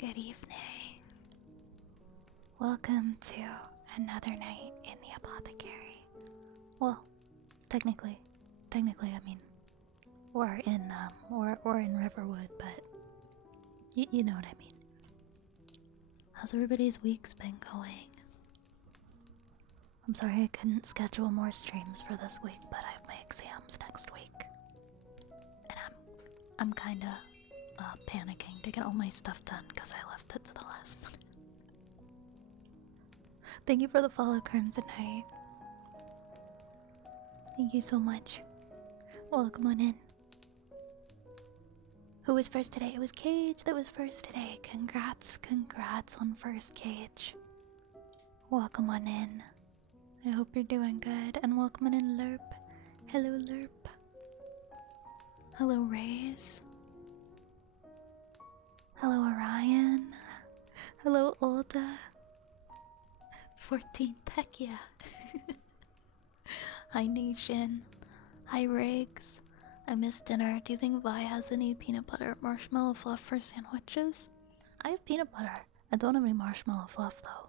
Good evening. Welcome to another night in the apothecary. Well, technically, I mean, we're in Riverwood, but you know what I mean. How's everybody's week's been going? I'm sorry I couldn't schedule more streams for this week, but I have my exams next week, and I'm kinda panicking to get all my stuff done because I left it to the last minute. Thank you for the follow, Crimson Knight. Thank you so much. Welcome on in. Who was first today? It was Cage that was first today. Congrats on first, Cage. Welcome on in. I hope you're doing good. And welcome on in, Lerp. Hello, Lerp. Hello, Rays. Hello, Orion. Hello, Olda. 14th, heck yeah. Hi, Nation. Hi, Riggs. I missed dinner. Do you think Vi has any peanut butter marshmallow fluff for sandwiches? I have peanut butter. I don't have any marshmallow fluff, though.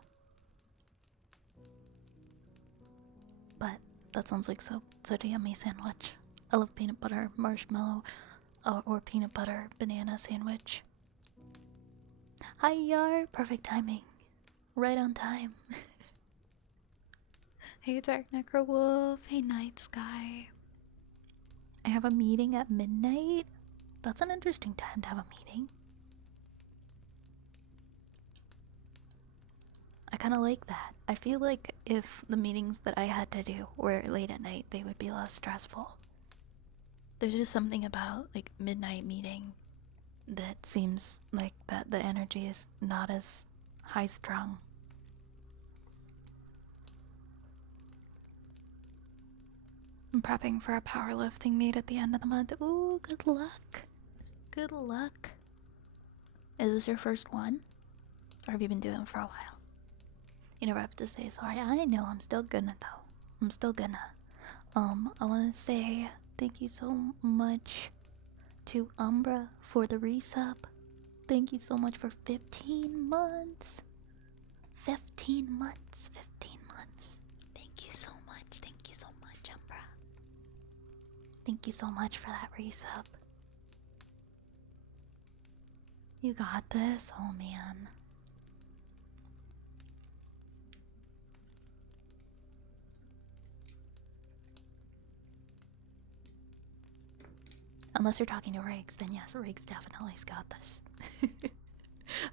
But that sounds like such a yummy sandwich. I love peanut butter marshmallow or peanut butter banana sandwich. Hi, Yar. Perfect timing. Right on time. Hey, Dark Necro Wolf. Hey, Night Sky. I have a meeting at midnight? That's an interesting time to have a meeting. I kind of like that. I feel like if the meetings that I had to do were late at night, they would be less stressful. There's just something about, like, midnight meeting that seems like that the energy is not as high-strung. I'm prepping for a powerlifting meet at the end of the month. Ooh, good luck. Good luck. Is this your first one? Or have you been doing it for a while? You never have to say sorry. I know, I'm still gonna though. I'm still gonna. I wanna say thank you so much to Umbra for the resub. Thank you so much for 15 months. 15 months. 15 months. Thank you so much. Thank you so much, Umbra. Thank you so much for that resub. You got this? Oh man. Unless you're talking to Riggs, then yes, Riggs definitely's got this.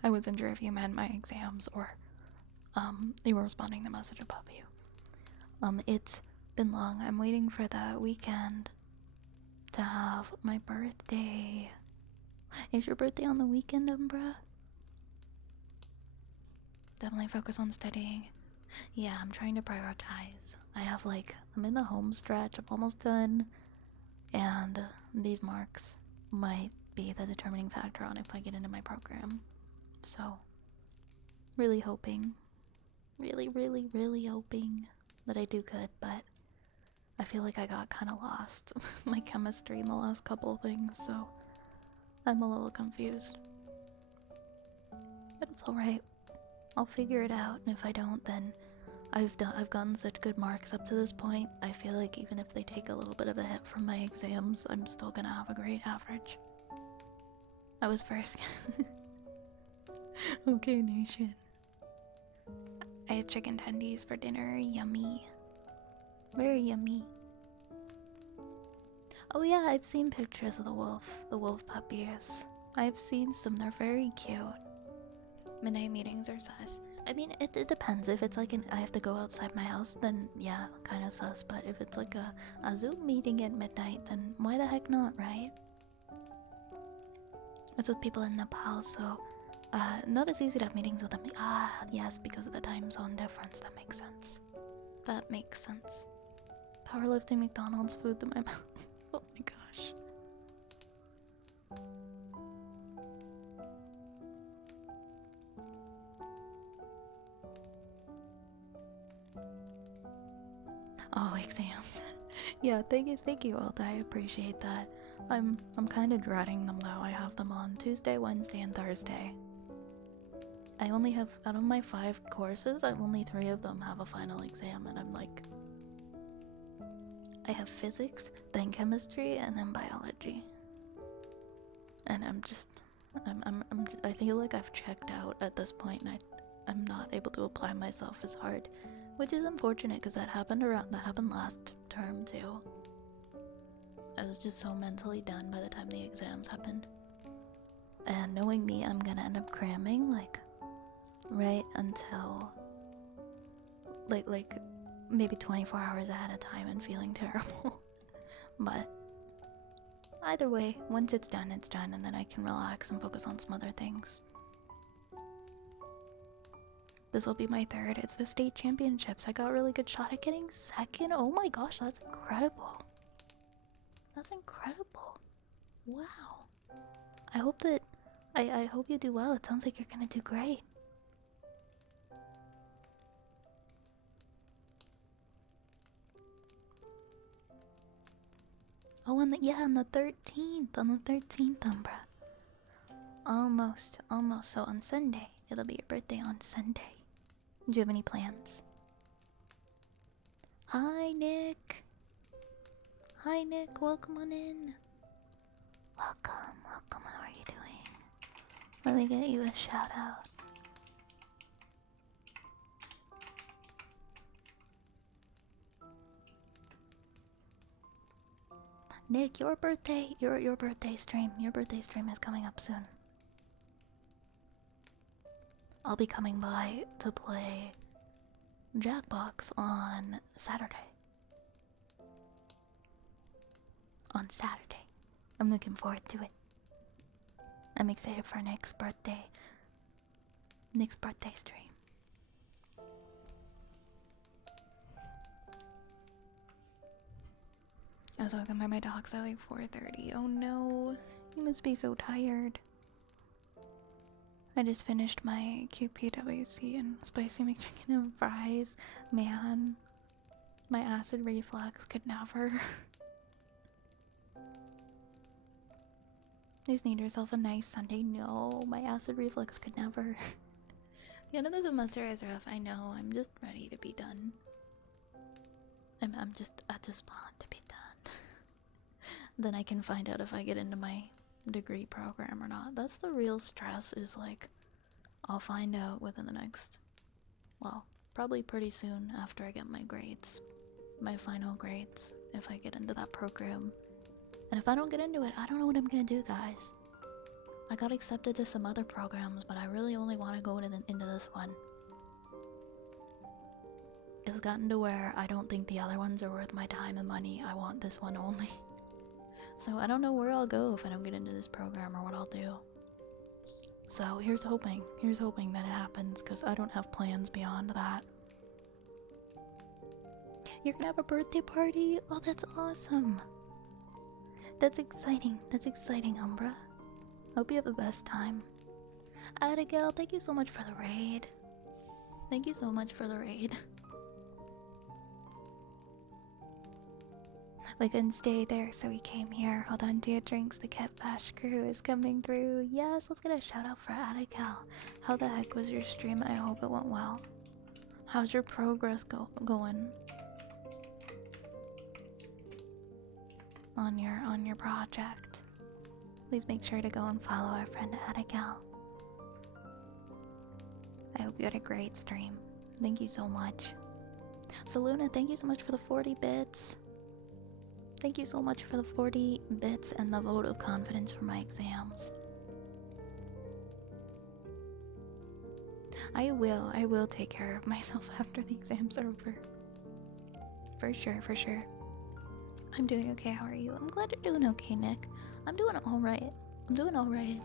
I wasn't sure if you meant my exams or you were responding to the message above you. It's been long. I'm waiting for the weekend to have my birthday. Is your birthday on the weekend, Umbra? Definitely focus on studying. Yeah, I'm trying to prioritize. I'm in the home stretch. I'm almost done. And these marks might be the determining factor on if I get into my program. So, really hoping. Really hoping that I do good, but I feel like I got kind of lost my chemistry in the last couple of things, so I'm a little confused. But it's alright. I'll figure it out, and if I don't, then I've gotten such good marks up to this point. I feel like even if they take a little bit of a hit from my exams, I'm still gonna have a great average. I was first. Okay, Nation. I had chicken tendies for dinner. Yummy. Very yummy. Oh yeah, I've seen pictures of the wolf puppies. I've seen some, they're very cute. Midnight meetings are sus. I mean, it depends. If it's like I have to go outside my house, then yeah, kind of sus. But if it's like a Zoom meeting at midnight, then why the heck not, right? It's with people in Nepal, so not as easy to have meetings with them. Ah, yes, because of the time zone difference. That makes sense. That makes sense. Powerlifting McDonald's food to my mouth. Oh my gosh. Oh, exams. Yeah, thank you, Alda. I appreciate that. I'm kind of dreading them though. I have them on Tuesday, Wednesday, and Thursday. I only have, out of my 5 courses, only 3 of them have a final exam, and I'm like, I have physics, then chemistry, and then biology. And I feel like I've checked out at this point, and I'm not able to apply myself as hard, which is unfortunate because that happened last term too. I was just so mentally done by the time the exams happened. And knowing me, I'm gonna end up cramming like right until like maybe 24 hours ahead of time and feeling terrible. But either way, once it's done, and then I can relax and focus on some other things. This will be my 3rd. It's the state championships. I got a really good shot at getting 2nd. Oh my gosh, that's incredible. That's incredible. Wow. I hope that I hope you do well. It sounds like you're gonna do great. Oh, on the 13th. On the 13th, Umbra. Almost. So on Sunday. It'll be your birthday on Sunday. Do you have any plans? Hi, Nick. Hi, Nick. Welcome on in. Welcome. How are you doing? Let me get you a shout out. Nick, your birthday stream is coming up soon. I'll be coming by to play Jackbox on Saturday. I'm looking forward to it. I'm excited for Nick's birthday stream. I was woken by my dogs at like 4:30. Oh no, you must be so tired. I just finished my QPWC and spicy McChicken and fries. Man, my acid reflux could never. Just need yourself a nice Sunday. No, my acid reflux could never. The end of the semester is rough. I know. I'm just ready to be done. I just want to be done. Then I can find out if I get into my degree program or not. That's the real stress, is like, I'll find out within the next, well, probably pretty soon after I get my grades. My final grades, if I get into that program. And if I don't get into it, I don't know what I'm gonna do, guys. I got accepted to some other programs, but I really only want to go into this one. It's gotten to where I don't think the other ones are worth my time and money. I want this one only. So I don't know where I'll go if I don't get into this program or what I'll do. So here's hoping that it happens, because I don't have plans beyond that. You're gonna have a birthday party? Oh, that's awesome. That's exciting, Umbra. Hope you have the best time. Abigail, thank you so much for the raid. We couldn't stay there, so we came here. Hold on to your drinks, the Cat Bash crew is coming through. Yes, let's get a shout out for Abigail. How the heck was your stream? I hope it went well. How's your progress going? On your project. Please make sure to go and follow our friend Abigail. I hope you had a great stream. Thank you so much. Saluna, thank you so much for the 40 bits. Thank you so much for the 40 bits and the vote of confidence for my exams. I will take care of myself after the exams are over. For sure. I'm doing okay, how are you? I'm glad you're doing okay, Nick. I'm doing alright.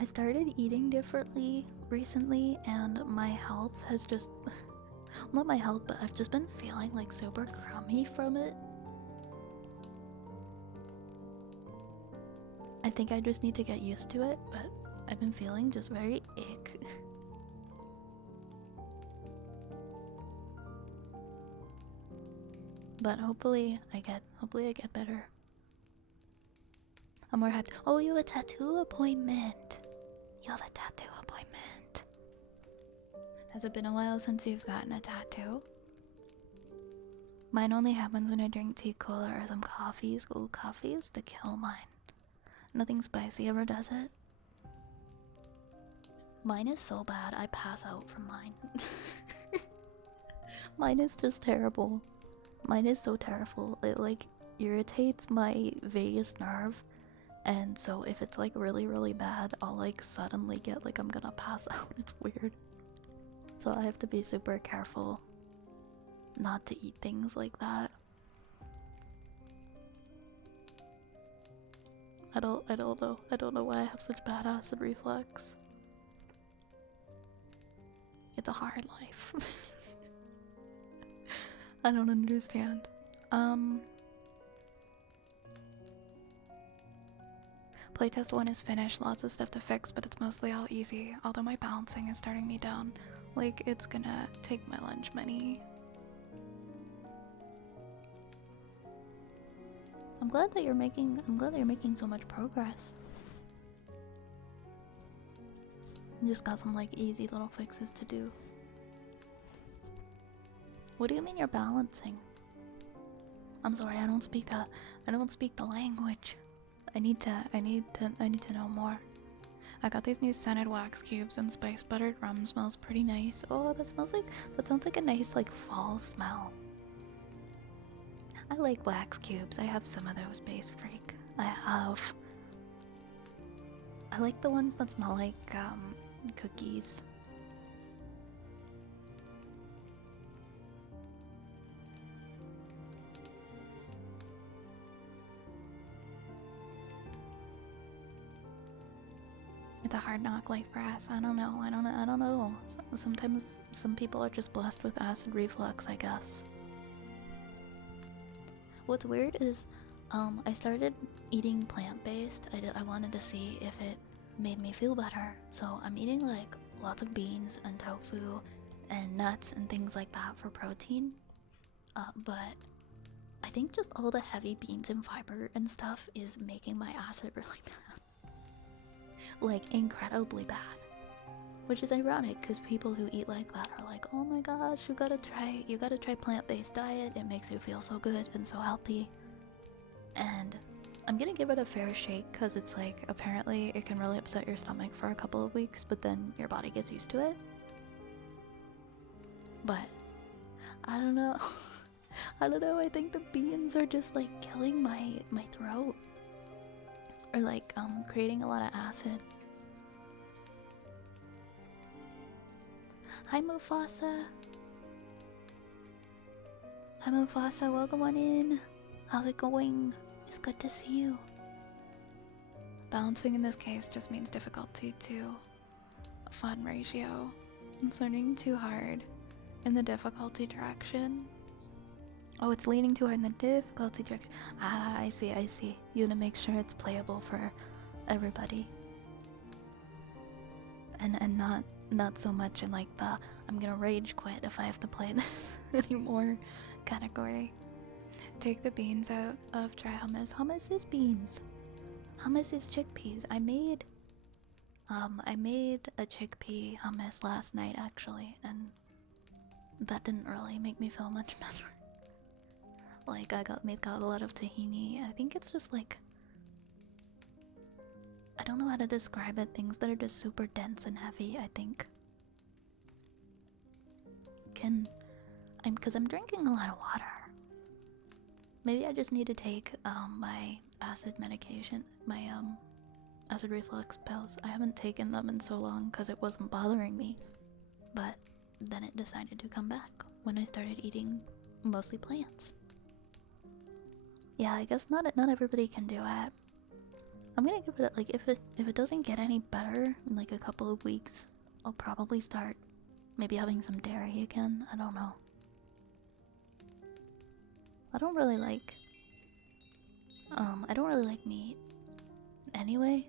I started eating differently recently, and my health has just... not my health, but I've just been feeling like super crummy from it. I think I just need to get used to it, but I've been feeling just very ick. But hopefully I get better. I'm more hyped. Oh, you have a tattoo appointment. got a tattoo appointment. Has it been a while since you've gotten a tattoo? Mine only happens when I drink tea, cola, or some coffees. Ooh, coffee is to kill mine. Nothing spicy ever does it. Mine is so bad, I pass out from mine. Mine is just terrible. Mine is so terrible. It like irritates my vagus nerve. And so if it's like really, really bad, I'll like suddenly get like I'm gonna pass out. It's weird. So I have to be super careful not to eat things like that. I don't know. I don't know why I have such bad acid reflux. It's a hard life. I don't understand. Playtest 1 is finished, lots of stuff to fix, but it's mostly all easy, although my balancing is starting me down. Like, it's gonna take my lunch money. I'm glad that you're making so much progress. You just got some like easy little fixes to do. What do you mean you're balancing? I'm sorry, I don't speak the language. I need to know more. I got these new scented wax cubes and spice buttered rum smells pretty nice. Oh, that sounds like a nice like fall smell. I like wax cubes. I have some of those, Base Freak. I like the ones that smell like cookies. It's a hard knock life for us. I don't know. Sometimes some people are just blessed with acid reflux, I guess. What's weird is, I started eating plant-based. I wanted to see if it made me feel better. So I'm eating like lots of beans and tofu and nuts and things like that for protein. But I think just all the heavy beans and fiber and stuff is making my acid really bad. Like incredibly bad. Which is ironic because people who eat like that are like, oh my gosh, you gotta try plant-based diet. It makes you feel so good and so healthy. And I'm gonna give it a fair shake because it's like, apparently it can really upset your stomach for a couple of weeks, but then your body gets used to it. But I don't know. I think the beans are just like killing my throat. Or like creating a lot of acid. Hi Mufasa. Hi Mufasa, welcome on in. How's it going? It's good to see you. Balancing in this case just means difficulty to fun ratio. It's learning too hard in the difficulty direction. Oh, it's leaning too hard in the difficulty direction. Ah, I see. You want to make sure it's playable for everybody. And not so much in like the I'm gonna rage quit if I have to play this anymore category. Take the beans out of dry hummus. Hummus is beans. Hummus is chickpeas. I made a chickpea hummus last night actually, and that didn't really make me feel much better. Like I got a lot of tahini. I think it's just like, I don't know how to describe it. Things that are just super dense and heavy, I think. Because I'm drinking a lot of water. Maybe I just need to take my acid medication, my acid reflux pills. I haven't taken them in so long because it wasn't bothering me. But then it decided to come back when I started eating mostly plants. Yeah, I guess not everybody can do it. I'm gonna give it like if it doesn't get any better in like a couple of weeks, I'll probably start maybe having some dairy again. I don't know. I don't really like meat anyway.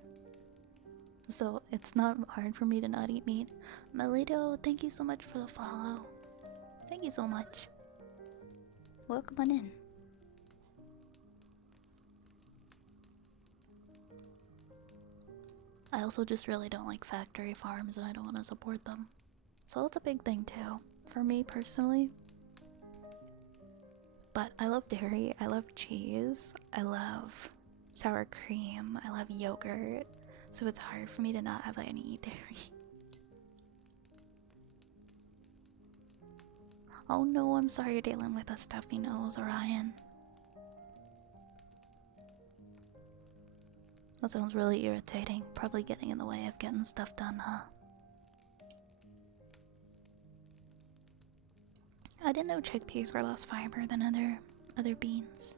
So it's not hard for me to not eat meat. Melito, thank you so much for the follow. Thank you so much. Welcome on in. I also just really don't like factory farms and I don't want to support them. So that's a big thing too, for me personally. But I love dairy, I love cheese, I love sour cream, I love yogurt. So it's hard for me to not have any dairy. Oh no, I'm sorry you're dealing with a stuffy nose, Orion. That sounds really irritating. Probably getting in the way of getting stuff done, huh? I didn't know chickpeas were less fiber than other beans.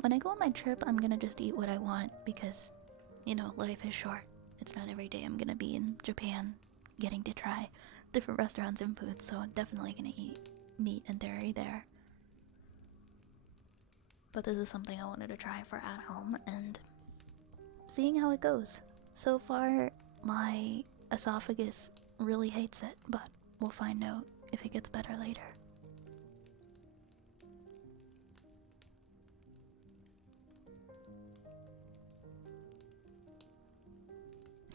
When I go on my trip, I'm gonna just eat what I want because, you know, life is short. It's not every day I'm gonna be in Japan getting to try different restaurants and foods, so I'm definitely gonna eat meat and dairy there. But this is something I wanted to try for at home and seeing how it goes. So far, my esophagus really hates it, but we'll find out if it gets better later.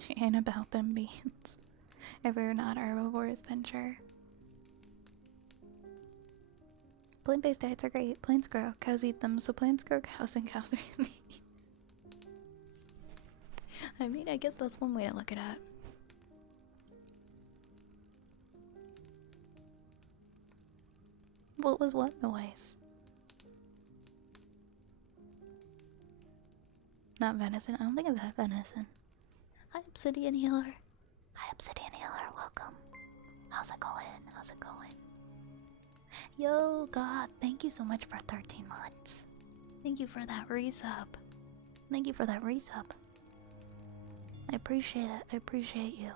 She ain't about them beans. If we're not herbivores, then sure. Plant-based diets are great. Plants grow, cows eat them, so plants grow cows and cows are meat. I mean, I guess that's one way to look at it. What was what noise? Not venison. I don't think I've had venison. Hi, Obsidian Healer. Hi, Obsidian Healer. Welcome. How's it going? How's it going? Yo, God, thank you so much for 13 months. Thank you for that resub. Thank you for that resub. I appreciate it. I appreciate you.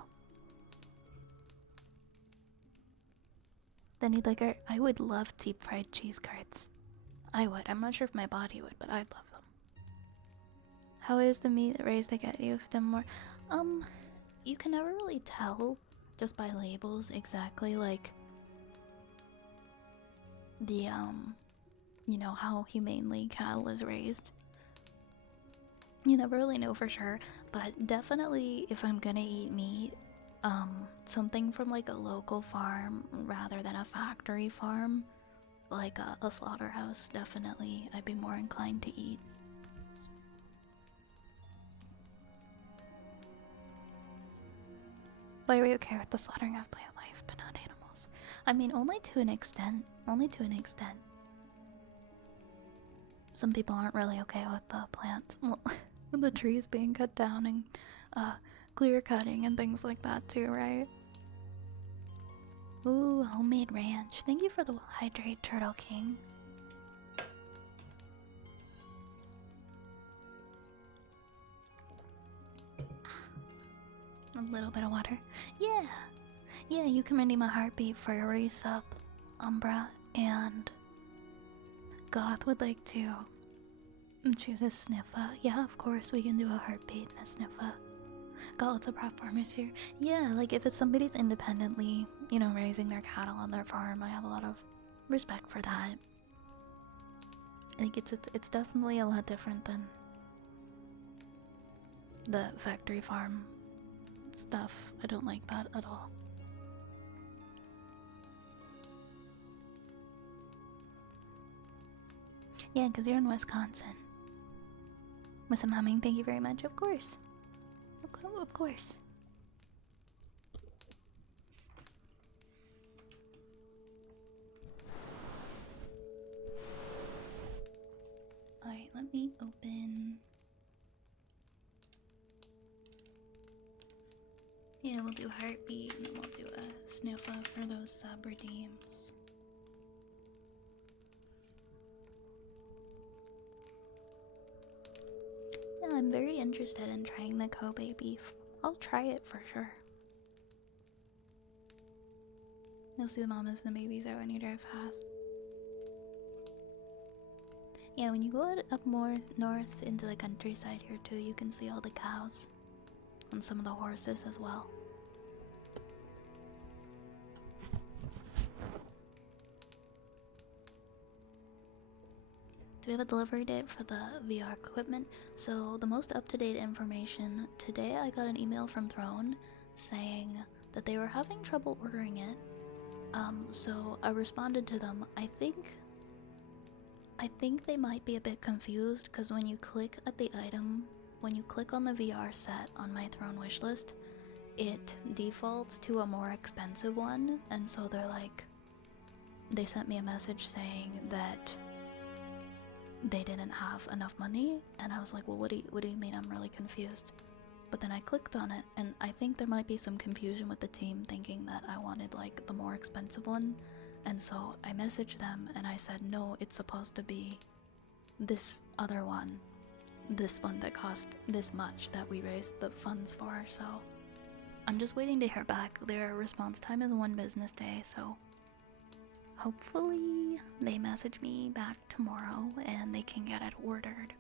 Then you'd like our— I would love deep fried cheese curds. I would. I'm not sure if my body would, but I'd love them. How is the meat raised to get you them more? You can never really tell just by labels exactly like the you know, how humanely cattle is raised. You never really know for sure, but definitely if I'm gonna eat meat, something from like a local farm rather than a factory farm, like a slaughterhouse, definitely I'd be more inclined to eat. Why are we okay with the slaughtering of plant life but not animals? I mean, only to an extent. Only to an extent. Some people aren't really okay with the plants. Well, the trees being cut down and clear cutting and things like that too, right? Ooh, homemade ranch. Thank you for the hydrate, Turtle King. A little bit of water. Yeah. Yeah, you can redeem a heartbeat for your resub, Umbra, and Goth would like to choose a sniffa. Yeah, of course, we can do a heartbeat and a sniffa. Got lots of prop farmers here. Yeah, like if it's somebody's independently, you know, raising their cattle on their farm, I have a lot of respect for that. I think it's definitely a lot different than the factory farm stuff. I don't like that at all. Yeah, because you're in Wisconsin. With some humming, thank you very much. Of course. Of course. Alright, let me open. Yeah, we'll do heartbeat and then we'll do a sniffa for those sub redeems. Yeah, I'm very interested in trying the Kobe beef. I'll try it for sure. You'll see the mamas and the babies out when you drive fast. Yeah, when you go up more north into the countryside here too, you can see all the cows and some of the horses as well. Do we have a delivery date for the VR equipment? So the most up-to-date information, today I got an email from Throne saying that they were having trouble ordering it. So I responded to them. I think they might be a bit confused because when you click at the item, when you click on the VR set on my Throne wishlist, it defaults to a more expensive one, and so they're like, they sent me a message saying that they didn't have enough money, and I was like, well, what do you mean? I'm really confused. But then I clicked on it, and I think there might be some confusion with the team thinking that I wanted like the more expensive one, and so I messaged them and I said, no, it's supposed to be this other one, this one that cost this much that we raised the funds for. So I'm just waiting to hear back. Their response time is 1 business day, so hopefully they message me back tomorrow and they can get it ordered.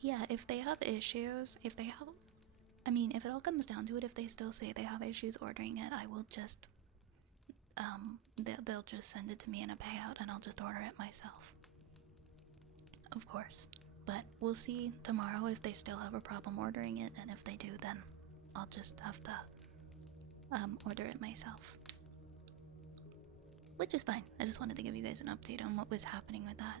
Yeah, if they have issues, if it all comes down to it, if they still say they have issues ordering it, I will just, they'll just send it to me in a payout and I'll just order it myself. Of course. But we'll see tomorrow if they still have a problem ordering it, and if they do, then I'll just have to order it myself. Which is fine. I just wanted to give you guys an update on what was happening with that.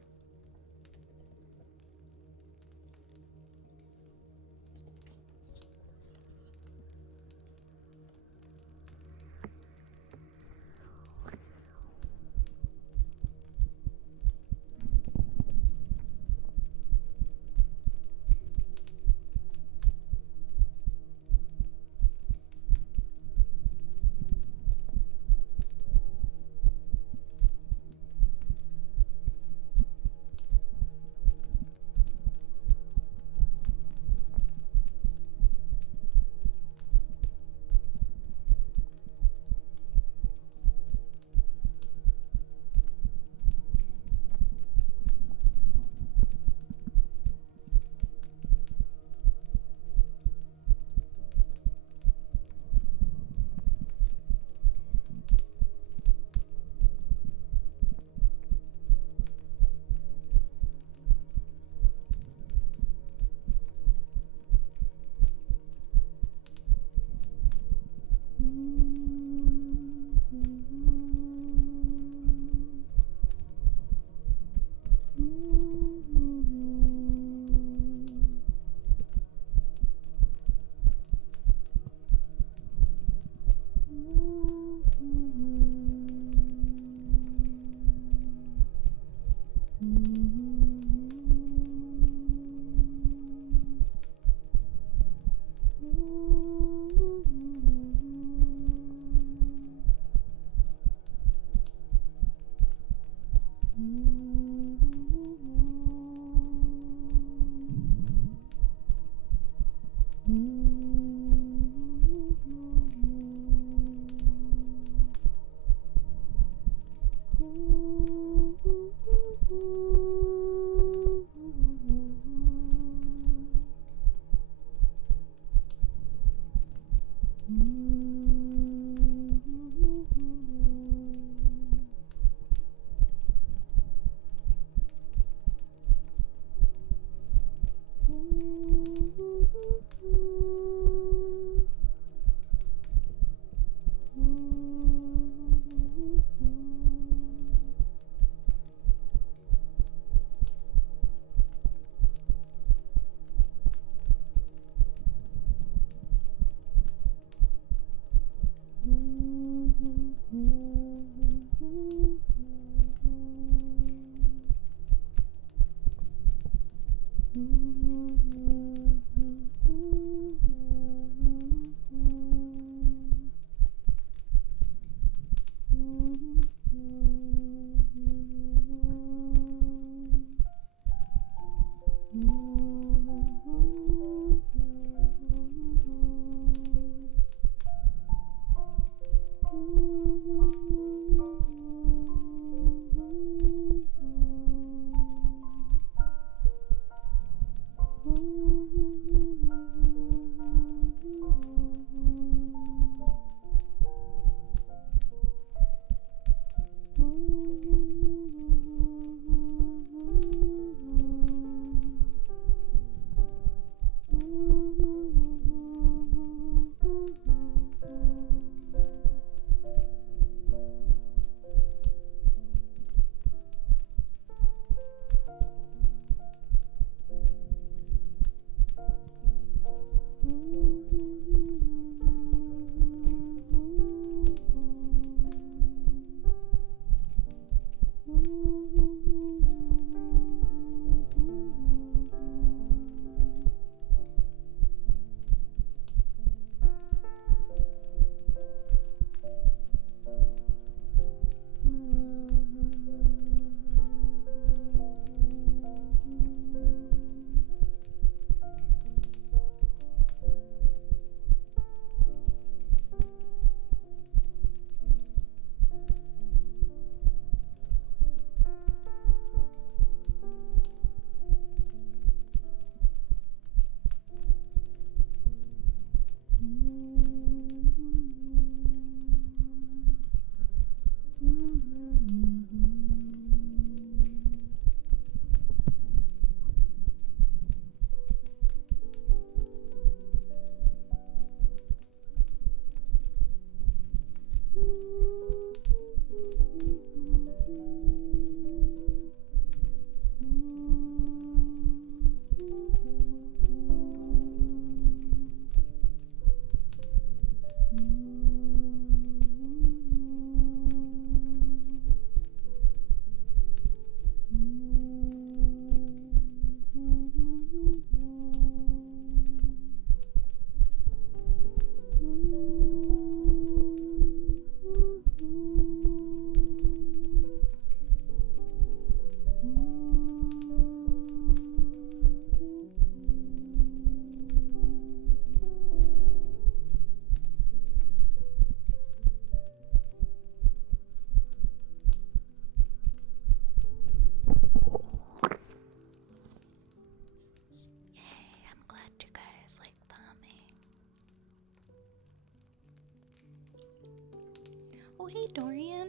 Dorian.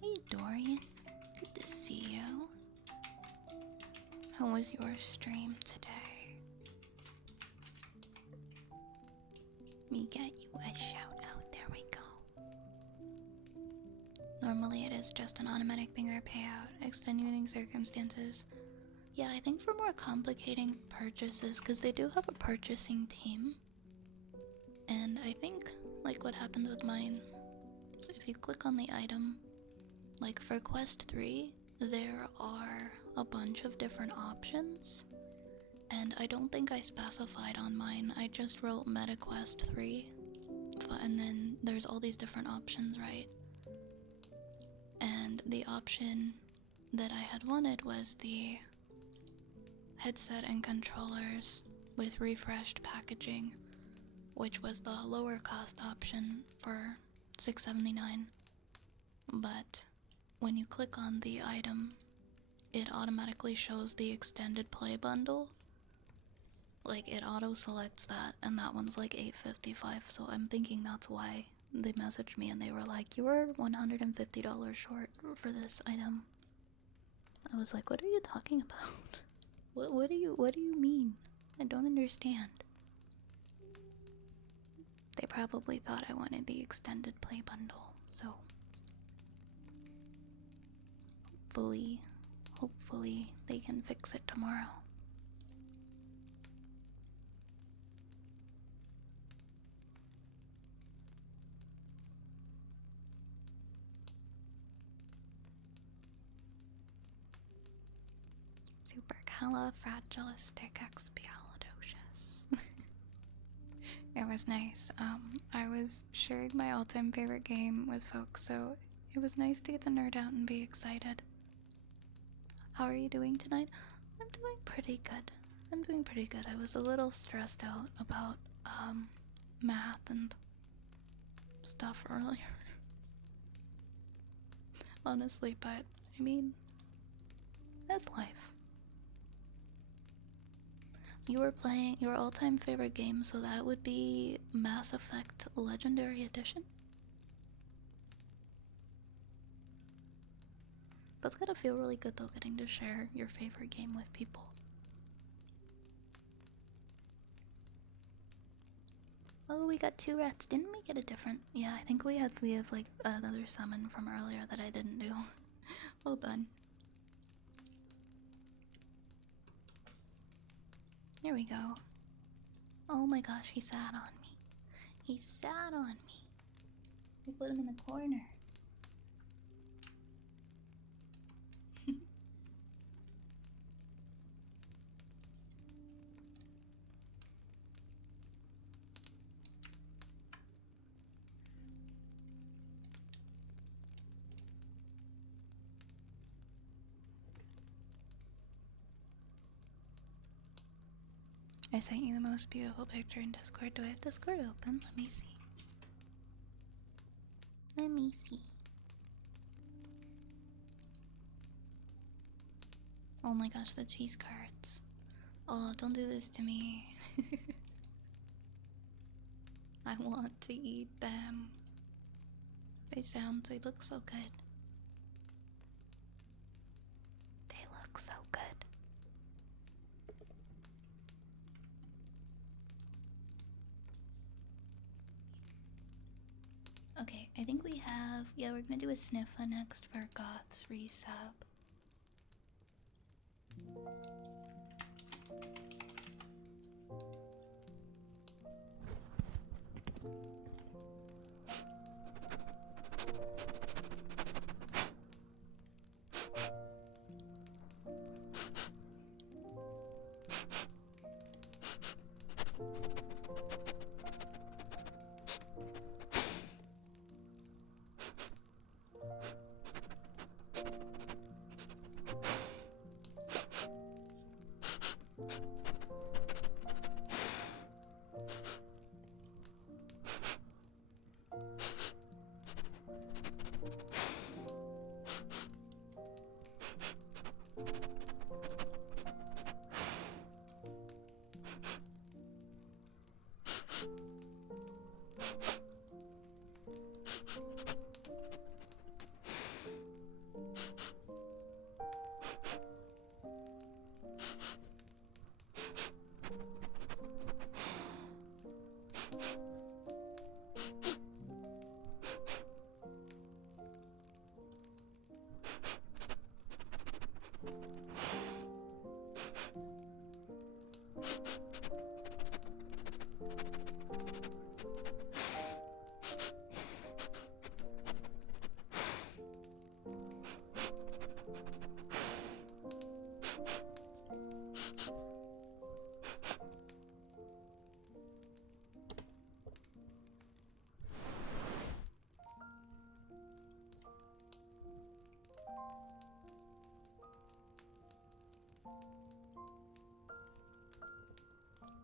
Hey, Dorian. Good to see you. How was your stream today? Let me get you a shout out. There we go. Normally it is just an automatic thing or payout. Extenuating circumstances. Yeah, I think for more complicating purchases, because they do have a purchasing team. And I think, like what happened with mine, so if you click on the item, like for Quest 3, there are a bunch of different options. And I don't think I specified on mine, I just wrote MetaQuest 3. And then there's all these different options, right? And the option that I had wanted was the headset and controllers with refreshed packaging, which was the lower cost option for $6.79. But when you click on the item, it automatically shows the extended play bundle. Like it auto selects that, and that one's like $8.55. So I'm thinking that's why they messaged me and they were like, "You were $150 short for this item." I was like, "What are you talking about? What do you mean? I don't understand." They probably thought I wanted the extended play bundle, so hopefully they can fix it tomorrow. Supercalifragilisticexpialidocious. It was nice. I was sharing my all-time favorite game with folks, so it was nice to get to nerd out and be excited. How are you doing tonight? I'm doing pretty good. I was a little stressed out about math and stuff earlier. Honestly, but I mean, that's life. You were playing your all-time favorite game, so that would be Mass Effect Legendary Edition? That's gotta feel really good though, getting to share your favorite game with people. Oh, we got 2 rats. Didn't we get a different? Yeah, I think we have like another summon from earlier that I didn't do. Well done. There we go. Oh my gosh, he sat on me. He sat on me. We put him in the corner. I sent you the most beautiful picture in Discord. Do I have Discord open? Let me see. Let me see. Oh my gosh, the cheese cards. Oh, don't do this to me. I want to eat them. They look so good. They look so good. Okay, I think we have, yeah, we're gonna do a sniffa next for Goth's resub.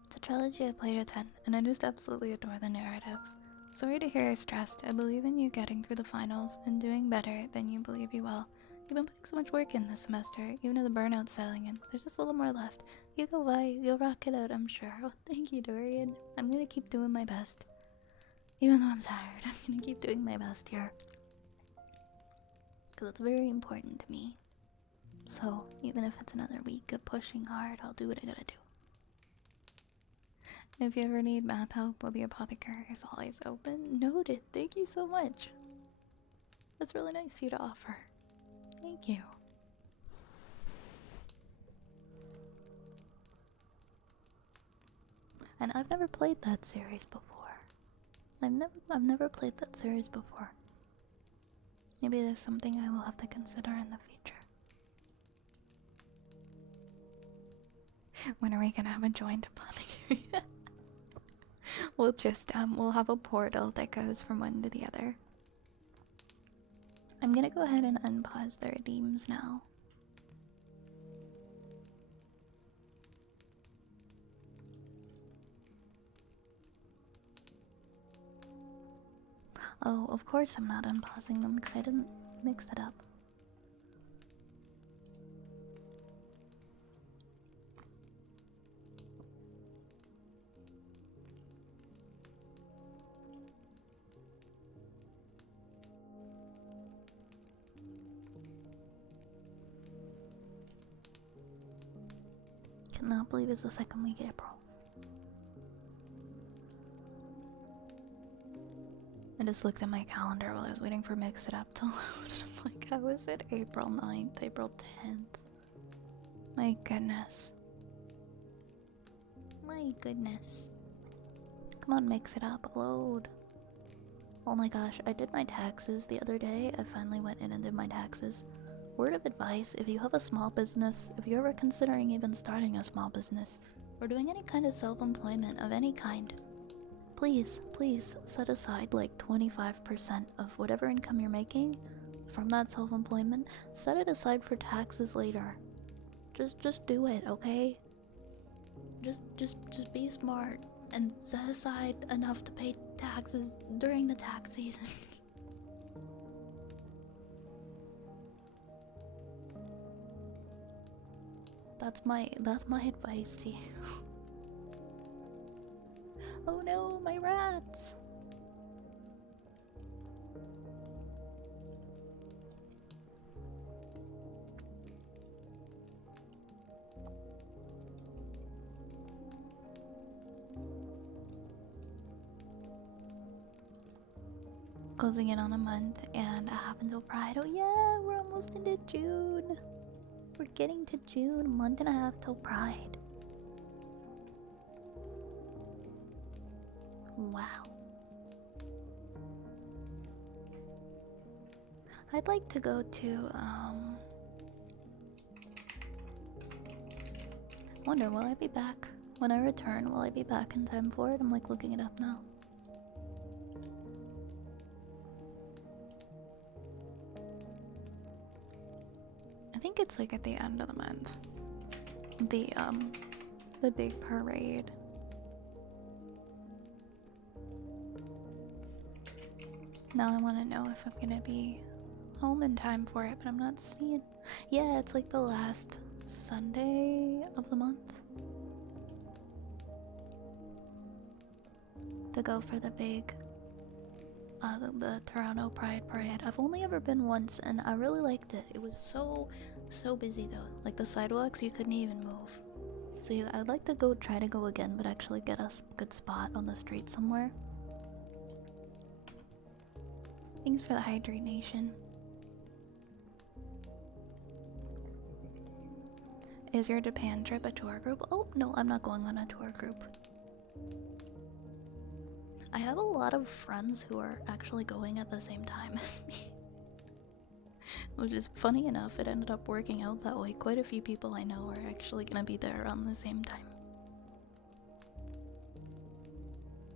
It's a trilogy I played at 10, and I just absolutely adore the narrative. Sorry to hear you're stressed. I believe in you getting through the finals and doing better than you believe you will. You've been putting so much work in this semester, even though the burnout's settling in. There's just a little more left. You go by, you'll rock it out, I'm sure. Oh, thank you, Dorian. I'm gonna keep doing my best. Even though I'm tired, I'm gonna keep doing my best here. Because it's very important to me. So, even if it's another week of pushing hard, I'll do what I gotta do. If you ever need math help, well, the apothecary is always open. Noted. Thank you so much. That's really nice of you to offer. Thank you. And I've never played that series before. I've never played that series before. Maybe there's something I will have to consider in the future. When are we gonna have a joint apothecary? We'll just we'll have a portal that goes from one to the other. I'm gonna go ahead and unpause the redeems now. Oh, of course I'm not unpausing them because I didn't mix it up. Cannot believe it's the second week of April. I just looked at my calendar while I was waiting for Mix It Up to load. I'm like, how is it April 9th, April 10th? My goodness. My goodness. Come on, Mix It Up, load. Oh my gosh, I did my taxes the other day. I finally went in and did my taxes. Word of advice, if you have a small business, if you're ever considering even starting a small business, or doing any kind of self-employment of any kind, please set aside like 25% of whatever income you're making from that self-employment. Set it aside for taxes later. Just do it, okay? Just be smart and set aside enough to pay taxes during the tax season. That's my advice to you. Oh no, my rats! Closing in on a month and a half until Pride. Oh yeah, we're almost into June. We're getting to June, a month and a half till Pride. Wow. I'd like to go to, wonder, will I be back? When I return, will I be back in time for it? I'm like looking it up now. I think it's like at the end of the month. The big parade. Now I want to know if I'm gonna be home in time for it, but I'm not seeing. Yeah, it's like the last Sunday of the month to go for the big the Toronto Pride Parade. I've only ever been once, and I really liked it. It was so busy though. Like the sidewalks, you couldn't even move. So I'd like to try to go again, but actually get a good spot on the street somewhere. Thanks for the Hydrate Nation. Is your Japan trip a tour group? Oh, no, I'm not going on a tour group. I have a lot of friends who are actually going at the same time as me. Which is funny enough, it ended up working out that way. Quite a few people I know are actually gonna be there around the same time.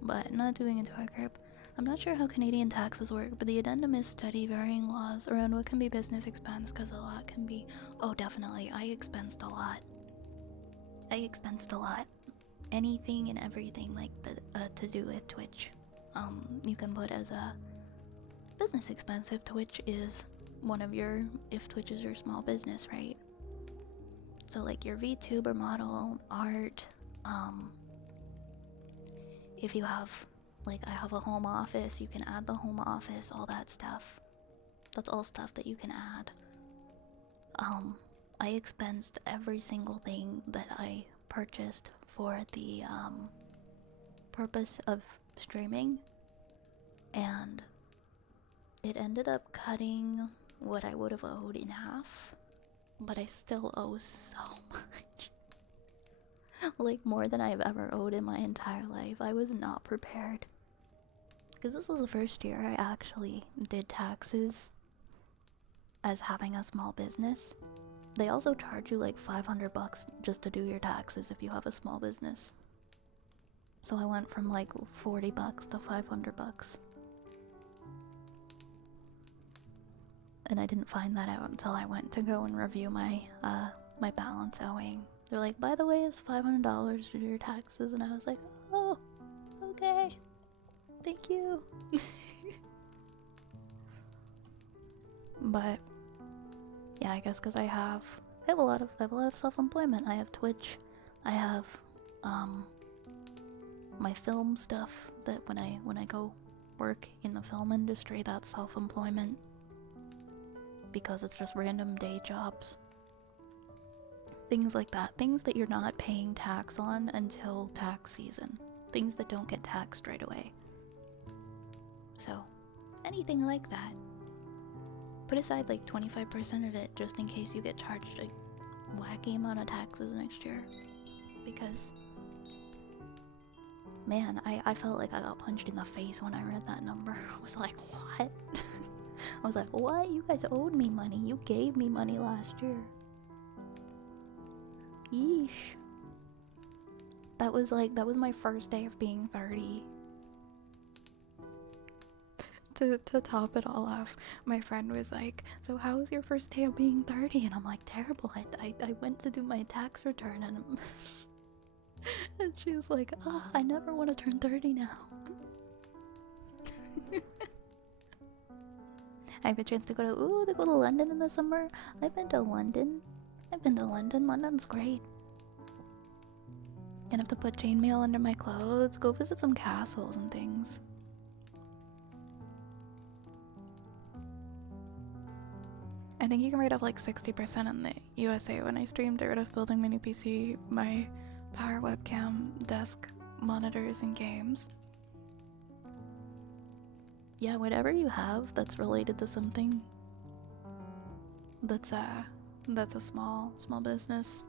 But not doing a tour group. I'm not sure how Canadian taxes work, but the addendum is study varying laws around what can be business expense, because a lot can be... Oh, definitely. I expensed a lot. Anything and everything like that to do with Twitch. You can put as a business expense if Twitch is if Twitch is your small business, right? So like your VTuber model, art, if you have... Like, I have a home office, you can add the home office, all that stuff. That's all stuff that you can add. I expensed every single thing that I purchased for the purpose of streaming, and it ended up cutting what I would have owed in half, but I still owe so much. Like, more than I've ever owed in my entire life. I was not prepared. Because this was the first year I actually did taxes as having a small business. They also charge you like $500 just to do your taxes if you have a small business. So I went from like $40 to $500. And I didn't find that out until I went to go and review my my balance owing. They're like, by the way, it's $500 to do your taxes, and I was like, oh, okay. Thank you. But yeah, I guess because I have a lot of self-employment. I have Twitch. I have my film stuff that when I go work in the film industry, that's self-employment because it's just random day jobs. Things like that. Things that you're not paying tax on until tax season. Things that don't get taxed right away. So, anything like that. Put aside like 25% of it just in case you get charged a wacky amount of taxes next year. Because, man, I felt like I got punched in the face when I read that number. I was like, what? I was like, what? You guys owed me money. You gave me money last year. Yeesh. That was my first day of being 30. To top it all off, my friend was like, so how was your first day of being 30? And I'm like, terrible. I went to do my tax return and and she was like, I never want to turn 30 now. I have a chance to go to London in the summer. I've been to London. London's great. Gonna have to put chainmail under my clothes, go visit some castles and things. I think you can write off like 60% in the USA. When I streamed Art of Building Mini PC, my power webcam, desk, monitors, and games. Yeah, whatever you have that's related to something that's a small business,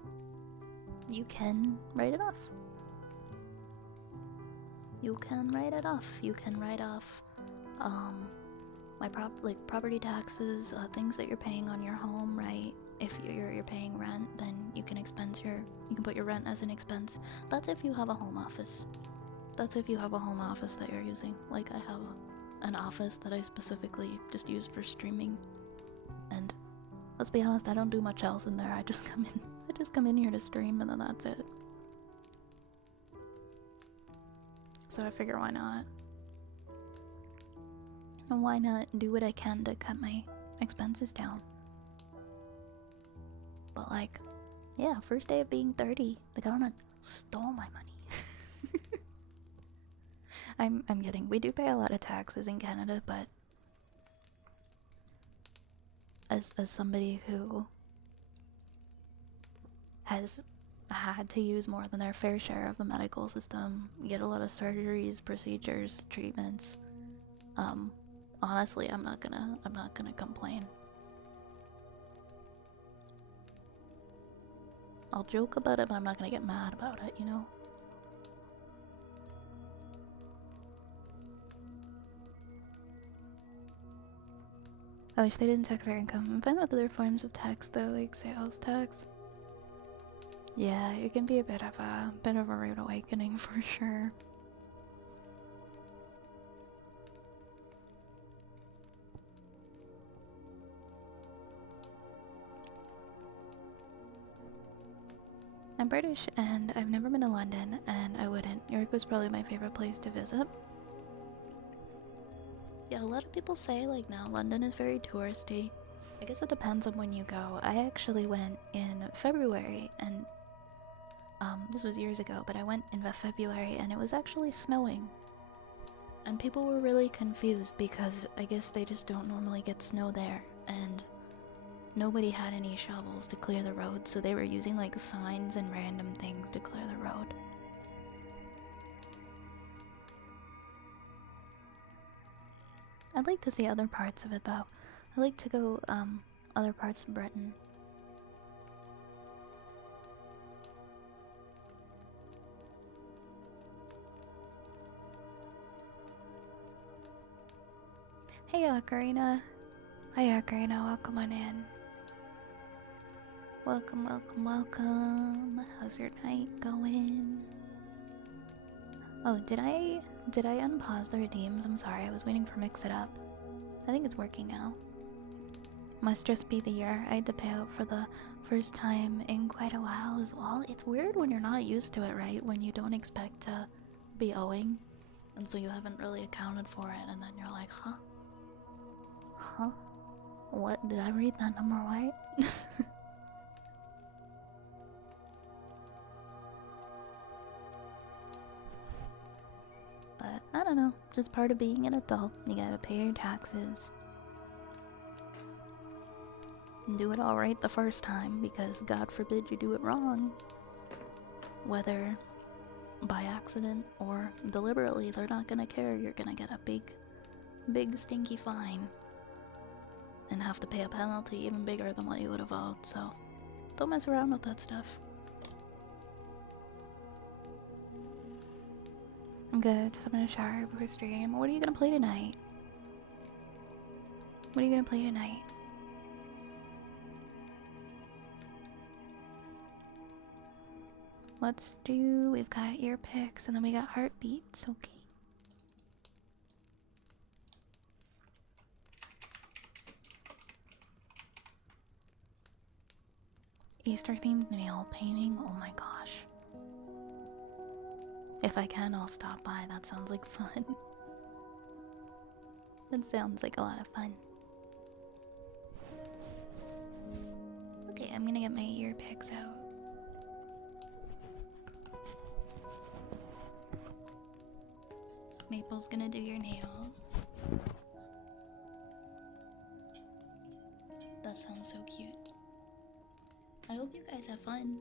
you can write it off. You can write off property taxes, things that you're paying on your home, right? If you're paying rent, then you can put your rent as an expense. That's if you have a home office. That's if you have a home office that you're using. Like I have an office that I specifically just use for streaming. And let's be honest, I don't do much else in there. I just come in here to stream and then that's it. So I figure why not? And why not do what I can to cut my expenses down? But like, yeah, first day of being 30, the government stole my money. I'm kidding. We do pay a lot of taxes in Canada, but as somebody who has had to use more than their fair share of the medical system, get a lot of surgeries, procedures, treatments, honestly, I'm not gonna complain. I'll joke about it, but I'm not gonna get mad about it, you know? I wish they didn't tax our income. I'm fine with other forms of tax though, like sales tax. Yeah, it can be a bit of a rude awakening for sure. I'm British and I've never been to London, and I wouldn't. New York was probably my favorite place to visit. Yeah, a lot of people say like now London is very touristy. I guess it depends on when you go. I actually went in February, and this was years ago, but I went in February and it was actually snowing. And people were really confused because I guess they just don't normally get snow there, and nobody had any shovels to clear the road, so they were using like signs and random things to clear the road. I'd like to see other parts of it though. I'd like to go other parts of Britain. Hey Ocarina. Hi Ocarina, welcome on in. Welcome, welcome, welcome. How's your night going? Oh, did I unpause the redeems? I'm sorry, I was waiting for Mix It Up. I think it's working now. Must just be the year. I had to pay out for the first time in quite a while as well. It's weird when you're not used to it, right? When you don't expect to be owing, and so you haven't really accounted for it, and then you're like, huh? Huh? What? Did I read that number right? But I don't know, just part of being an adult. You gotta pay your taxes. And do it all right the first time, because God forbid you do it wrong. Whether by accident or deliberately, they're not gonna care. You're gonna get a big stinky fine. And have to pay a penalty even bigger than what you would have owed, so don't mess around with that stuff. I'm good. Just having a shower before stream. What are you gonna play tonight? What are you gonna play tonight? Let's do... We've got ear picks, and then we got heartbeats. Okay. Easter themed nail painting. Oh my gosh. If I can, I'll stop by. That sounds like fun. That sounds like a lot of fun. Okay, I'm gonna get my ear picks out. Maple's gonna do your nails. That sounds so cute. I hope you guys have fun.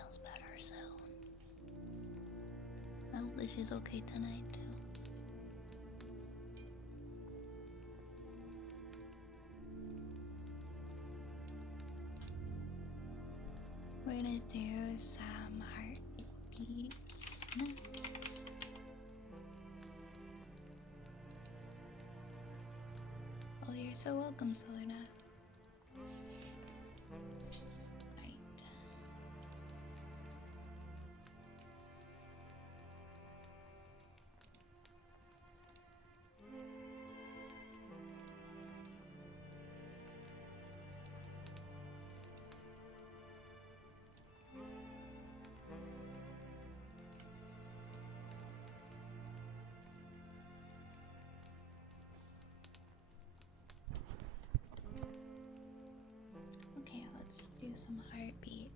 feels better soon. I hope that she's okay tonight too. We're gonna do some heartbeats next. Oh, you're so welcome, Selena. Right. Okay, let's do some heartbeats.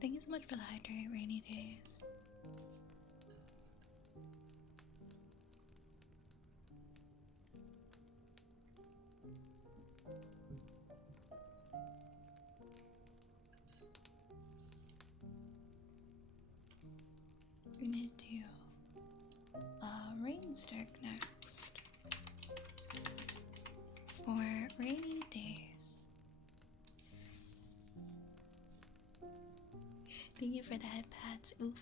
Thank you so much for the hydrate, Rainy Days. We're gonna do Rainstark next for Rainy Days. Thank you for the head pats. Oof.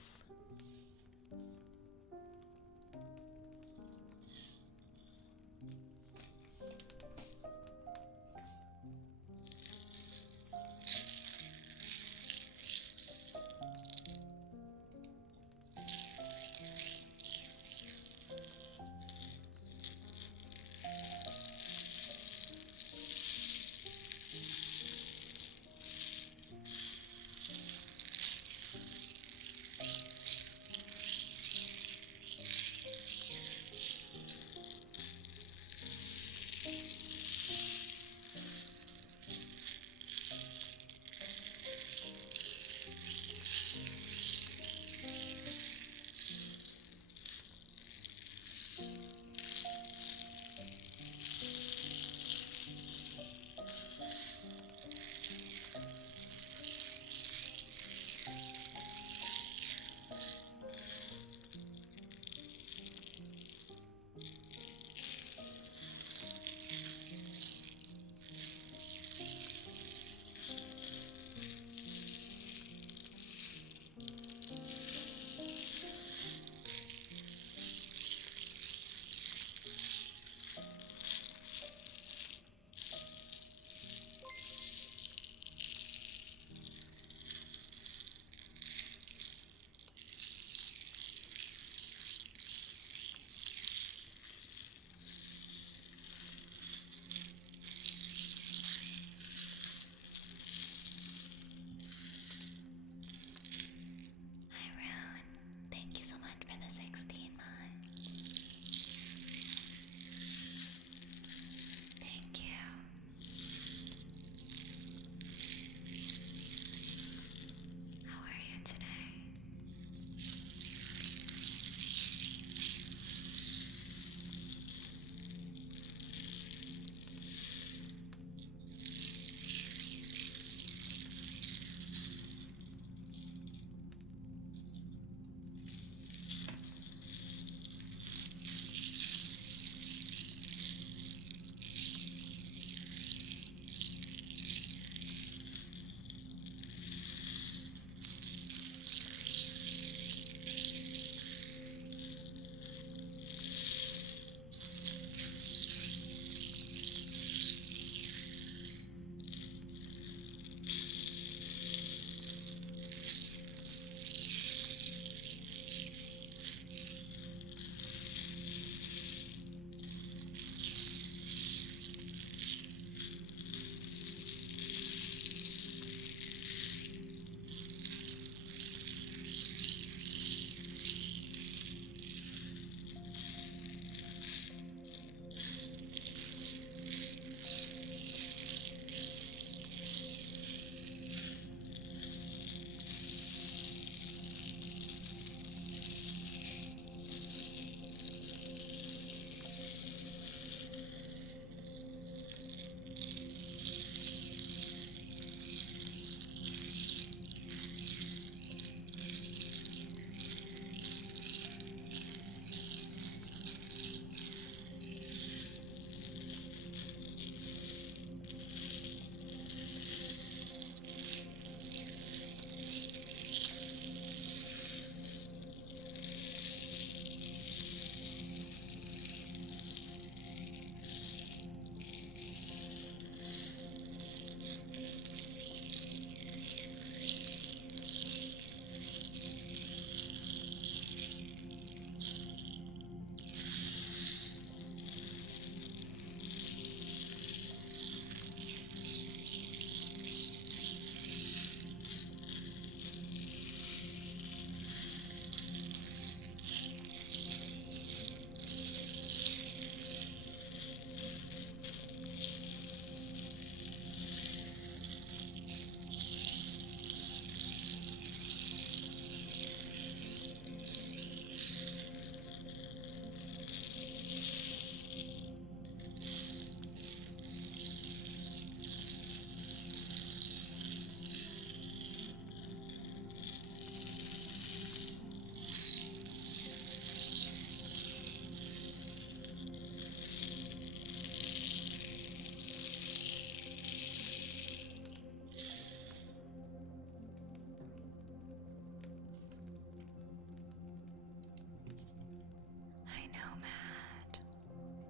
Nomad.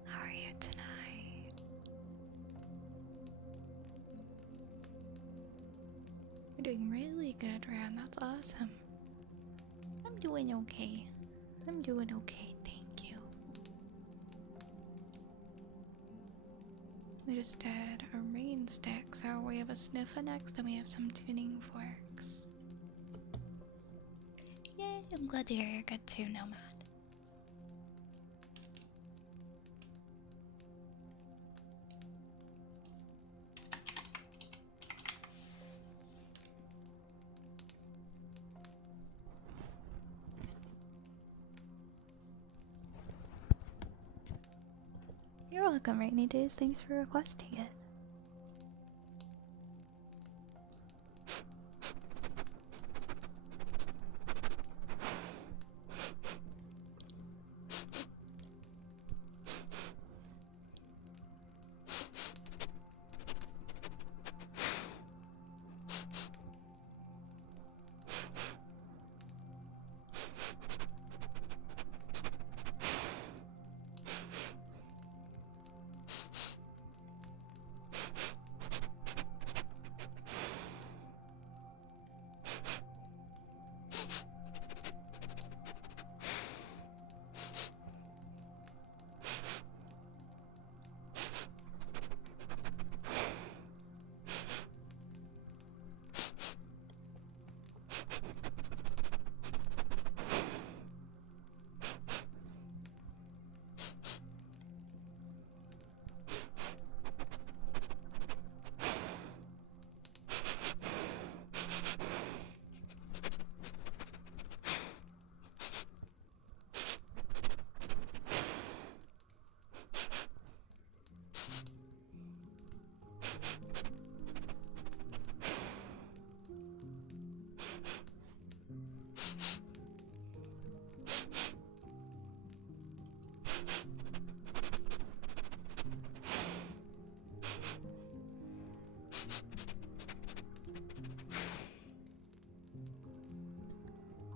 How are you tonight? You're doing really good, Ran. That's awesome. I'm doing okay. I'm doing okay, thank you. We just did a rain stick, so we have a sniffer next, and we have some tuning forks. Yay, I'm glad to hear you're good too, Nomad. You're welcome, Rainy Days. Thanks for requesting it.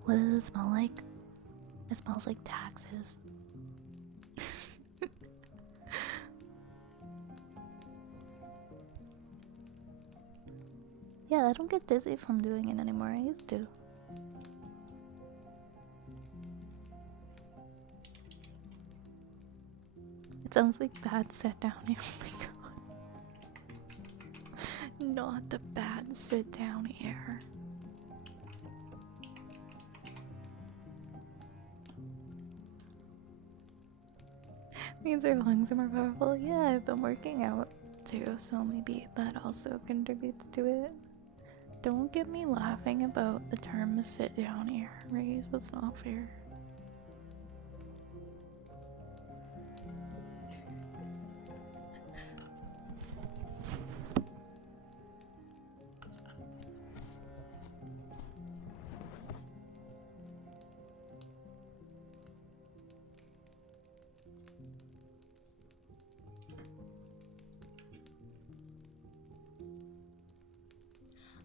What does it smell like? It smells like taxes. Yeah, I don't get dizzy from doing it anymore. I used to. It sounds like bad sit down here. Oh my god. Not the bad sit down air. Means their lungs are more powerful. Yeah, I've been working out too, so maybe that also contributes to it. Don't get me laughing about the term sit down air, Raise. That's not fair.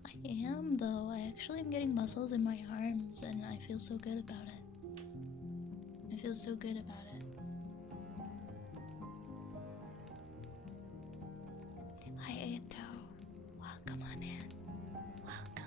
I am though. I actually am getting muscles in my arms and I feel so good about it. I feel so good about it. Hi Eto. Welcome on in. Welcome.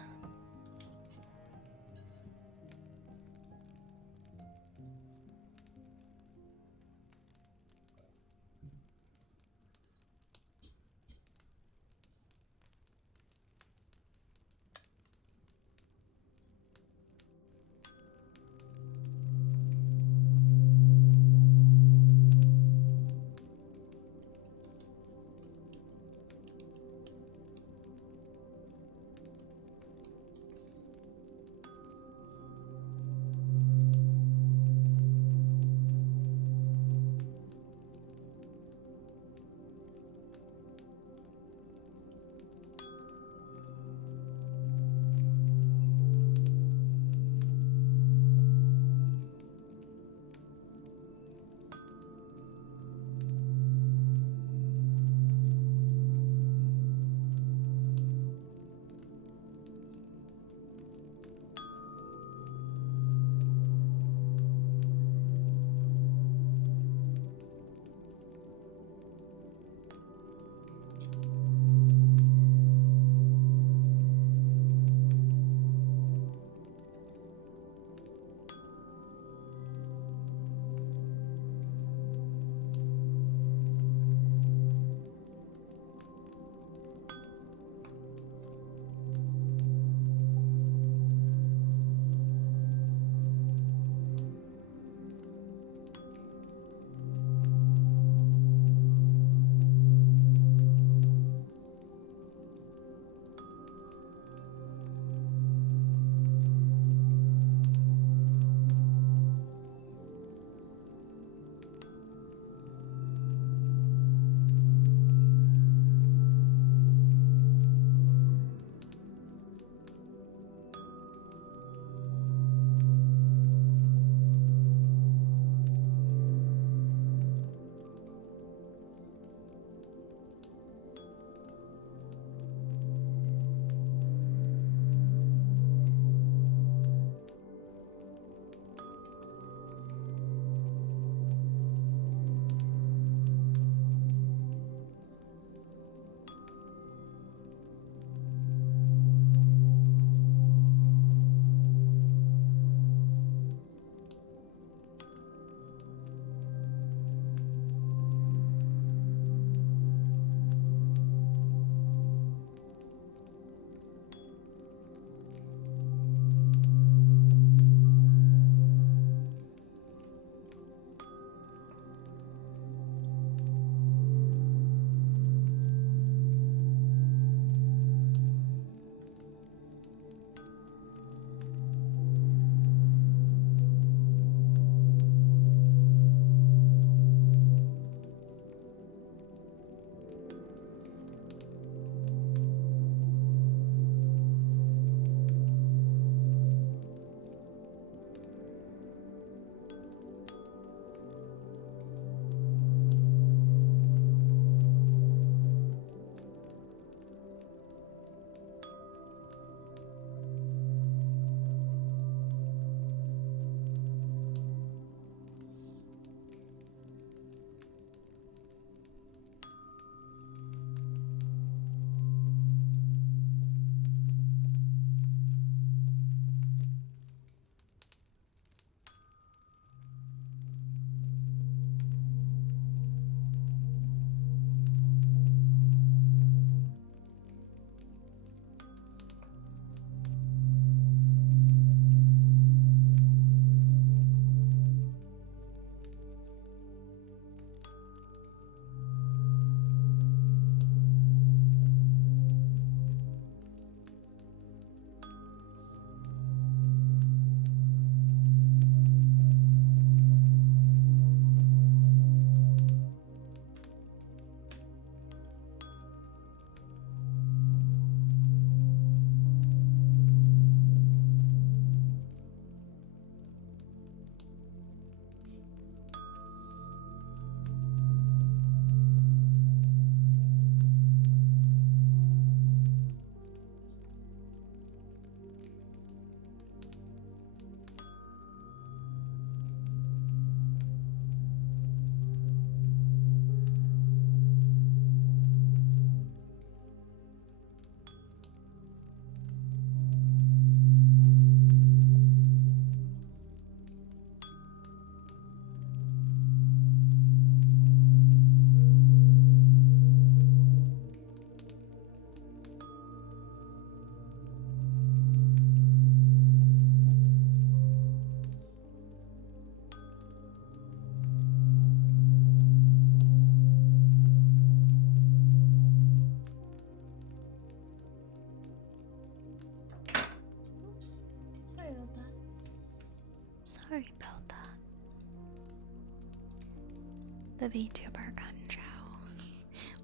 The VTuber gun show.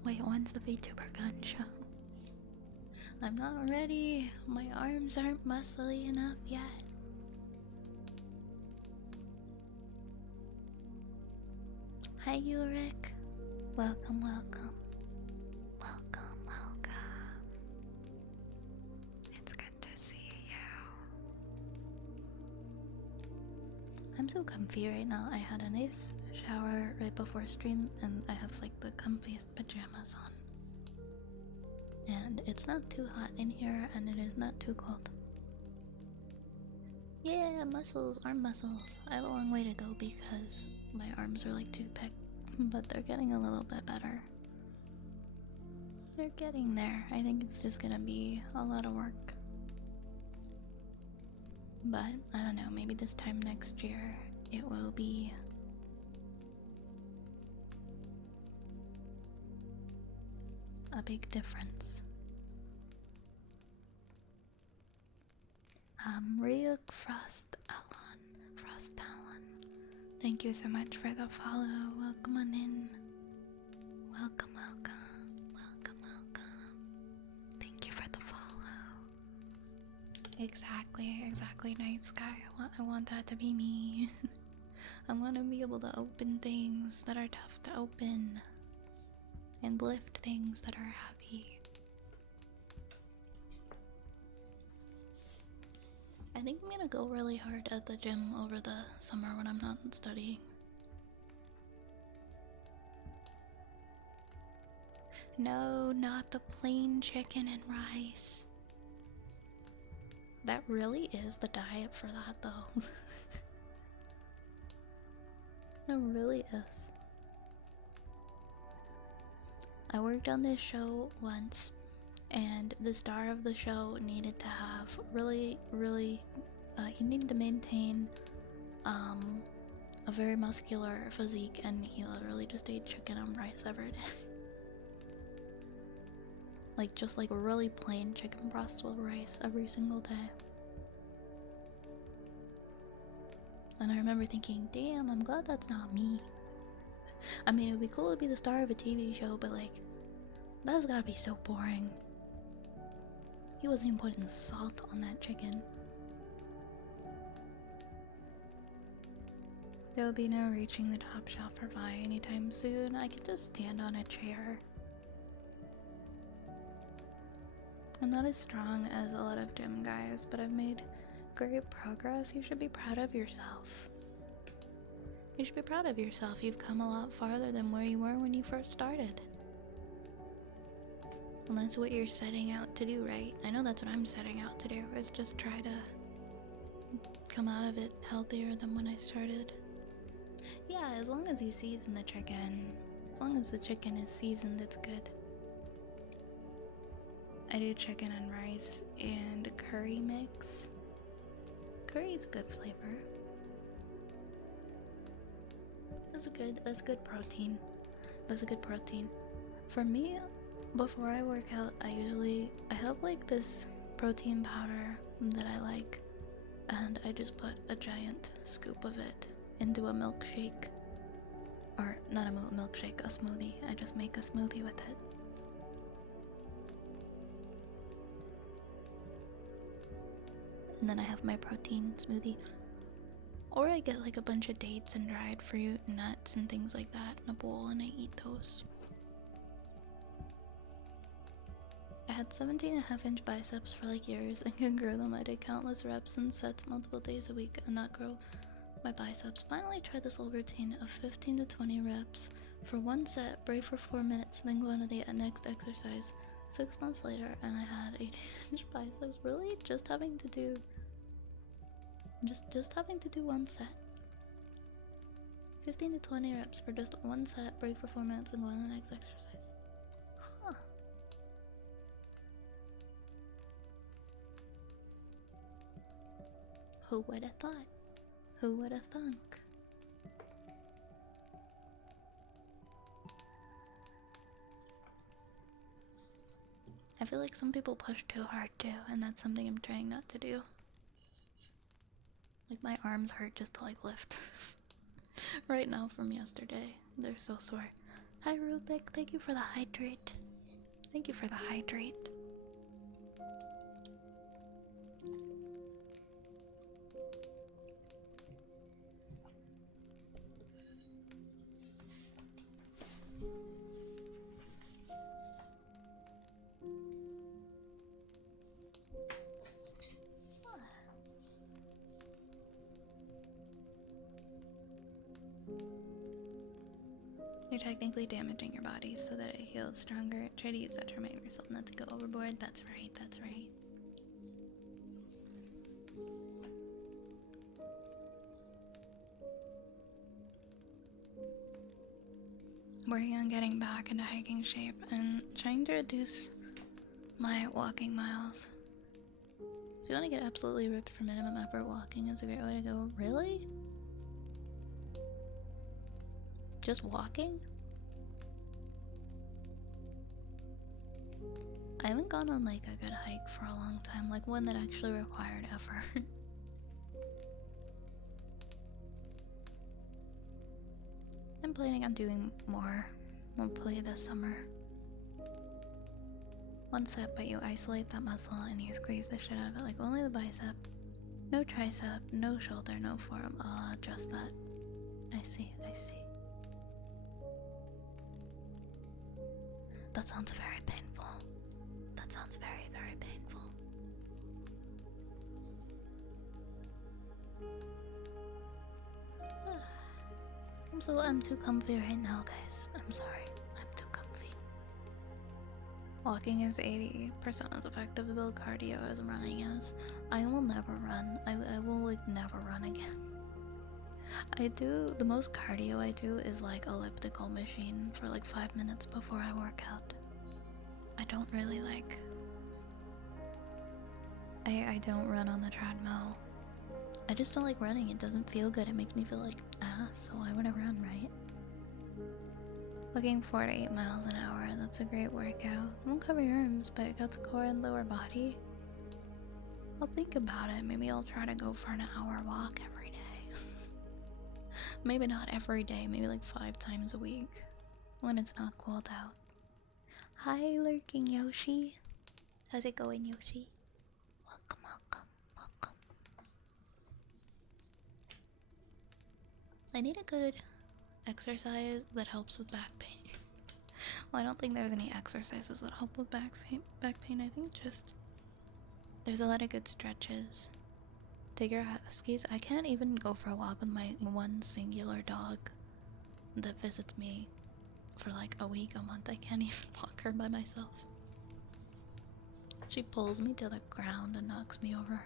Wait, when's the VTuber gun show? I'm not ready. My arms aren't muscly enough yet. Hi, Ulrich. Welcome, welcome. Welcome, welcome. It's good to see you. I'm so comfy right now. I had a nice shower right before stream, and I have like the comfiest pajamas on. And it's not too hot in here, and it is not too cold. Yeah, muscles, arm muscles. I have a long way to go because my arms are like toothpick, but they're getting a little bit better. They're getting there. I think it's just gonna be a lot of work. But I don't know, maybe this time next year it will be a big difference. Ryuk Frost Talon. Thank you so much for the follow. Welcome on in. Welcome, welcome, welcome, welcome. Thank you for the follow. Exactly, Night Sky. I want that to be me. I want to be able to open things that are tough to open and lift things that are heavy. I think I'm gonna go really hard at the gym over the summer when I'm not studying. No, not the plain chicken and rice. That really is the diet for that though. It really is. I worked on this show once, and the star of the show needed to have he needed to maintain a very muscular physique, and he literally just ate chicken and rice every day. Like just like really plain chicken breast with rice every single day. And I remember thinking, damn, I'm glad that's not me. I mean, it would be cool to be the star of a TV show, but like, that's gotta be so boring. He wasn't even putting salt on that chicken. There will be no reaching the top shelf or Vi anytime soon. I can just stand on a chair. I'm not as strong as a lot of gym guys, but I've made great progress. You should be proud of yourself. You should be proud of yourself. You've come a lot farther than where you were when you first started. And that's what you're setting out to do, right? I know that's what I'm setting out to do, is just try to come out of it healthier than when I started. Yeah, as long as you season the chicken. As long as the chicken is seasoned, it's good. I do chicken and rice and curry mix. Curry is a good flavor. That's good protein. That's a good protein. For me, before I work out, I have like this protein powder that I like, and I just put a giant scoop of it into a milkshake. Or not a milkshake, a smoothie. I just make a smoothie with it. And then I have my protein smoothie. Or I get like a bunch of dates and dried fruit and nuts and things like that in a bowl, and I eat those. I had 17.5-inch biceps for like years and could grow them. I did countless reps and sets multiple days a week and not grow my biceps. Finally tried this old routine of 15 to 20 reps for one set, break for 4 minutes, then go on to the next exercise. 6 months later, and I had 18-inch biceps. Really? Just having to do one set. 15 to 20 reps for just one set, break for 4 minutes, and go on to the next exercise. Huh. Who would have thought? Who would have thunk? I feel like some people push too hard too, and that's something I'm trying not to do. Like my arms hurt just to like lift. right now from yesterday. They're so sore. Hi Rubik, thank you for the hydrate. Thank you for the hydrate. You're technically damaging your body so that it heals stronger. Try to use that to remind yourself not to go overboard. That's right, that's right. Working on getting back into hiking shape and trying to reduce my walking miles. If you want to get absolutely ripped for minimum effort, walking is a great way to go. Really? Just walking? I haven't gone on like a good hike for a long time, like one that actually required effort. I'm planning on doing more, hopefully this summer. One set, but you isolate that muscle and you squeeze the shit out of it, like only the bicep. No tricep, no shoulder, no forearm. Just that. I see, I see. That sounds very painful. That sounds very, very painful. I'm too comfy right now, guys. I'm sorry. I'm too comfy. Walking is 80% as effective to build cardio as running is. I will never run. I will like never run again. The most cardio I do is like elliptical machine for like 5 minutes before I work out. I don't really like... I don't run on the treadmill. I just don't like running. It doesn't feel good. It makes me feel like ass, so why would I run, right? Looking 4 to 8 miles an hour. That's a great workout. I won't cover your arms, but it got core and lower body. I'll think about it. Maybe I'll try to go for an hour walk every day. Maybe not every day. Maybe like 5 times a week when it's not cold out. Hi, lurking Yoshi. How's it going, Yoshi? Welcome, welcome, welcome. I need a good exercise that helps with back pain. Well, I don't think there's any exercises that help with back pain. I think just there's a lot of good stretches. Take your huskies. I can't even go for a walk with my one singular dog that visits me for like a week, a month. I can't even walk her by myself. She pulls me to the ground and knocks me over.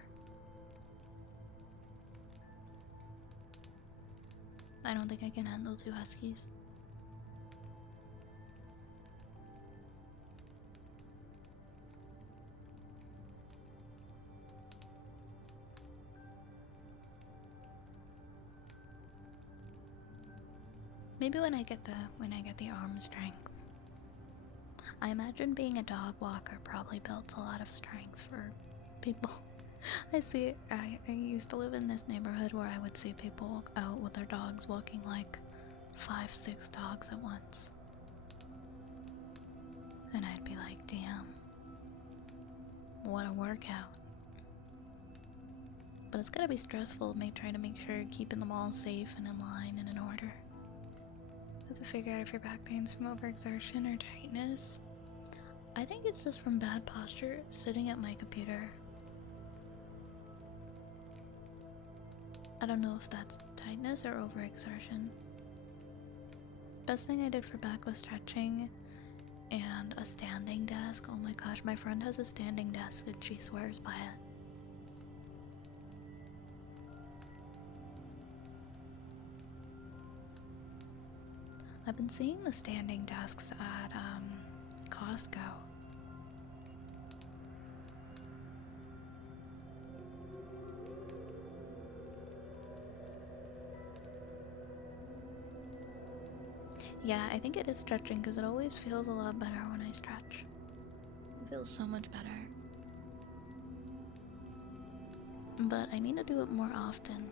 I don't think I can handle 2 huskies. Maybe when I get the arm strength. I imagine being a dog walker probably builds a lot of strength for people. I used to live in this neighborhood where I would see people walk out with their dogs walking like 5, 6 dogs at once. And I'd be like, damn, what a workout. But it's gotta be stressful, trying to make sure you're keeping them all safe and in line and in order. Have to figure out if your back pain's from overexertion or tightness. I think it's just from bad posture, sitting at my computer. I don't know if that's tightness or overexertion. Best thing I did for back was stretching and a standing desk. Oh my gosh, my friend has a standing desk and she swears by it. I've been seeing the standing desks at Costco. Yeah, I think it is stretching because it always feels a lot better when I stretch. It feels so much better. But I need to do it more often.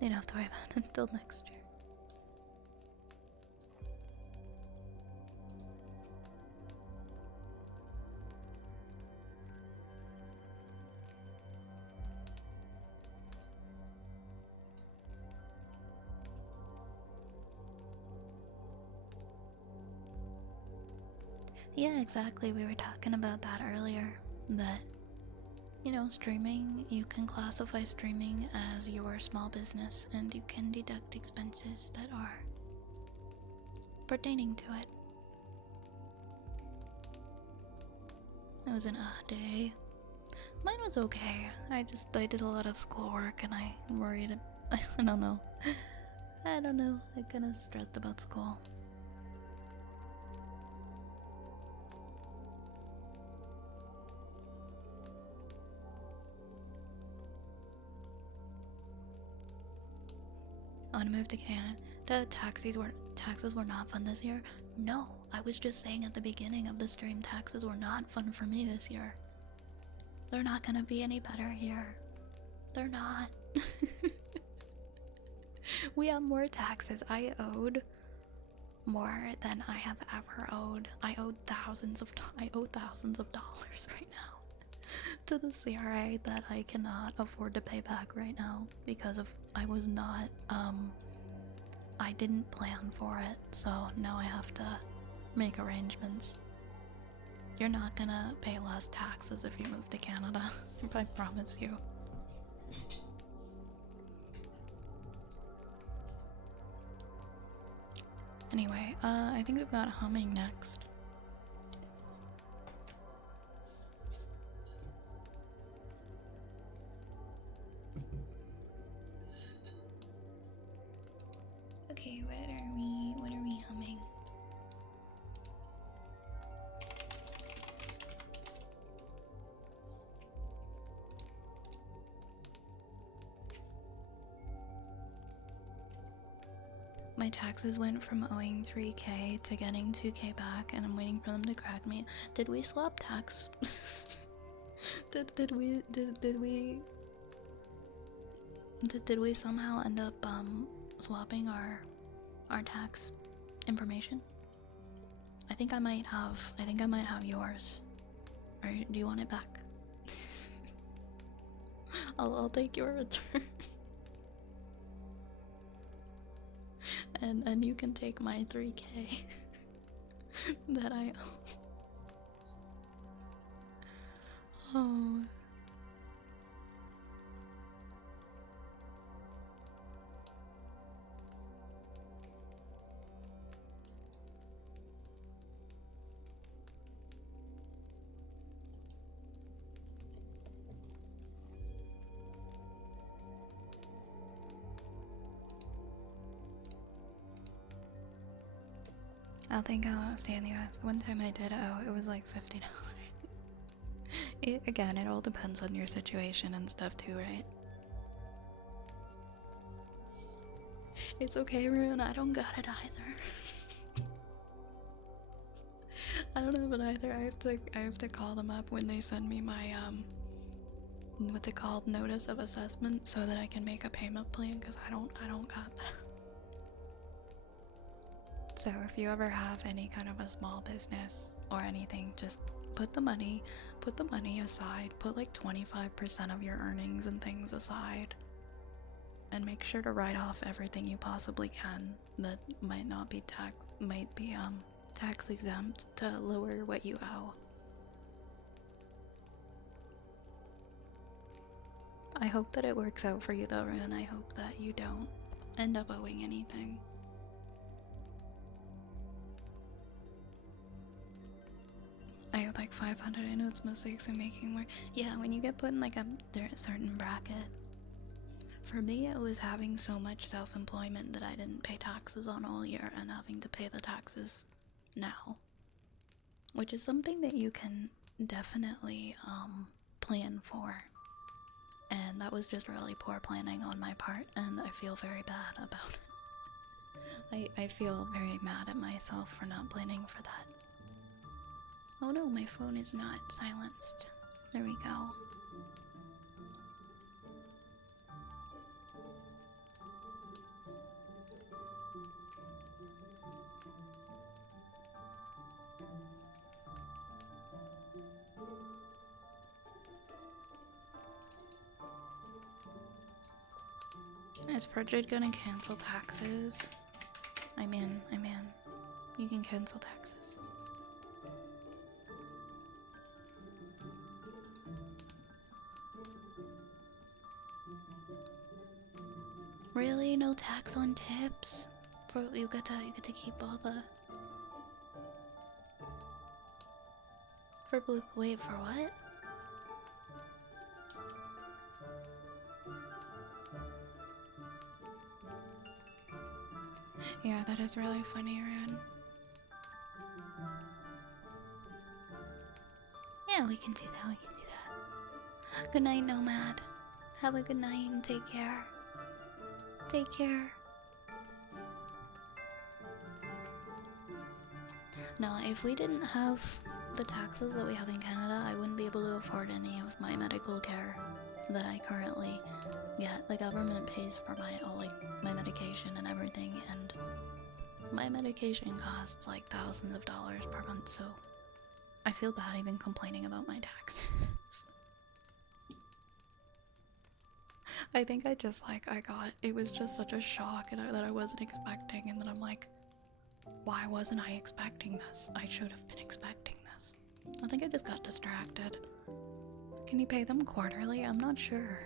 You don't have to worry about it until next year. Yeah, exactly. We were talking about that earlier. That, you know, streaming, you can classify streaming as your small business and you can deduct expenses that are pertaining to it. It was an odd day. Mine was okay. I did a lot of schoolwork and I worried. I don't know. I don't know. I kind of stressed about school. I want to move to Canada. The taxes were not fun this year. No, I was just saying at the beginning of the stream, taxes were not fun for me this year. They're not gonna be any better here. They're not. We have more taxes. I owed more than I have ever owed. I owe thousands of dollars right now to the CRA that I cannot afford to pay back right now because of I didn't plan for it, so now I have to make arrangements. You're not gonna pay less taxes if you move to Canada, I promise you. Anyway, I think we've got humming next. Okay, what are we humming? My taxes went from owing 3K to getting 2K back, and I'm waiting for them to crack me. Did we swap tax? did we somehow end up swapping our tax information? I think I might have yours. Or do you want it back? I'll take your return. and you can take my 3K that I owe. Oh. I think I'll stay in the US. The one time I did it was like $50. Again, it all depends on your situation and stuff too, right? It's okay, Rune. I don't got it either. I don't have it either. I have to call them up when they send me my what's it called, notice of assessment, so that I can make a payment plan, because I don't got that. So if you ever have any kind of a small business or anything, just put the money aside. Put like 25% of your earnings and things aside, and make sure to write off everything you possibly can that might be tax exempt to lower what you owe. I hope that it works out for you though, Ren. I hope that you don't end up owing anything. I owe like 500. I know it's mistakes I'm making more. Yeah, when you get put in like a certain bracket. For me, it was having so much self-employment that I didn't pay taxes on all year and having to pay the taxes now. Which is something that you can definitely plan for. And that was just really poor planning on my part, and I feel very bad about it. I feel very mad at myself for not planning for that. Oh no, my phone is not silenced. There we go. Is Frigid gonna cancel taxes? I'm in. You can cancel taxes. Really? No tax on tips? For you get to keep all the for blue. Wait, for what? Yeah, that is really funny, Rune. Yeah, we can do that. Good night, Nomad. Have a good night and take care. Take care. No, if we didn't have the taxes that we have in Canada, I wouldn't be able to afford any of my medical care that I currently get. The government pays for my medication and everything, and my medication costs like thousands of dollars per month, so I feel bad even complaining about my taxes. I think it was just such a shock that I wasn't expecting, and then I'm like, why wasn't I expecting this? I should have been expecting this. I think I just got distracted. Can you pay them quarterly? I'm not sure.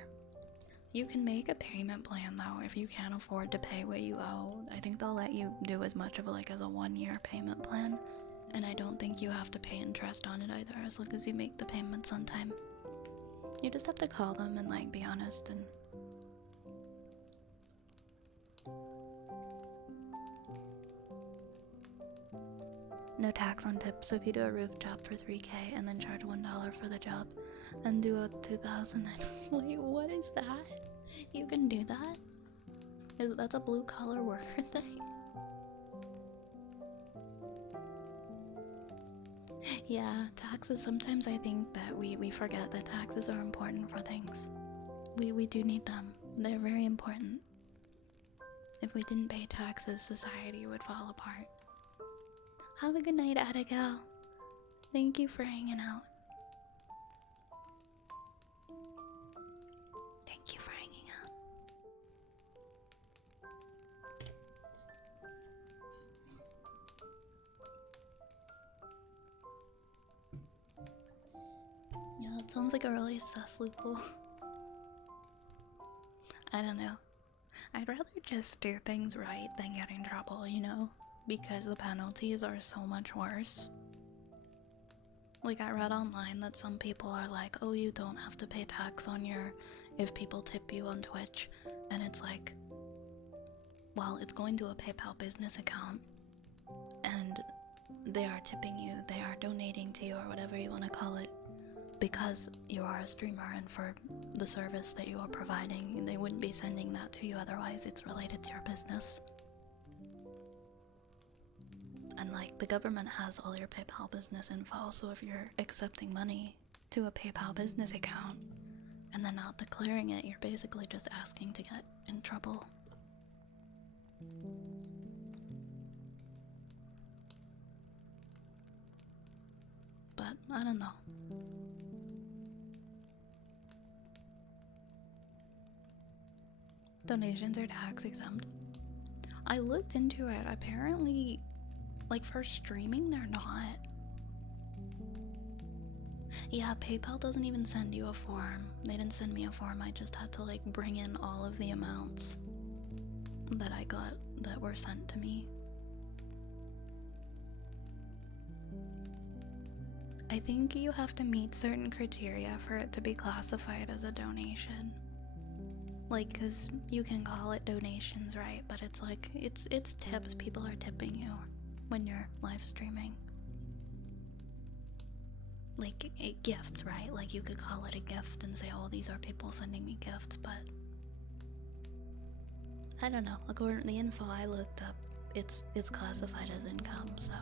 You can make a payment plan though if you can't afford to pay what you owe. I think they'll let you do as much of as a 1-year payment plan, and I don't think you have to pay interest on it either as long as you make the payments on time. You just have to call them and be honest and no tax on tips. So if you do a roof job for $3K and then charge $1 for the job and do a 2,000, wait, what is that? You can do that? That's a blue collar worker thing? Yeah, taxes. Sometimes I think that we forget that taxes are important for things. We do need them. They're very important. If we didn't pay taxes, society would fall apart. Have a good night, Attica. Thank you for hanging out. Thank you for hanging out. Yeah, that sounds like a really sus loophole. I don't know. I'd rather just do things right than get in trouble, you know? Because the penalties are so much worse. I read online that some people are like, oh, you don't have to pay tax on if people tip you on Twitch. And it's like, well, it's going to a PayPal business account. And they are tipping you, they are donating to you, or whatever you want to call it, because you are a streamer and for the service that you are providing. They wouldn't be sending that to you otherwise. It's related to your business. And the government has all your PayPal business info, so if you're accepting money to a PayPal business account and then not declaring it, you're basically just asking to get in trouble. But I don't know. Donations are tax exempt. I looked into it. Apparently, for streaming, they're not. Yeah, PayPal doesn't even send you a form. They didn't send me a form. I just had to bring in all of the amounts that I got that were sent to me. I think you have to meet certain criteria for it to be classified as a donation. Cause you can call it donations, right? But it's it's tips. People are tipping you when you're live streaming. Gifts, right? You could call it a gift and say, oh, these are people sending me gifts, but I don't know. According to the info I looked up, it's classified as income, so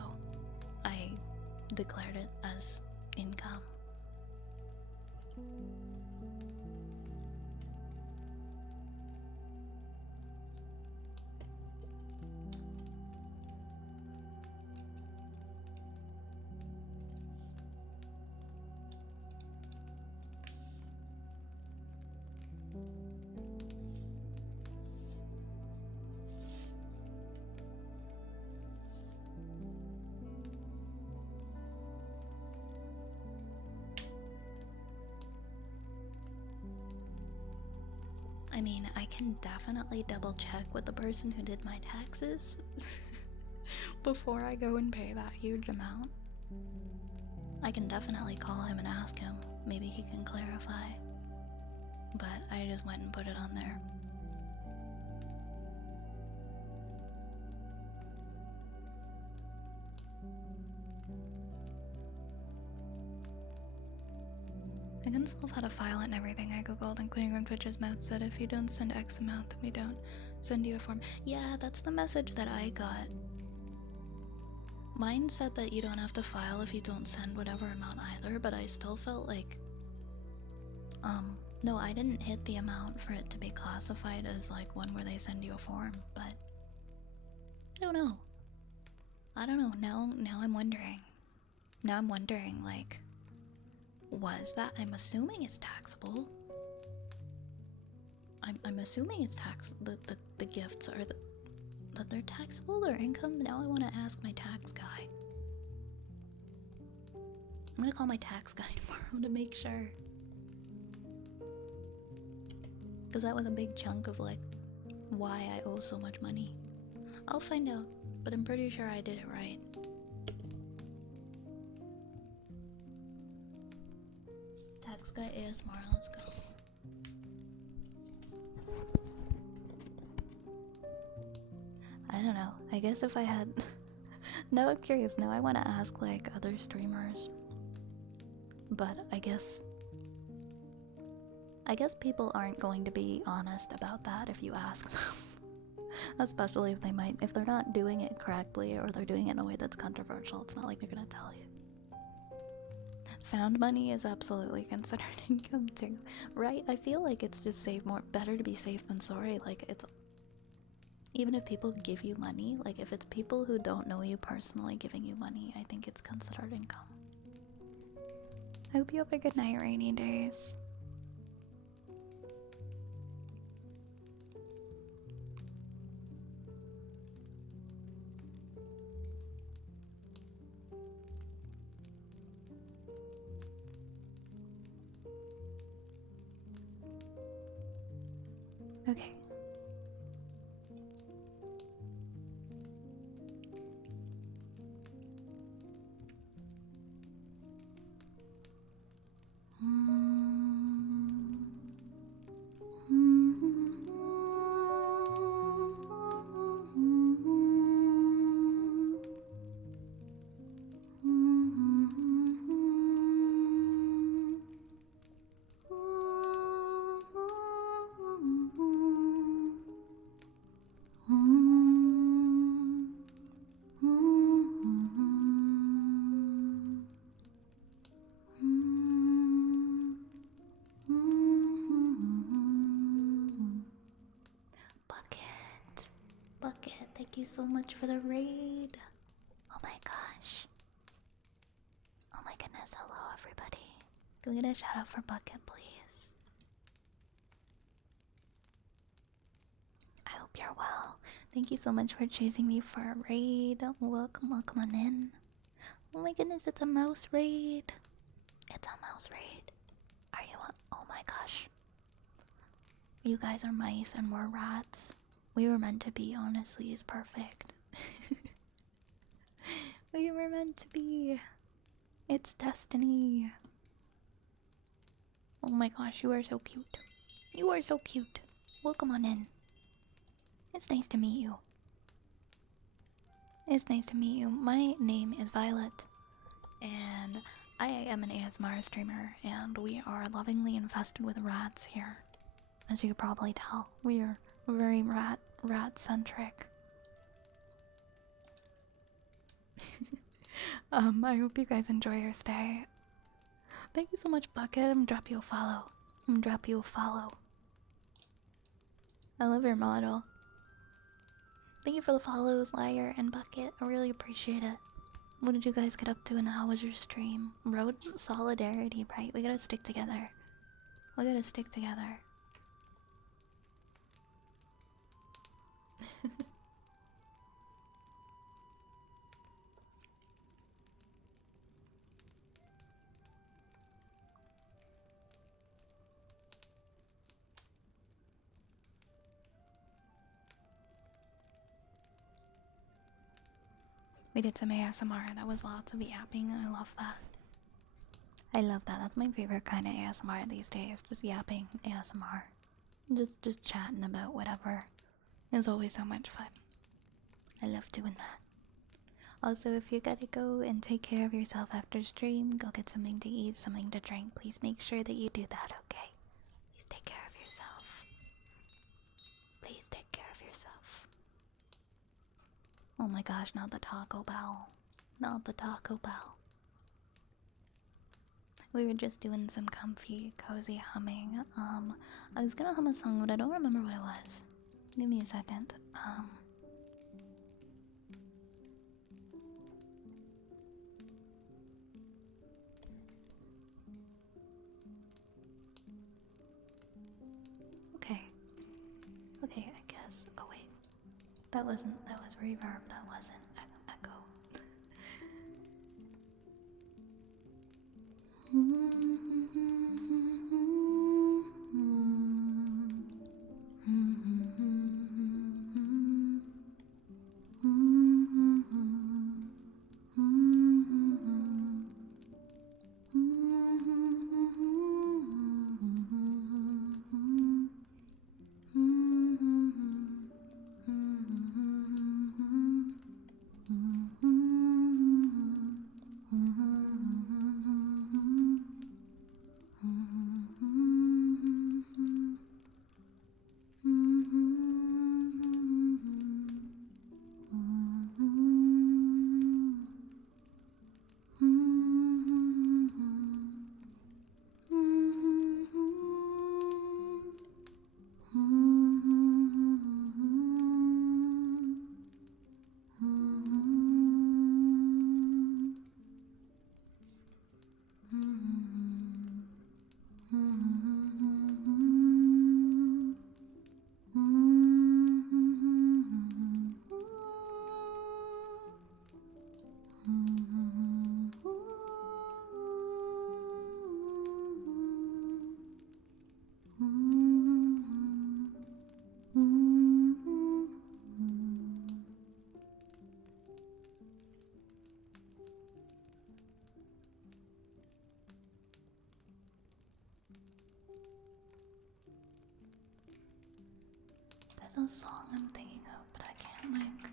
I declared it as income. mean, I can definitely double check with the person who did my taxes before I go and pay that huge amount. I can definitely call him and ask him. Maybe he can clarify. But I just went and put it on there. I can solve how to file it and everything. I googled, and Clearing Room Twitch's mouth said if you don't send X amount, then we don't send you a form. Yeah, that's the message that I got. Mine said that you don't have to file if you don't send whatever amount either, but I still felt like, no, I didn't hit the amount for it to be classified as like one where they send you a form, but I don't know. I don't know. Now I'm wondering. Now I'm wondering, like, was that? I'm assuming it's taxable. I'm assuming it's the gifts are that they're taxable or income. Now I want to ask my tax guy. I'm gonna call my tax guy tomorrow to make sure. Because that was a big chunk of like why I owe so much money. I'll find out, but I'm pretty sure I did it right. Tax guy ASMR, let's go. I don't know. I guess if I had now I'm curious. Now I want to ask like other streamers. But I guess people aren't going to be honest about that if you ask them. Especially if they're not doing it correctly or they're doing it in a way that's controversial. It's not like they're gonna tell you. Found money is absolutely considered income too, right? I feel like it's just better to be safe than sorry. Like, it's even if people give you money, like if it's people who don't know you personally giving you money, I think it's considered income. I hope you have a good night, rainy days. Okay. Bucket, thank you so much for the raid. Oh my gosh. Oh my goodness, hello everybody. Can we get a shout out for Bucket, please? I hope you're well. Thank you so much for choosing me for a raid. Welcome on in. Oh my goodness, it's a mouse raid. It's a mouse raid. Are you oh my gosh. You guys are mice and we're rats. We were meant to be, honestly, is perfect. We were meant to be. It's destiny. Oh my gosh, you are so cute. You are so cute. Welcome on in. It's nice to meet you. It's nice to meet you. My name is Violet, and I am an ASMR streamer, and we are lovingly infested with rats here. As you could probably tell, we are very rat-centric. I hope you guys enjoy your stay. Thank you so much, Bucket. I'm gonna drop you a follow. I love your model. Thank you for the follows, Liar and Bucket. I really appreciate it. What did you guys get up to and how was your stream? Road solidarity, right? We gotta stick together. We gotta stick together. We did some ASMR. That was lots of yapping. I love that. I love that. That's my favorite kind of ASMR these days. Just yapping ASMR. Just chatting about whatever. It's always so much fun. I love doing that. Also, if you gotta go and take care of yourself after stream, go get something to eat, something to drink. Please make sure that you do that, okay? Please take care of yourself. Please take care of yourself. Oh my gosh, not the Taco Bell. Not the Taco Bell. We were just doing some comfy, cozy humming. I was gonna hum a song, but I don't remember what it was. Give me a second. Okay. Okay, I guess. Oh wait. That was reverb, that wasn't echo. There's a song I'm thinking of, but I can't like.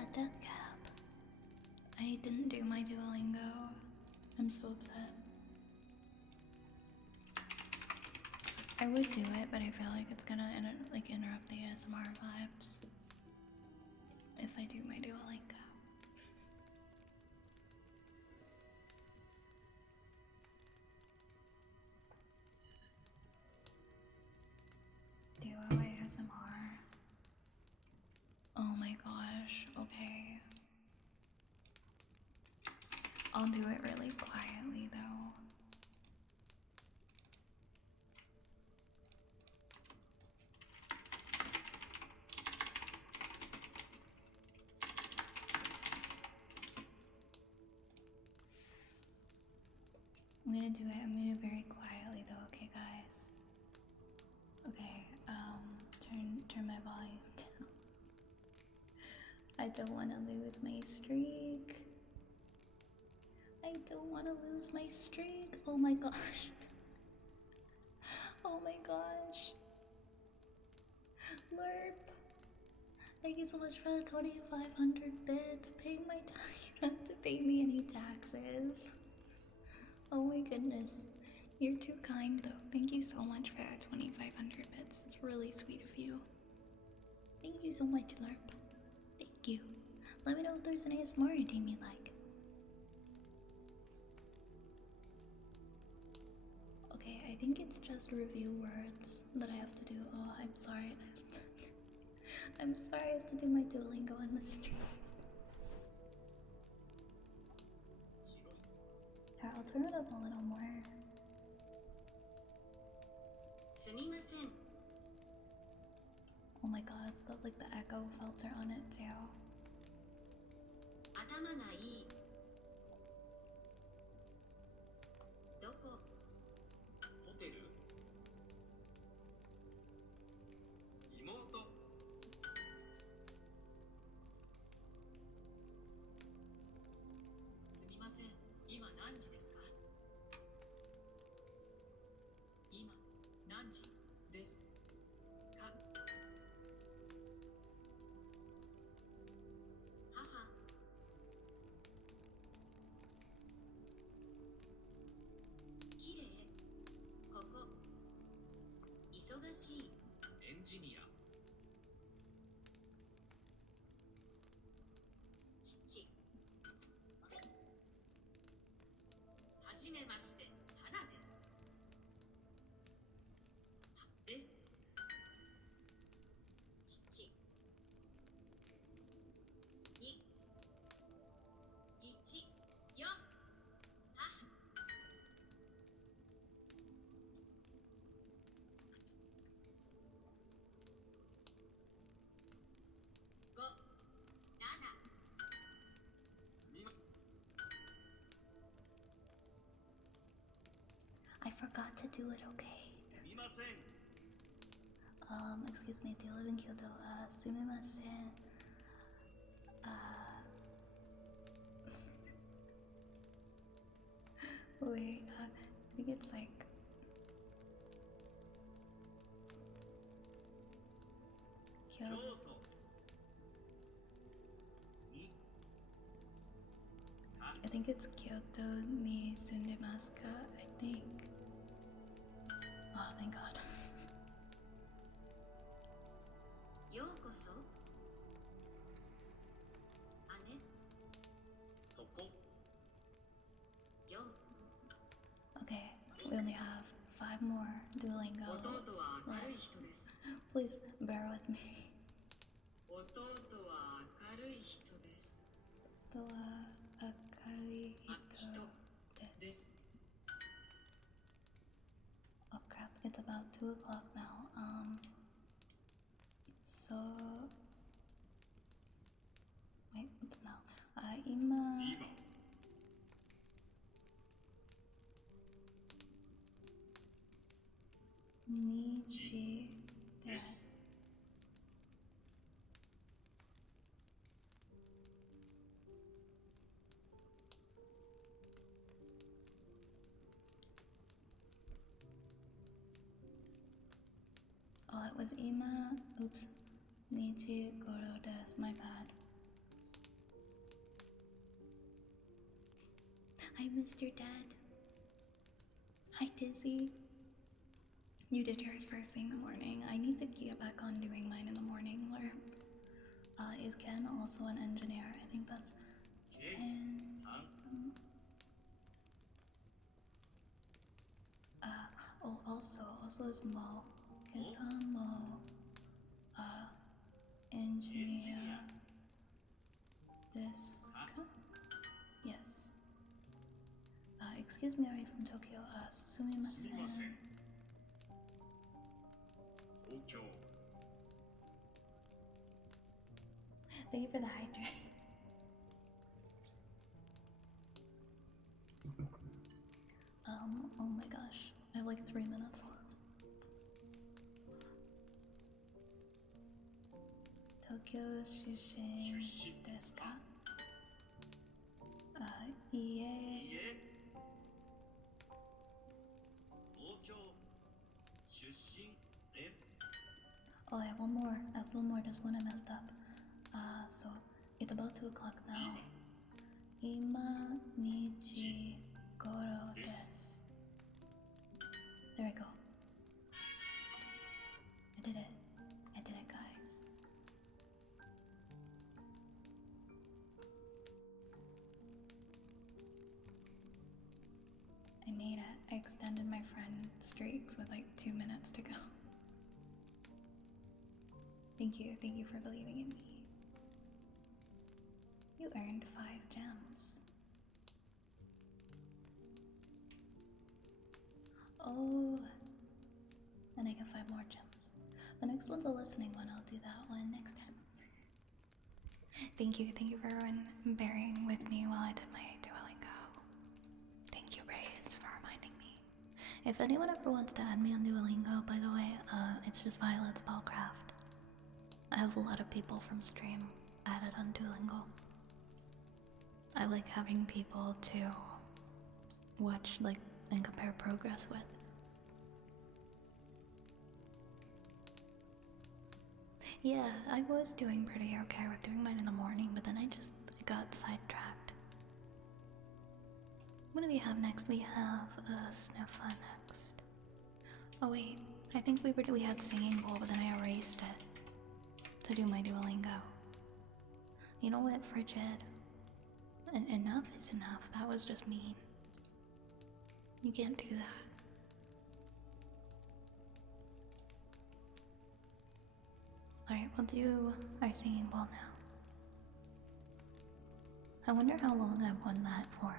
death cap. I didn't do my Duolingo. I'm so upset. I would do it, but I feel like it's gonna interrupt the ASMR vibes if I do my Duolingo. Duo ASMR. Oh my gosh, okay. I'll do it really quietly though. I'm gonna do it very quietly though, okay guys? Okay, turn my volume down. I don't wanna lose my streak. I don't wanna lose my streak. Oh my gosh. Oh my gosh. Lurp. Thank you so much for the 2,500 bits. Pay my tax. You don't have to pay me any taxes. Oh my goodness. You're too kind though. Thank you so much for that 2,500 bits. It's really sweet of you. Thank you so much, Lurp. Thank you. Let me know if there's an ASMR team you like. Okay, I think it's just review words that I have to do. Oh, I'm sorry. I'm sorry I have to do my Duolingo on the stream. Here, I'll turn it up a little more. Oh my god, it's got like the echo filter on it too. I forgot to do it, okay? Excuse me, do you live in Kyoto? Sumimasen. Wait, I think it's like... Kyoto. I think it's Kyoto ni sundemasu ka, I think. Oh, thank God. Okay, we only have 5 more Duolingo left. Please bear with me. 夫は明るい人です。Oh crap, it's about 2 o'clock now. So... Wait, what's now? 今... Nichi desu. Oh, it was ima. Oops. Nichi goro desu. My bad. I missed your dad. Hi, Dizzy. You did yours first thing in the morning. I need to get back on doing mine in the morning. Or is Ken also an engineer? I think that's Ken. Oh, also is Mo. Ken-san, Mo. Engineer. This. Yes. Excuse me, are you from Tokyo? Sumimasen. Thank you for the hydrate. Oh my gosh. I have like 3 minutes left. Tokyo Shushin desu ka? Iie. Oh, I have one more. Just one I messed up. So it's about 2 o'clock now. Ima nichi goro desu. There we go. I did it, guys. I made it. I extended my friend streaks with like 2 minutes to go. Thank you for believing in me. You earned 5 gems. Oh, and I get 5 more gems. The next one's a listening one. I'll do that one next time. Thank you for everyone bearing with me while I did my Duolingo. Thank you, Reyes, for reminding me. If anyone ever wants to add me on Duolingo, by the way, it's just Violet's Spellcraft. I have a lot of people from stream added on Duolingo. I like having people to watch, like, and compare progress with. Yeah, I was doing pretty okay with doing mine in the morning, but then I got sidetracked. What do we have next? We have Sniffa next. Oh wait, I think we had Singing Bowl, but then I erased it to do my Duolingo. You know what, Frigid? Enough is enough. That was just mean. You can't do that. Alright, we'll do our Singing Bowl now. I wonder how long I've won that for.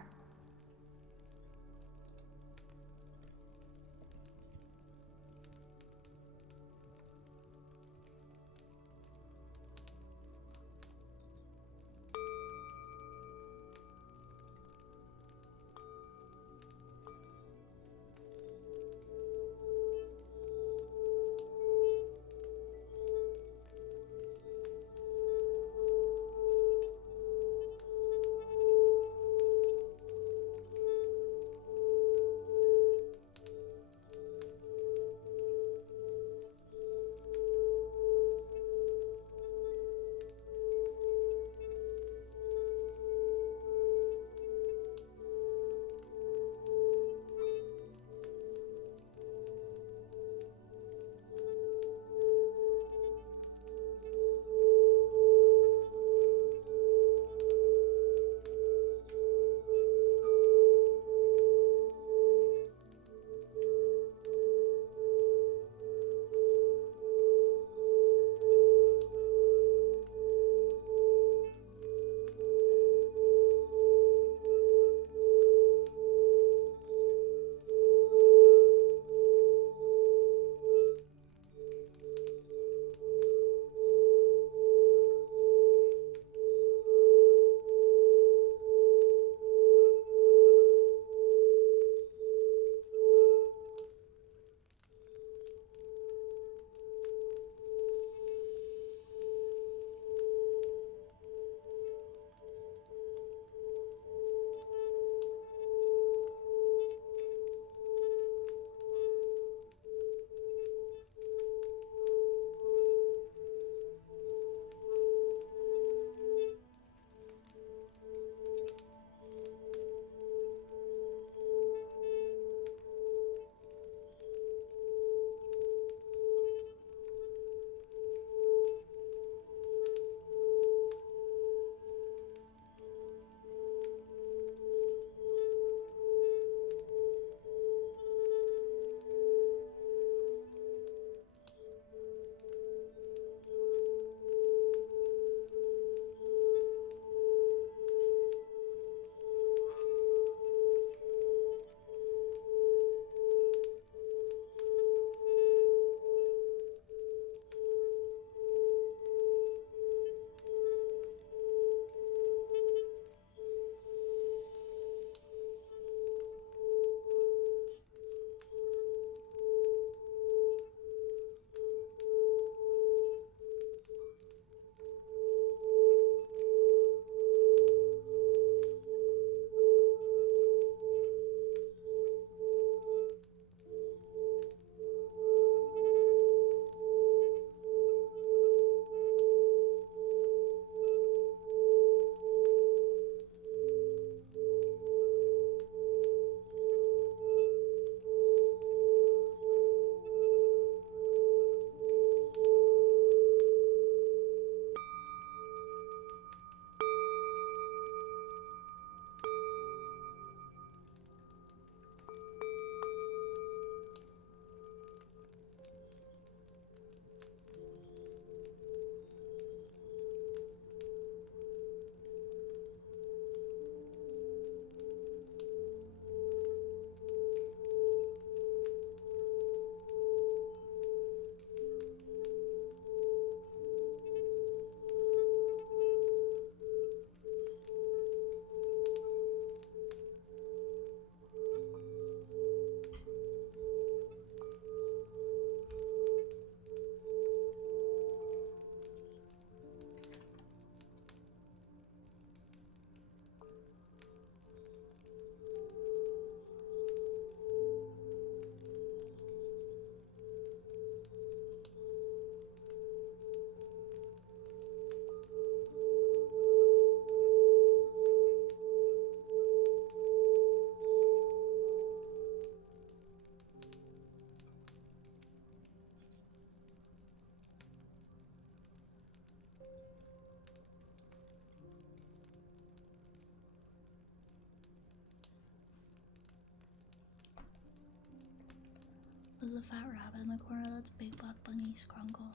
Who's the fat rabbit in the corner? That's Big Black Bunny Scrunkle.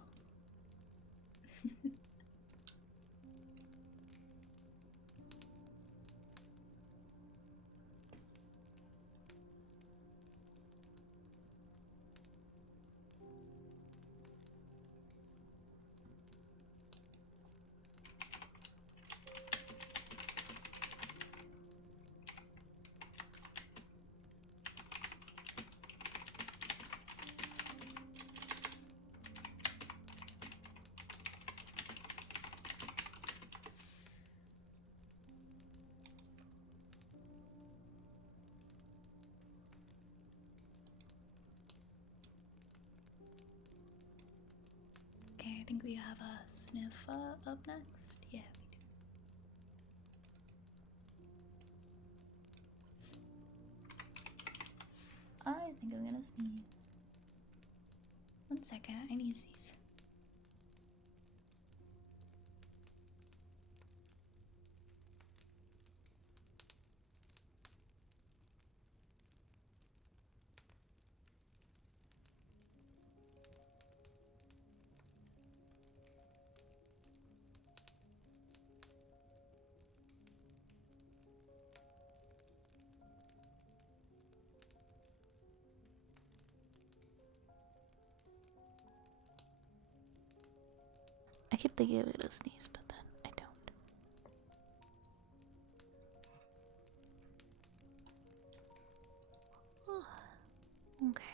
Okay, I think we have a sniff up next. Yeah, we do. I think I'm gonna sneeze. 1 second, I need to sneeze. I keep thinking I'm gonna sneeze, but then I don't. Okay.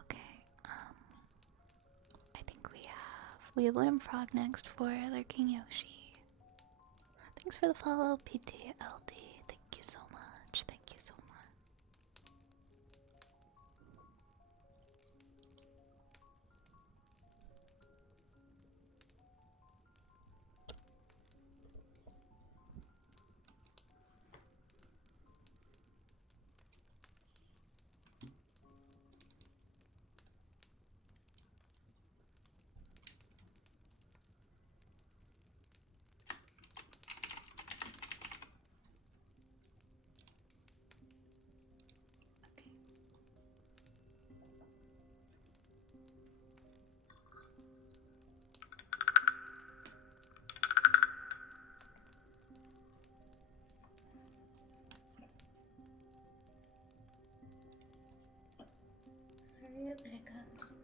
Okay, I think we have Wooden Frog next for Lurking Yoshi. Thanks for the follow, PTLD. Thank you so much. Thank you so much. Sorry, the hiccups.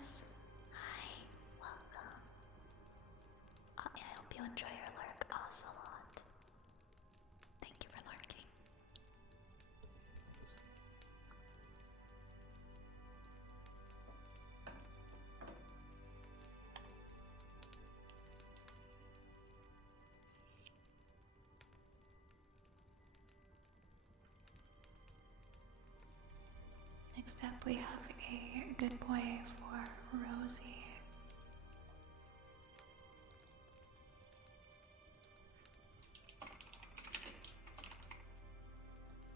Sis. Hi. Welcome. I hope you enjoy your lurk Ocelot. Thank you for lurking. Next up, we have a good boy for Rosie.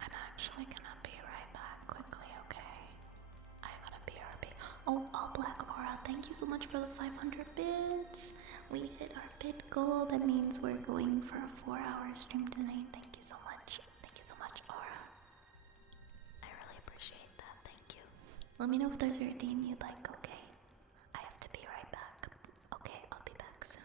I'm actually gonna be right back quickly, okay? I'm gonna BRB. Oh, All Black Aura, thank you so much for the 500 bits. We hit our bit goal. That means we're going for a 4-hour stream tonight. Thank you so much. Thank you so much, Aura. I really appreciate that. Thank you. Let me know if there's a redeem you'd like, okay? I have to be right back. Okay, I'll be back soon.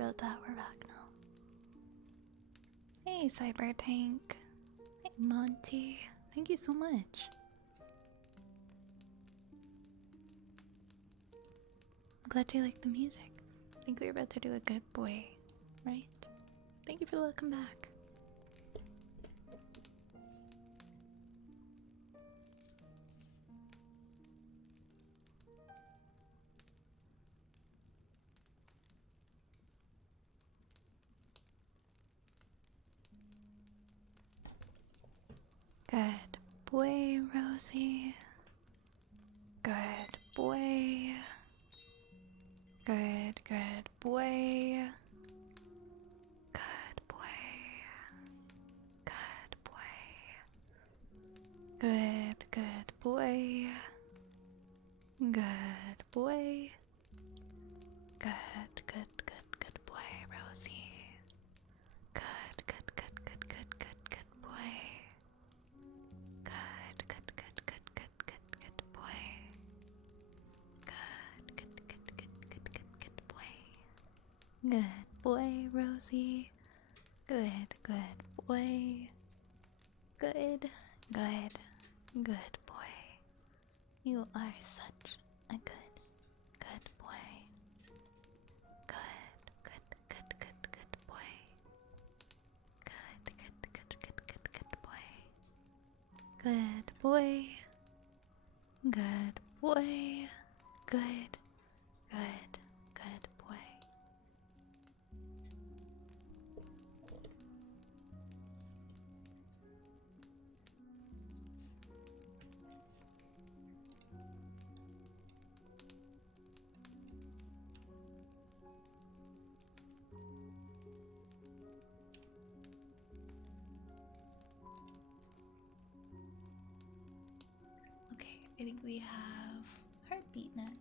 about that. We're back now. Hey, Cyber Tank. Hey, Monty. Thank you so much. I'm glad you like the music. I think we're about to do a good boy, right? Thank you for the welcome back. Good boy, Rosie. Good boy. Good boy. Good boy. Good boy. Good boy. Good boy. Good boy, Rosie. Good boy. Good boy. Good boy. Good boy, Rosie. Good boy. Good boy. You are such a good boy. Good boy. Good boy. Good boy. Good boy. Good boy. Okay, I think we have Heartbeat next.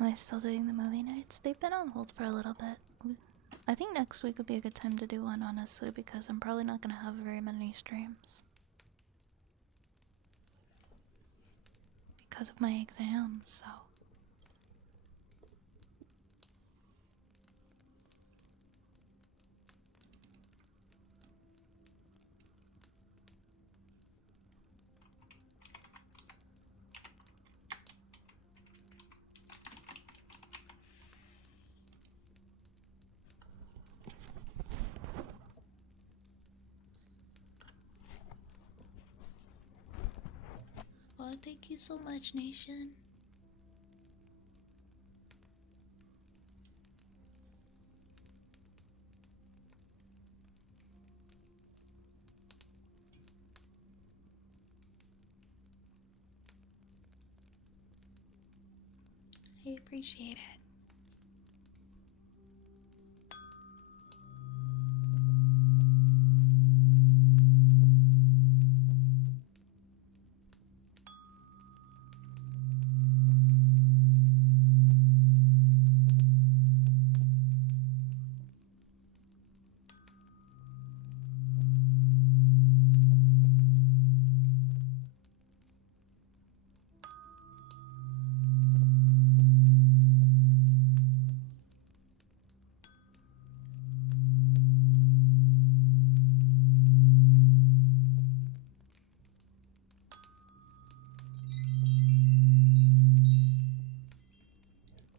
Am I still doing the movie nights? They've been on hold for a little bit. I think next week would be a good time to do one, honestly, because I'm probably not gonna have very many streams. Because of my exams, so. Well, thank you so much, Nation. I appreciate it.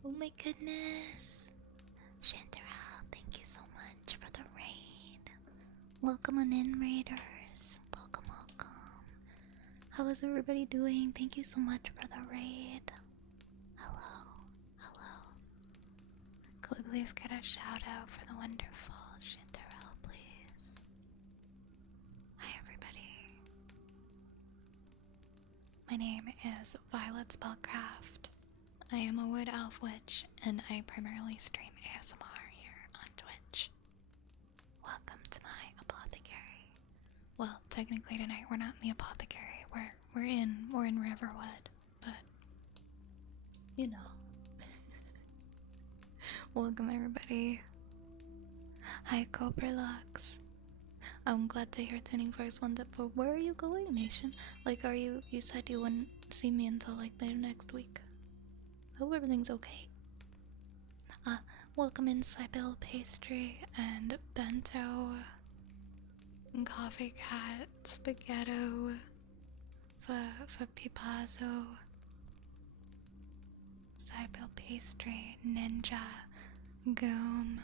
Oh my goodness. Chanterelle, thank you so much for the raid. Welcome on in, raiders. Welcome, welcome. How is everybody doing? Thank you so much for the raid. Hello, hello. Could we please get a shout out for the wonderful Chanterelle, please? Hi, everybody. My name is Violet Spellcraft. I am a wood elf witch, and I primarily stream ASMR here on Twitch. Welcome to my apothecary. Well, technically tonight we're not in the apothecary. We're in Riverwood, but you know. Welcome everybody. Hi Coprolux. I'm glad to hear tuning first one. But where are you going, Nation? Like, you said you wouldn't see me until like later next week. Hope everything's okay. Welcome in Sibyl Pastry and Bento, Coffee Cat, Spaghetto, for Pipazo, Sibyl Pastry, Ninja, Goom.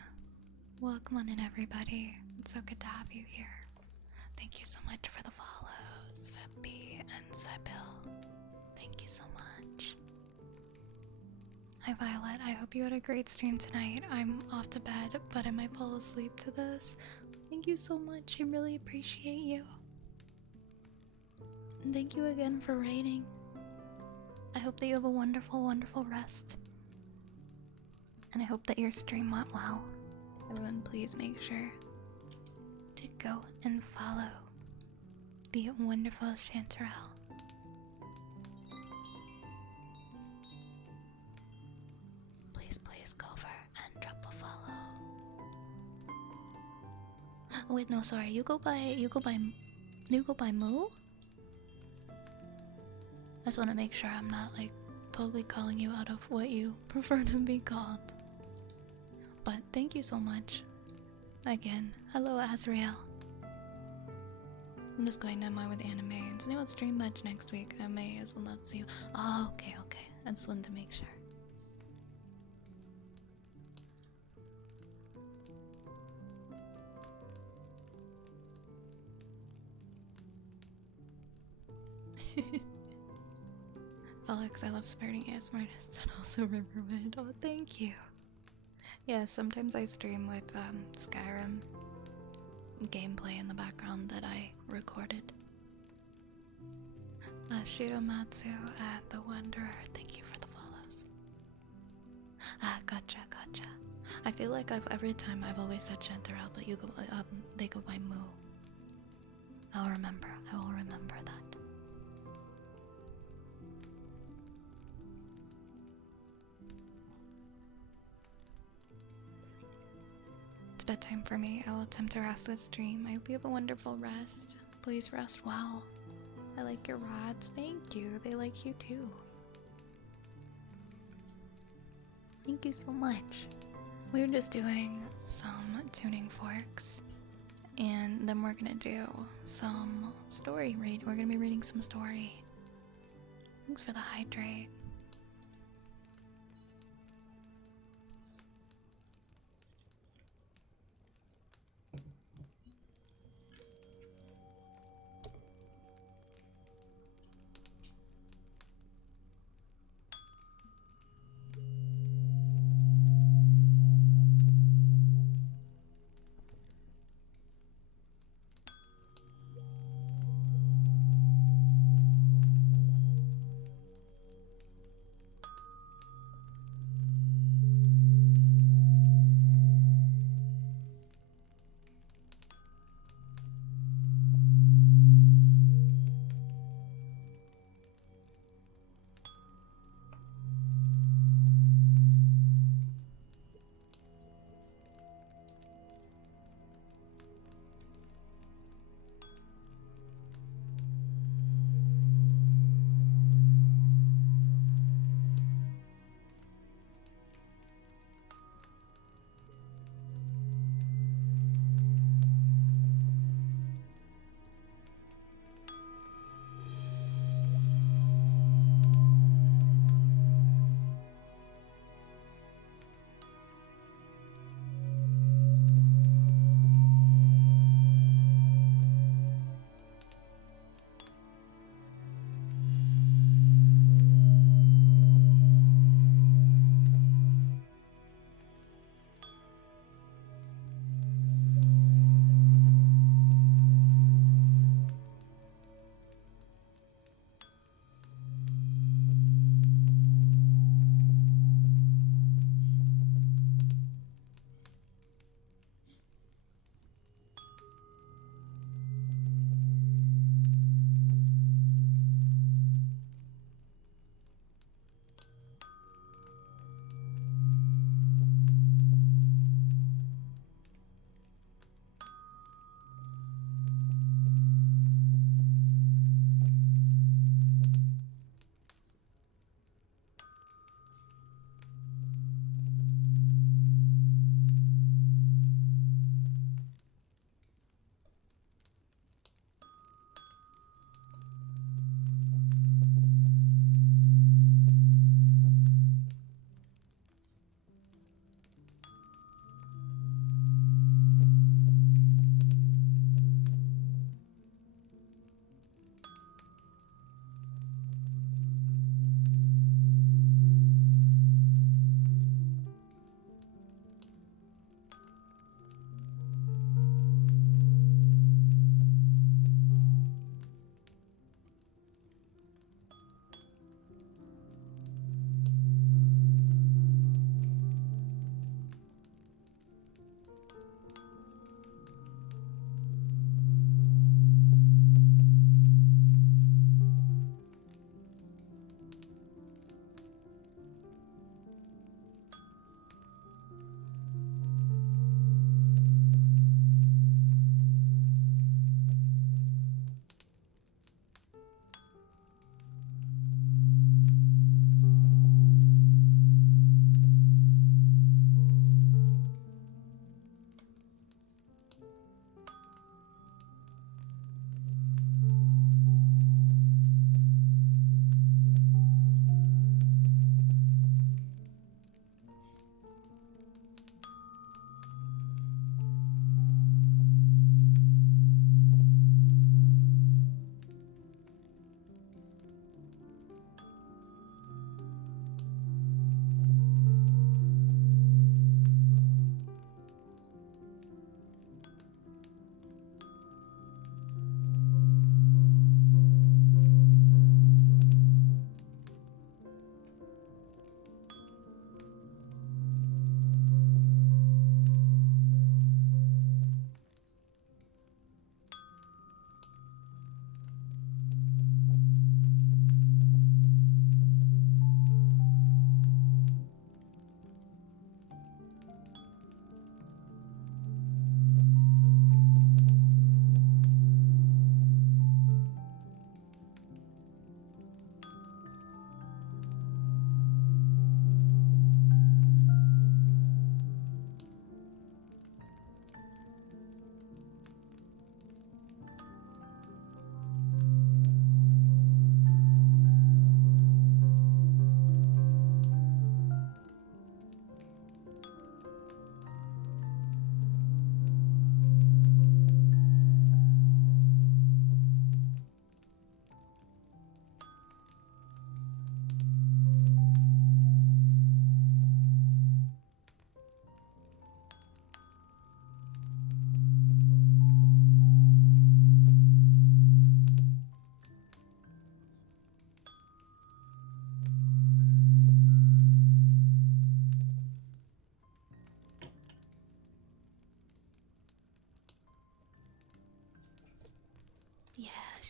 Welcome on in, everybody. It's so good to have you here. Thank you so much for the follows, Fippy and Sibyl. Thank you so much. Hi Violet, I hope you had a great stream tonight. I'm off to bed, but I might fall asleep to this. Thank you so much, I really appreciate you. And thank you again for raiding. I hope that you have a wonderful, wonderful rest. And I hope that your stream went well. Everyone please make sure to go and follow the wonderful Chanterelle. Please go over and drop a follow. Oh, wait, no, sorry. You go by Moo? I just want to make sure I'm not like totally calling you out of what you prefer to be called. But thank you so much. Again, hello Azrael. I'm just going to mind with anime and so what stream much next week. I may as well not see you. Oh, okay. I just wanted to make sure. Felix, I love supporting ASMR artists and also Riverwood. Oh, thank you. Yeah, sometimes I stream with Skyrim gameplay in the background that I recorded. Shiromatsu at The Wanderer, thank you for the follows. Gotcha. I feel like every time I've always said Chanterelle, but they go by Moo. I will remember that. bedtime for me. I will attempt to rest with stream. I hope you have a wonderful rest. Please rest well. I like your rods. Thank you. They like you too. Thank you so much. We're just doing some tuning forks. And then we're gonna do some story read. We're gonna be reading some story. Thanks for the hydrate.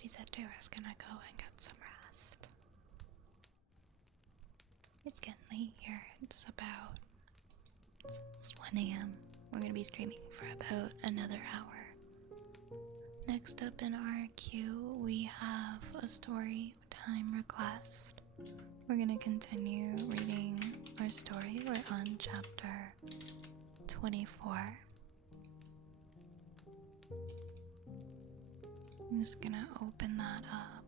she said she was gonna go and get some rest. It's getting late here. It's almost 1 a.m. We're gonna be streaming for about another hour. Next up in our queue, we have a story time request. We're gonna continue reading our story. We're on chapter 24. I'm just gonna open that up.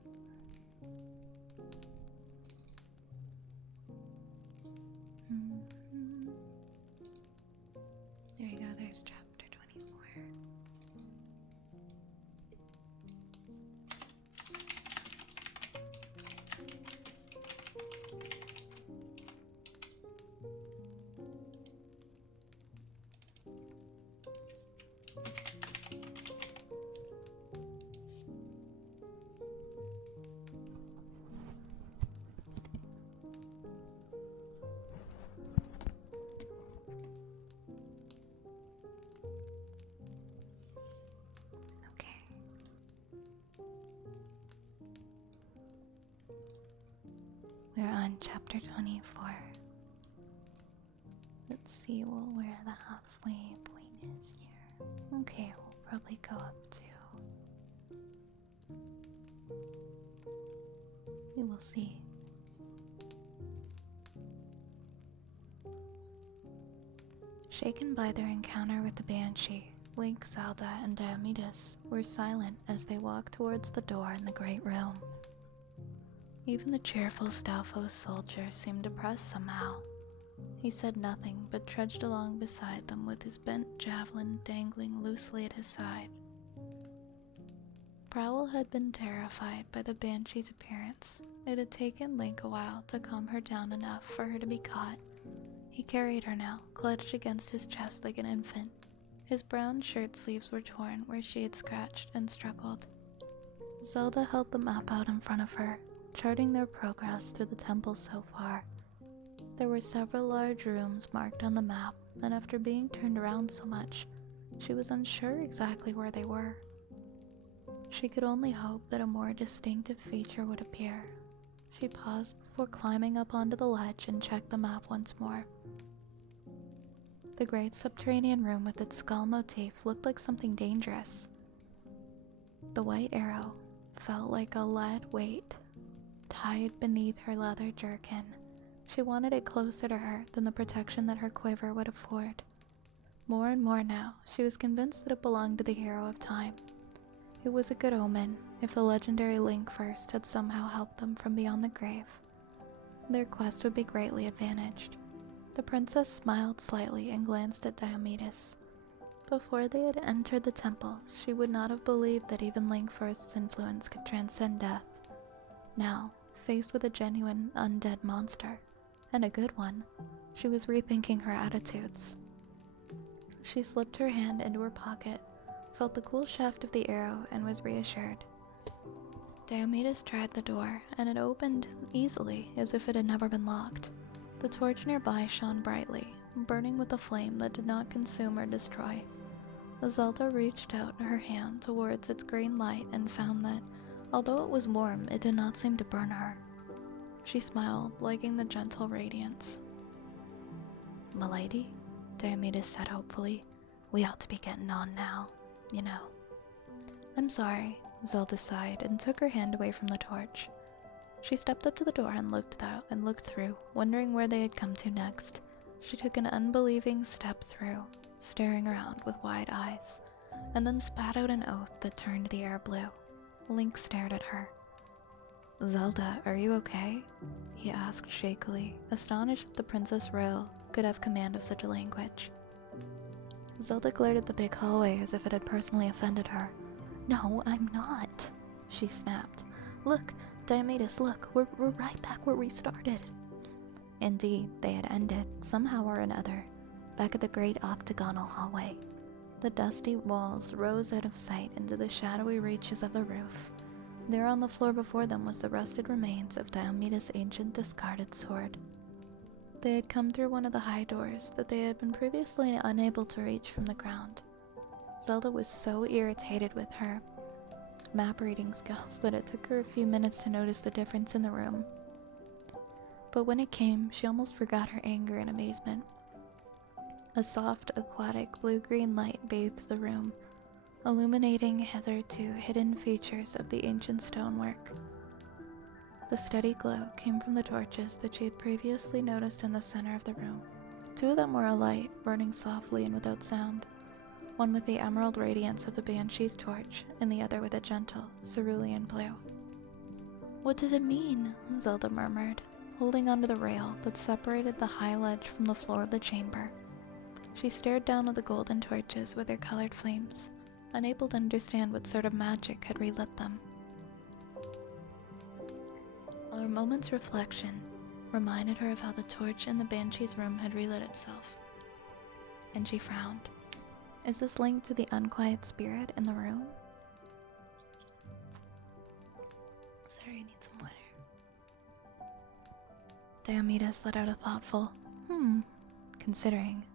There you go, there's chapter 24. We're on chapter 24. Let's see where the halfway point is here. Okay, we'll probably go up to. We will see. Shaken by their encounter with the Banshee, Link, Zelda, and Diomedes were silent as they walked towards the door in the great room. Even the cheerful Stalfos soldier seemed depressed somehow. He said nothing, but trudged along beside them with his bent javelin dangling loosely at his side. Prowl had been terrified by the Banshee's appearance. It had taken Link a while to calm her down enough for her to be caught. He carried her now, clutched against his chest like an infant. His brown shirt sleeves were torn where she had scratched and struggled. Zelda held the map out in front of her, charting their progress through the temple so far. There were several large rooms marked on the map, and after being turned around so much, she was unsure exactly where they were. She could only hope that a more distinctive feature would appear. She paused before climbing up onto the ledge and checked the map once more. The great subterranean room with its skull motif looked like something dangerous. The white arrow felt like a lead weight tied beneath her leather jerkin. She wanted it closer to her than the protection that her quiver would afford. More and more now, she was convinced that it belonged to the hero of time. It was a good omen if the legendary Link first had somehow helped them from beyond the grave. Their quest would be greatly advantaged. The princess smiled slightly and glanced at Diomedes. Before they had entered the temple, she would not have believed that even Link First's influence could transcend death. Now, faced with a genuine undead monster, and a good one, she was rethinking her attitudes. She slipped her hand into her pocket, felt the cool shaft of the arrow, and was reassured. Diomedes tried the door, and it opened easily, as if it had never been locked. The torch nearby shone brightly, burning with a flame that did not consume or destroy. Zelda reached out her hand towards its green light and found that, although it was warm, it did not seem to burn her. She smiled, liking the gentle radiance. "Milady," Diomedes said hopefully, "we ought to be getting on now, you know." "I'm sorry," Zelda sighed and took her hand away from the torch. She stepped up to the door and looked out and looked through, wondering where they had come to next. She took an unbelieving step through, staring around with wide eyes, and then spat out an oath that turned the air blue. Link stared at her. "Zelda, are you okay?" he asked shakily, astonished that the Princess Royal could have command of such a language. Zelda glared at the big hallway as if it had personally offended her. "No, I'm not," she snapped. "Look, Diomedes, look, we're right back where we started." Indeed, they had ended, somehow or another, back at the great octagonal hallway. The dusty walls rose out of sight into the shadowy reaches of the roof. There on the floor before them was the rusted remains of Diomedes' ancient discarded sword. They had come through one of the high doors that they had been previously unable to reach from the ground. Zelda was so irritated with her map reading skills that it took her a few minutes to notice the difference in the room. But when it came, she almost forgot her anger and amazement. A soft, aquatic blue-green light bathed the room, illuminating hitherto hidden features of the ancient stonework. The steady glow came from the torches that she had previously noticed in the center of the room. 2 of them were alight, burning softly and without sound, one with the emerald radiance of the Banshee's torch, and the other with a gentle, cerulean blue. "What does it mean?" Zelda murmured, holding onto the rail that separated the high ledge from the floor of the chamber. She stared down at the golden torches with their colored flames, unable to understand what sort of magic had relit them. A moment's reflection reminded her of how the torch in the Banshee's room had relit itself, and she frowned. Is this linked to the unquiet spirit in the room? Sorry, I need some water. Diomedes let out a thoughtful, considering.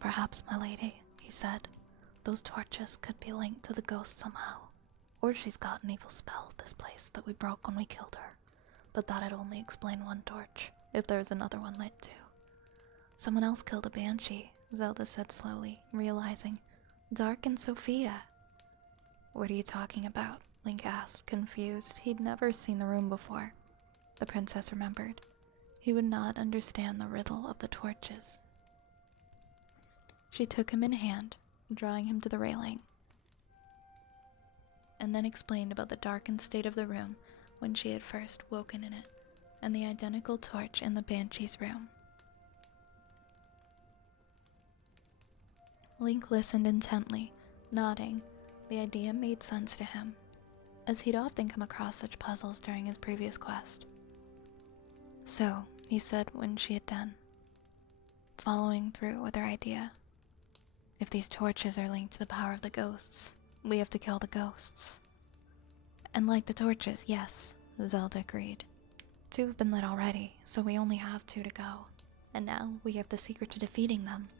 "Perhaps, my lady," he said, "those torches could be linked to the ghost somehow. Or she's got an evil spell at this place that we broke when we killed her. But that'd only explain one torch, if there was another one lit too." "Someone else killed a banshee," Zelda said slowly, realizing. "Dark and Sophia." "What are you talking about?" Link asked, confused. He'd never seen the room before. The princess remembered. He would not understand the riddle of the torches. She took him in hand, drawing him to the railing, and then explained about the darkened state of the room when she had first woken in it, and the identical torch in the Banshee's room. Link listened intently, nodding. The idea made sense to him, as he'd often come across such puzzles during his previous quest. "So," he said when she had done, following through with her idea, "if these torches are linked to the power of the ghosts, we have to kill the ghosts." "And like the torches, yes," Zelda agreed. 2 have been lit already, so we only have 2 to go. And now we have the secret to defeating them.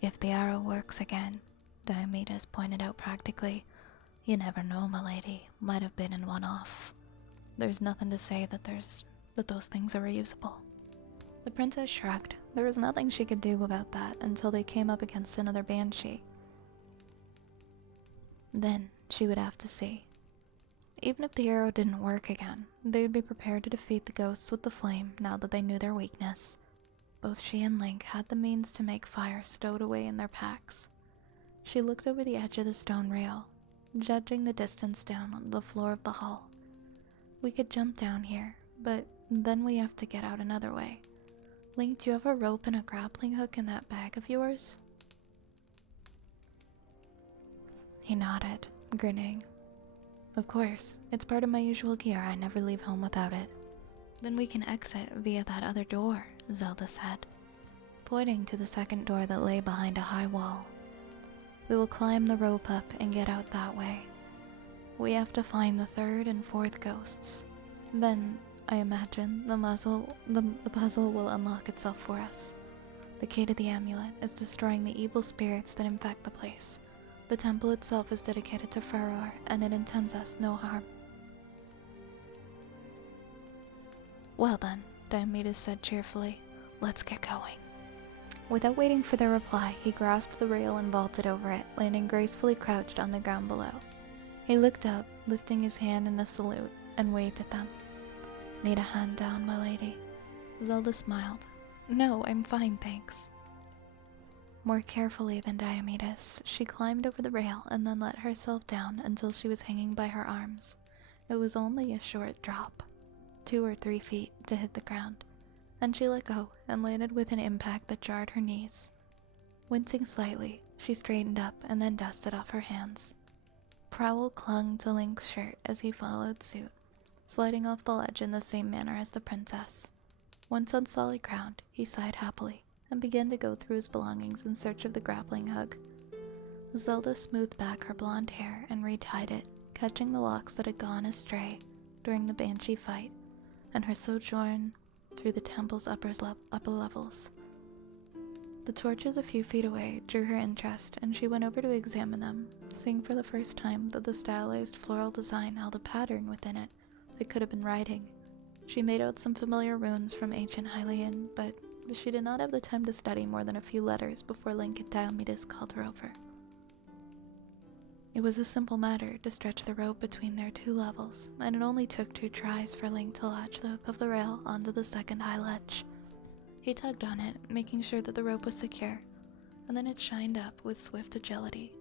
"If the arrow works again," Diomedes pointed out practically. "You never know, my lady. Might have been in one off. There's nothing to say that those things are reusable." The princess shrugged. There was nothing she could do about that until they came up against another banshee. Then she would have to see. Even if the arrow didn't work again, they would be prepared to defeat the ghosts with the flame now that they knew their weakness. Both she and Link had the means to make fire stowed away in their packs. She looked over the edge of the stone rail, judging the distance down on the floor of the hall. "We could jump down here, but then we have to get out another way. Link, do you have a rope and a grappling hook in that bag of yours?" He nodded, grinning. "Of course, it's part of my usual gear. I never leave home without it." "Then we can exit via that other door," Zelda said, pointing to the second door that lay behind a high wall. "We will climb the rope up and get out that way. We have to find the 3rd and 4th ghosts. Then, I imagine, the puzzle will unlock itself for us. The key to the amulet is destroying the evil spirits that infect the place. The temple itself is dedicated to Furor, and it intends us no harm." "Well then," Diomedes said cheerfully, "let's get going." Without waiting for their reply, he grasped the rail and vaulted over it, landing gracefully crouched on the ground below. He looked up, lifting his hand in a salute, and waved at them. "Need a hand down, my lady?" Zelda smiled. "No, I'm fine, thanks." More carefully than Diomedes, she climbed over the rail and then let herself down until she was hanging by her arms. It was only a short drop, 2 or 3 feet, to hit the ground, and she let go and landed with an impact that jarred her knees. Wincing slightly, she straightened up and then dusted off her hands. Prowl clung to Link's shirt as he followed suit, sliding off the ledge in the same manner as the princess. Once on solid ground, he sighed happily and began to go through his belongings in search of the grappling hook. Zelda smoothed back her blonde hair and retied it, catching the locks that had gone astray during the banshee fight and her sojourn through the temple's upper levels. The torches a few feet away drew her interest, and she went over to examine them, seeing for the first time that the stylized floral design held a pattern within it that could have been writing. She made out some familiar runes from ancient Hylian, but she did not have the time to study more than a few letters before Link and Diomedes called her over. It was a simple matter to stretch the rope between their 2 levels, and it only took 2 tries for Link to latch the hook of the rail onto the second high ledge. He tugged on it, making sure that the rope was secure, and then it shined up with swift agility.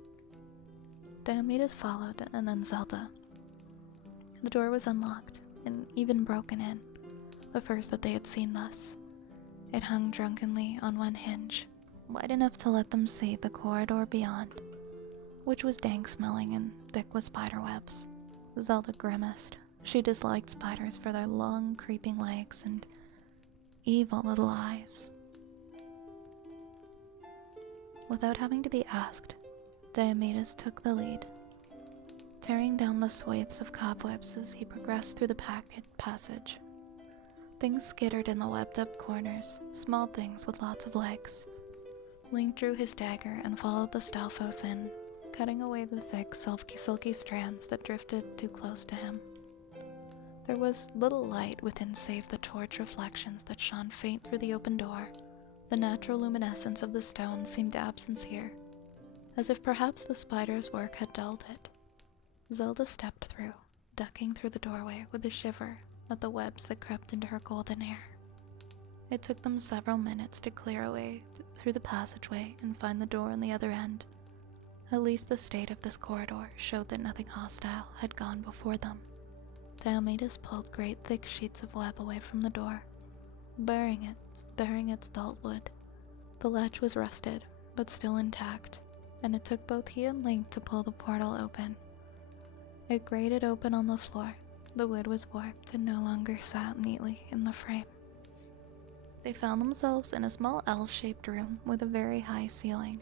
Diomedes followed, and then Zelda. The door was unlocked, and even broken in, the first that they had seen thus. It hung drunkenly on one hinge, wide enough to let them see the corridor beyond, which was dank-smelling and thick with spiderwebs. Zelda grimaced. She disliked spiders for their long, creeping legs and evil little eyes. Without having to be asked, Diomedes took the lead, tearing down the swathes of cobwebs as he progressed through the passage. Things skittered in the webbed-up corners, small things with lots of legs. Link drew his dagger and followed the Stalfos in, cutting away the thick, silky strands that drifted too close to him. There was little light within save the torch reflections that shone faint through the open door. The natural luminescence of the stone seemed absent here, as if perhaps the spider's work had dulled it. Zelda stepped through, ducking through the doorway with a shiver at the webs that crept into her golden hair. It took them several minutes to clear a way through the passageway and find the door on the other end. At least the state of this corridor showed that nothing hostile had gone before them. Diomedes pulled great thick sheets of web away from the door, bearing its dull wood. The latch was rusted, but still intact, and it took both he and Link to pull the portal open. It grated open on the floor. The wood was warped and no longer sat neatly in the frame. They found themselves in a small L-shaped room with a very high ceiling.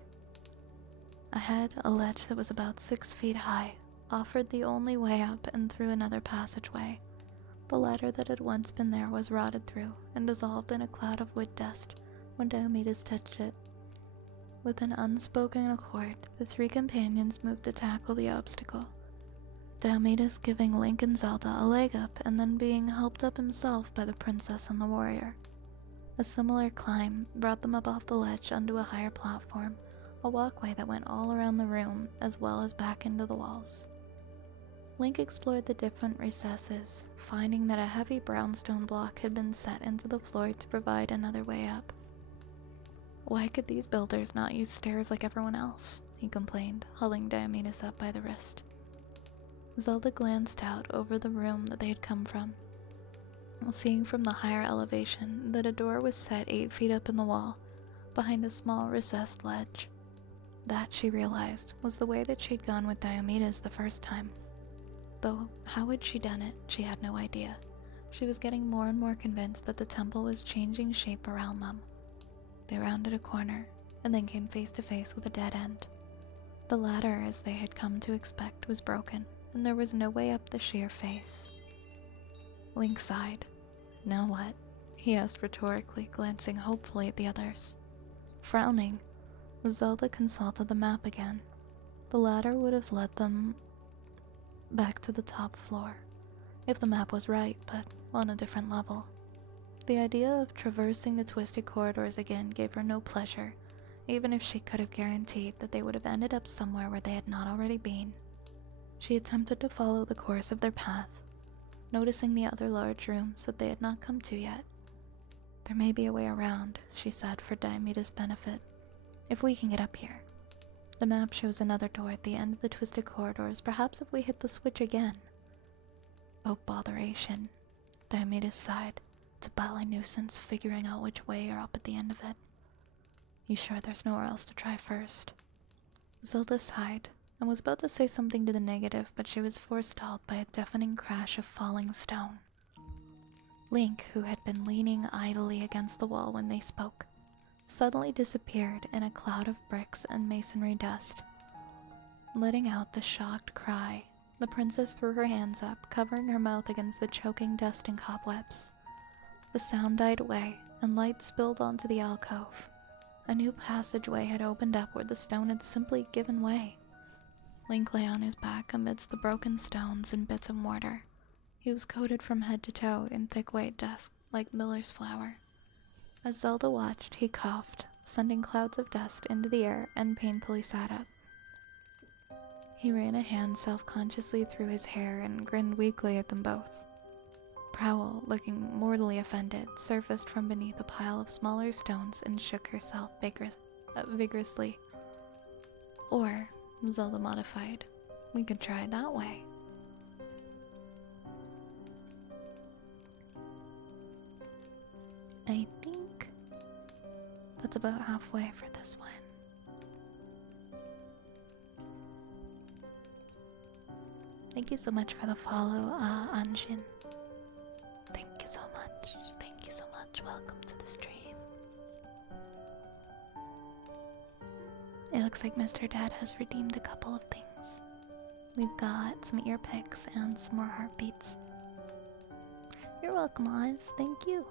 Ahead, a ledge that was about 6 feet high offered the only way up and through another passageway. The ladder that had once been there was rotted through and dissolved in a cloud of wood dust when Diomedes touched it. With an unspoken accord, the 3 companions moved to tackle the obstacle, Diomedes giving Link and Zelda a leg up and then being helped up himself by the princess and the warrior. A similar climb brought them up off the ledge onto a higher platform, a walkway that went all around the room as well as back into the walls. Link explored the different recesses, finding that a heavy brownstone block had been set into the floor to provide another way up. Why could these builders not use stairs like everyone else? He complained, hauling Diomedes up by the wrist. Zelda glanced out over the room that they had come from, seeing from the higher elevation that a door was set 8 feet up in the wall, behind a small recessed ledge. That, she realized, was the way that she'd gone with Diomedes the first time. Though how had she done it, she had no idea. She was getting more and more convinced that the temple was changing shape around them. They rounded a corner, and then came face to face with a dead end. The ladder, as they had come to expect, was broken, and there was no way up the sheer face. Link sighed. Now what? He asked rhetorically, glancing hopefully at the others. Frowning, Zelda consulted the map again. The ladder would have led them back to the top floor, if the map was right, but on a different level. The idea of traversing the twisted corridors again gave her no pleasure, even if she could have guaranteed that they would have ended up somewhere where they had not already been. She attempted to follow the course of their path, noticing the other large rooms that they had not come to yet. There may be a way around, she said for Diomedes' benefit, if we can get up here. The map shows another door at the end of the twisted corridors, perhaps if we hit the switch again. Oh, botheration, Diomedes sighed. It's a bally nuisance figuring out which way you're up at the end of it. You sure there's nowhere else to try first? Zelda sighed, and was about to say something to the negative, but she was forestalled by a deafening crash of falling stone. Link, who had been leaning idly against the wall when they spoke, suddenly disappeared in a cloud of bricks and masonry dust. Letting out the shocked cry, the princess threw her hands up, covering her mouth against the choking dust and cobwebs. The sound died away, and light spilled onto the alcove. A new passageway had opened up where the stone had simply given way. Link lay on his back amidst the broken stones and bits of mortar. He was coated from head to toe in thick white dust like miller's flour. As Zelda watched, he coughed, sending clouds of dust into the air, and painfully sat up. He ran a hand self-consciously through his hair and grinned weakly at them both. Prowl, looking mortally offended, surfaced from beneath a pile of smaller stones and shook herself vigorously. Or, Zelda modified, we could try it that way. I think that's about halfway for this one. Thank you so much for the follow, Anshin. Thank you so much. Thank you so much. Welcome to the stream. It looks like Mr. Dad has redeemed a couple of things. We've got some ear picks and some more heartbeats. You're welcome, Oz. Thank you.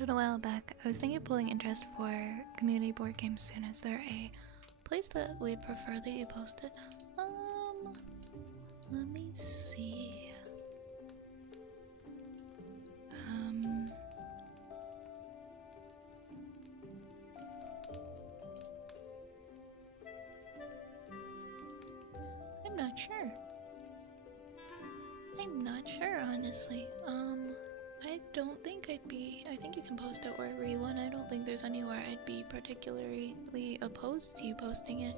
posted a while back. I was thinking of pulling interest for community board games soon. Is there a place that we'd prefer that you post it? Let me see. I'm not sure. I'm not sure, honestly. I don't think I think you can post it wherever you want. I don't think there's anywhere I'd be particularly opposed to you posting it.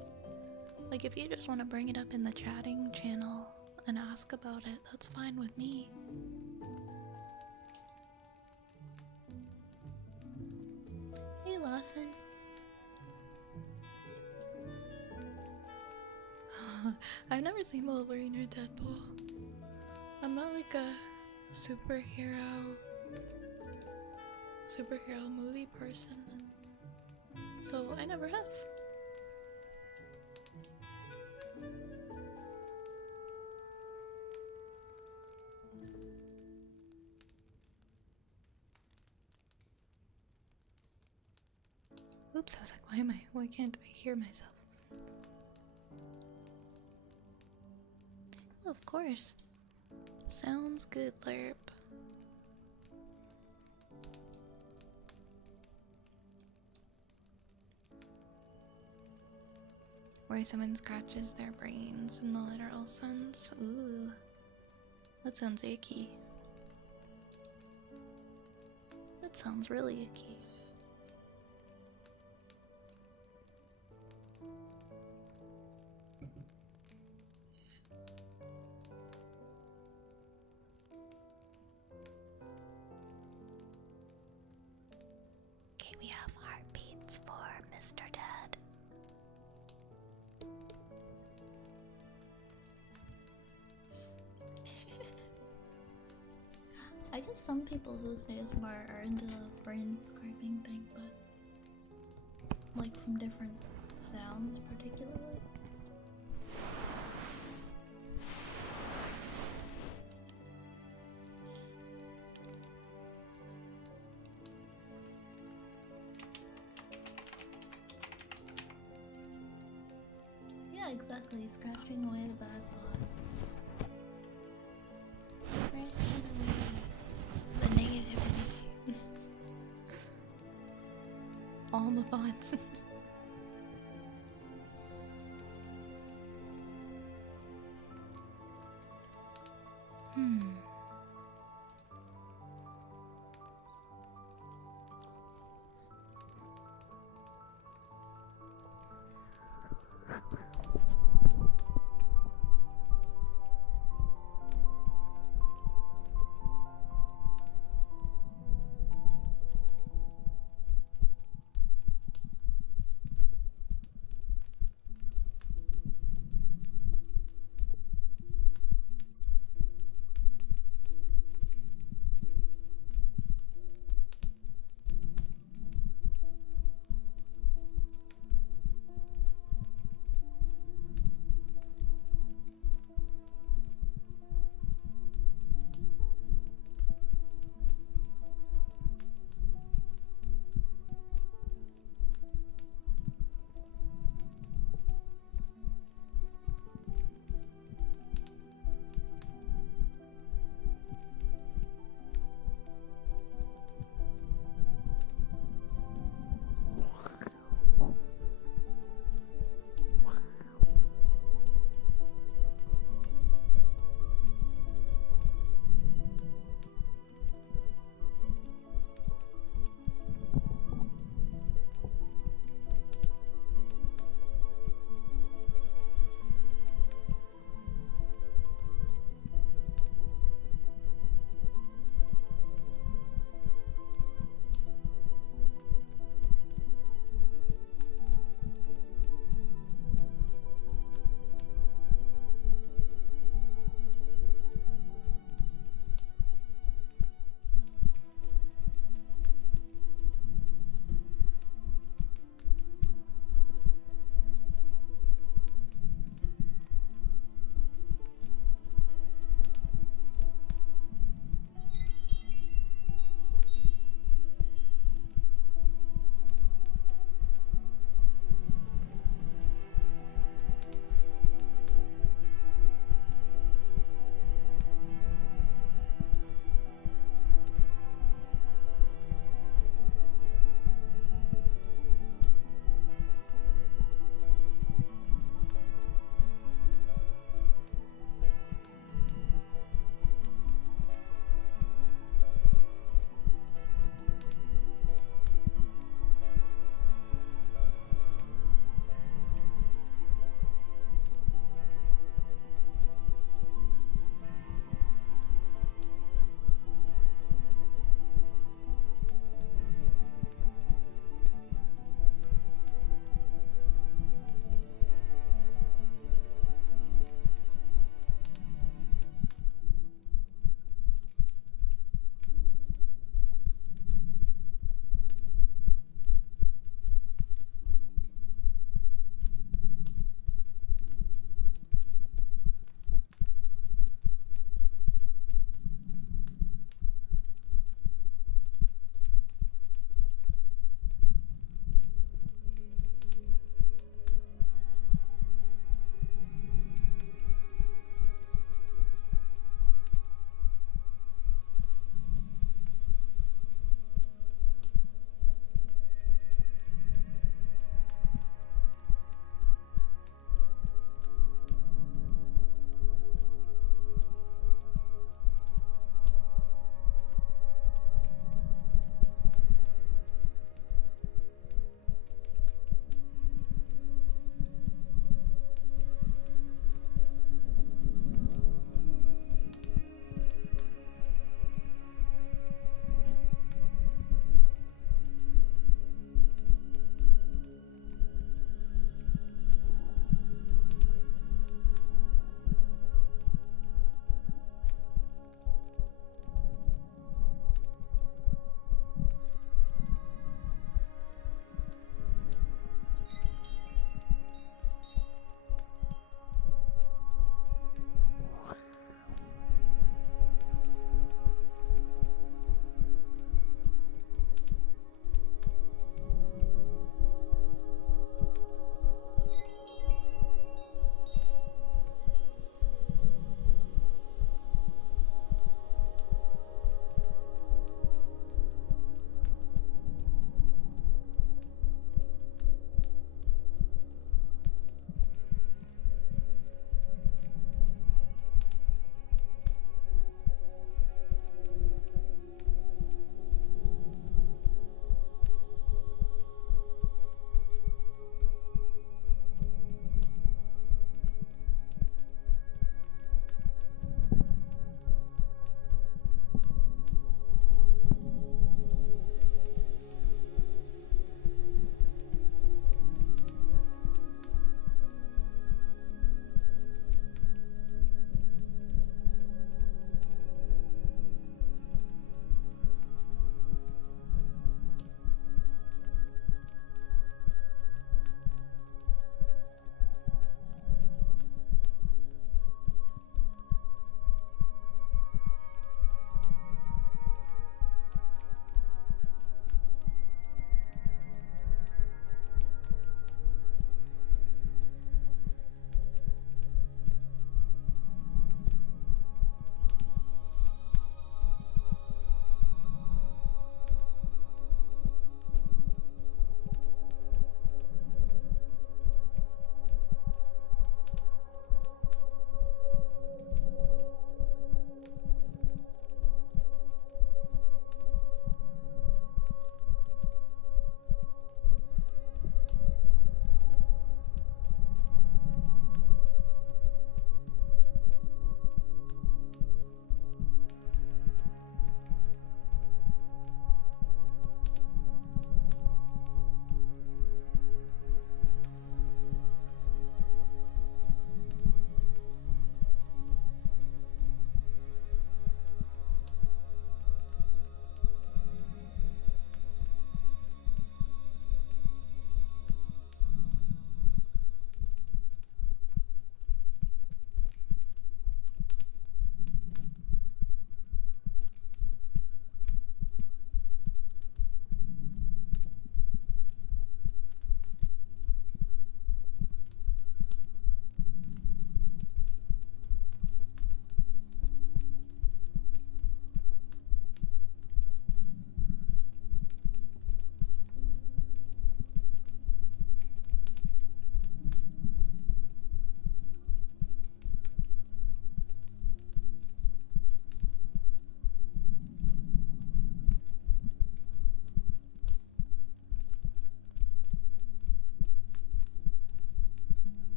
Like, if you just want to bring it up in the chatting channel and ask about it, that's fine with me. Hey, Lawson. I've never seen Wolverine or Deadpool. I'm not like a superhero movie person, so I never have. Oops, I was like, why can't I hear myself? Oh, of course. Sounds good, Lerp. Where someone scratches their brains in the literal sense. Ooh. That sounds icky. That sounds really icky. Okay, we have heartbeats for Mr. Dad. I guess some people whose ASMR are into the brain scraping thing, but like from different sounds particularly. Yeah, exactly. Scratching away the bad thoughts. Scratching away the negativity. All the thoughts.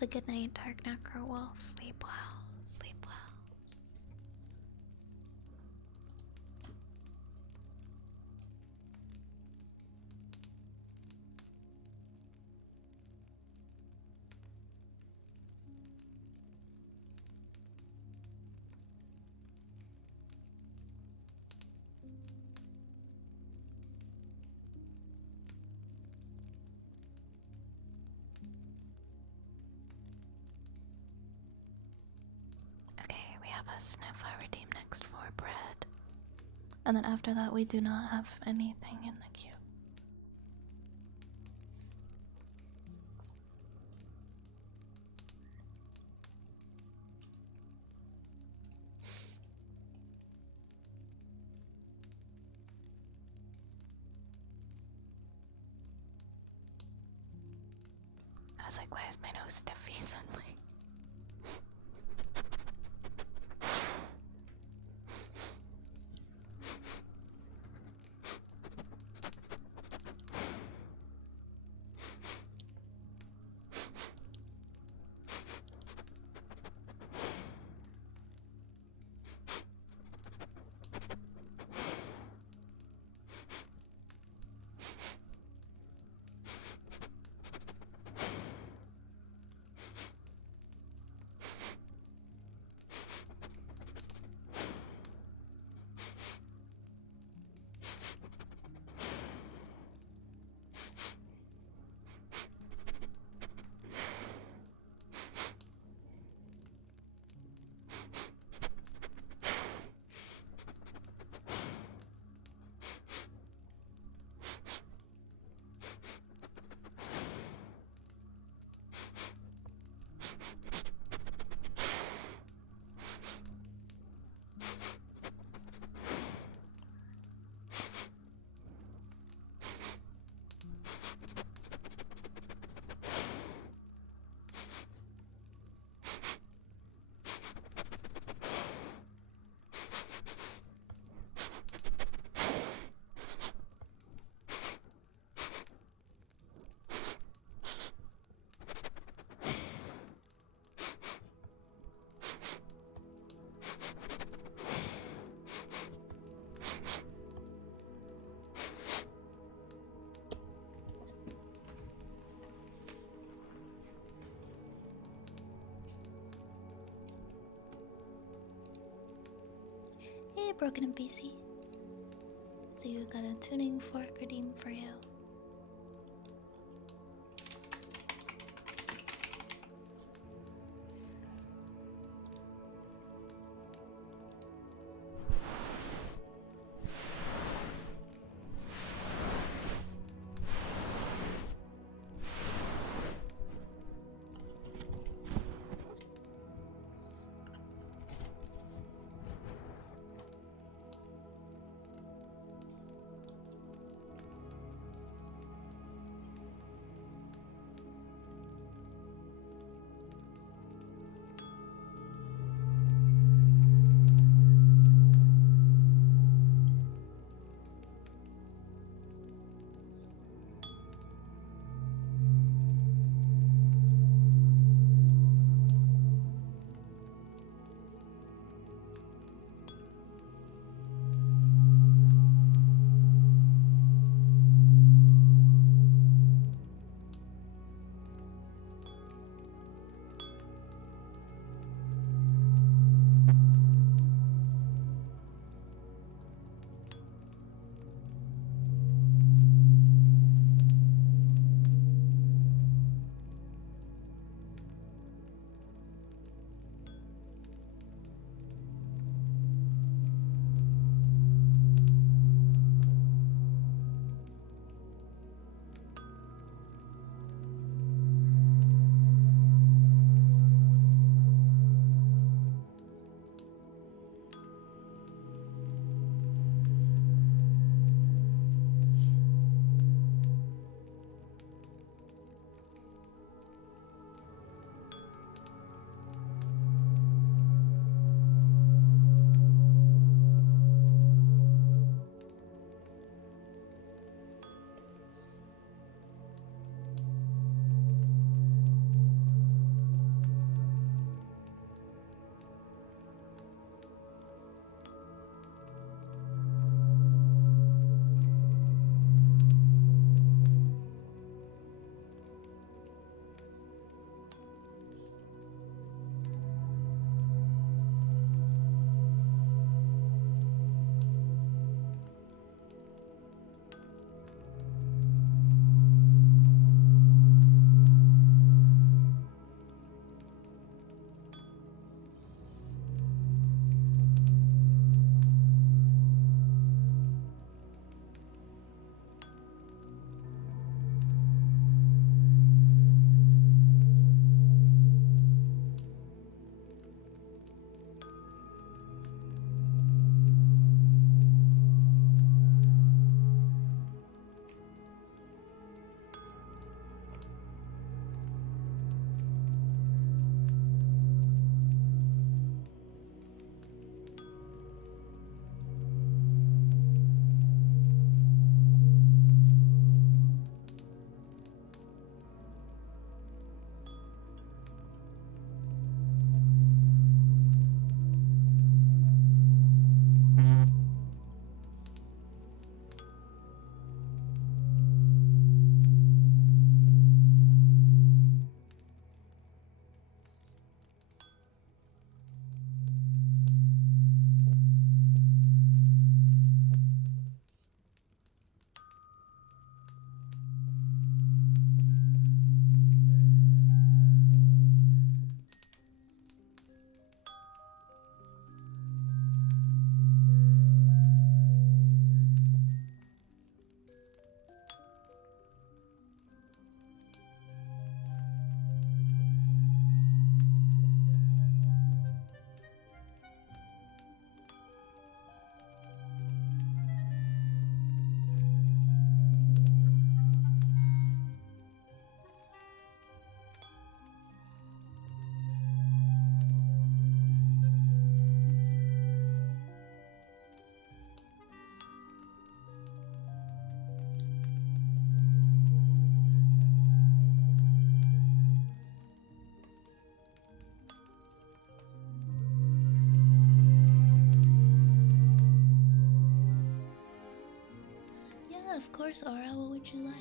Have a good night, Dark Necro Wolf. Sleep well. Sleep well. Okay, we have a sniff I redeem next for bread. And then after that, we do not have anything in the queue. I was like, why is my nose stuffy suddenly? Hey, Broken and PC. So you got a tuning fork redeem for you. of course, Aura. What would you like?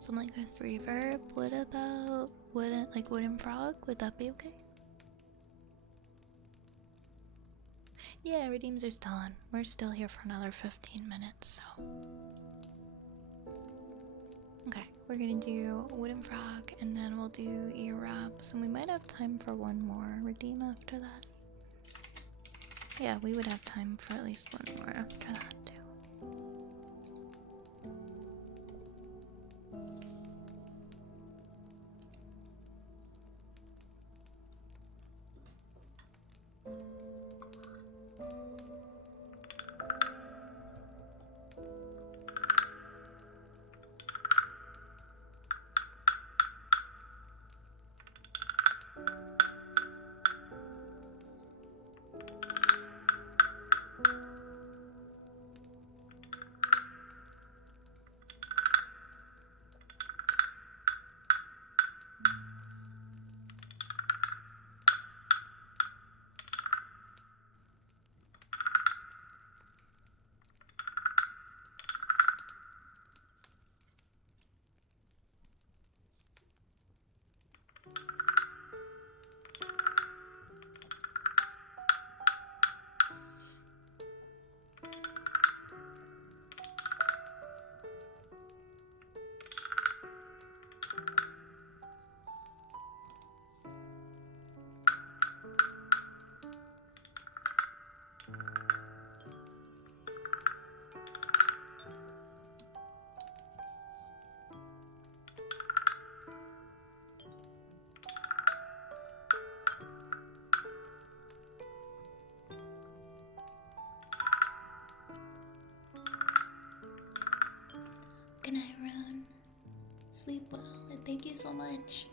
Something with reverb. What about wooden frog? Would that be okay? Yeah, redeems are still on. We're still here for another 15 minutes, so. Okay, we're gonna do wooden frog and then we'll do ear wraps, and we might have time for one more redeem after that. Yeah, we would have time for at least one more after that too. Good night, Roan. Sleep well, and thank you so much.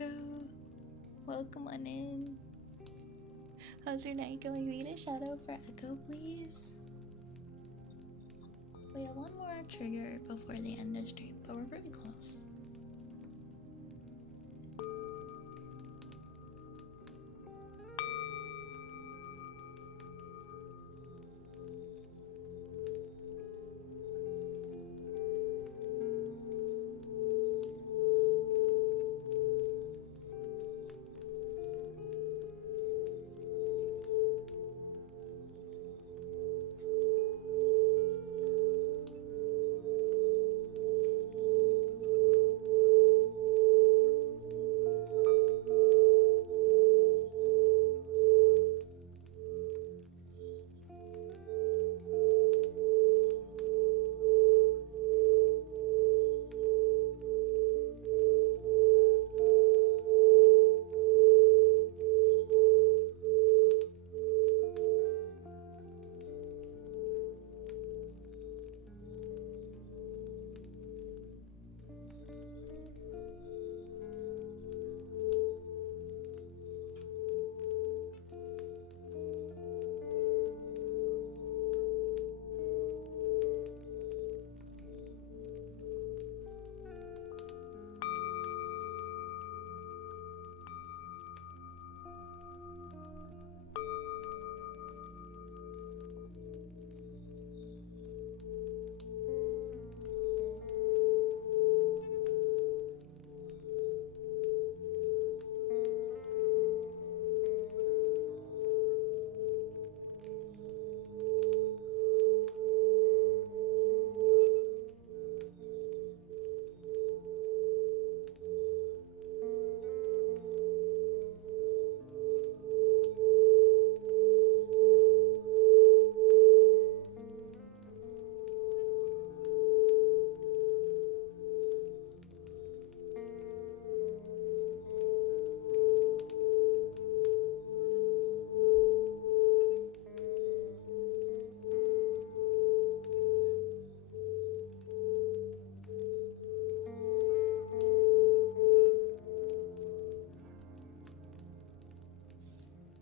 Echo. Welcome on in. How's your night going? We need a shadow for Echo, please. We have one more trigger before the end of stream, but we're pretty close.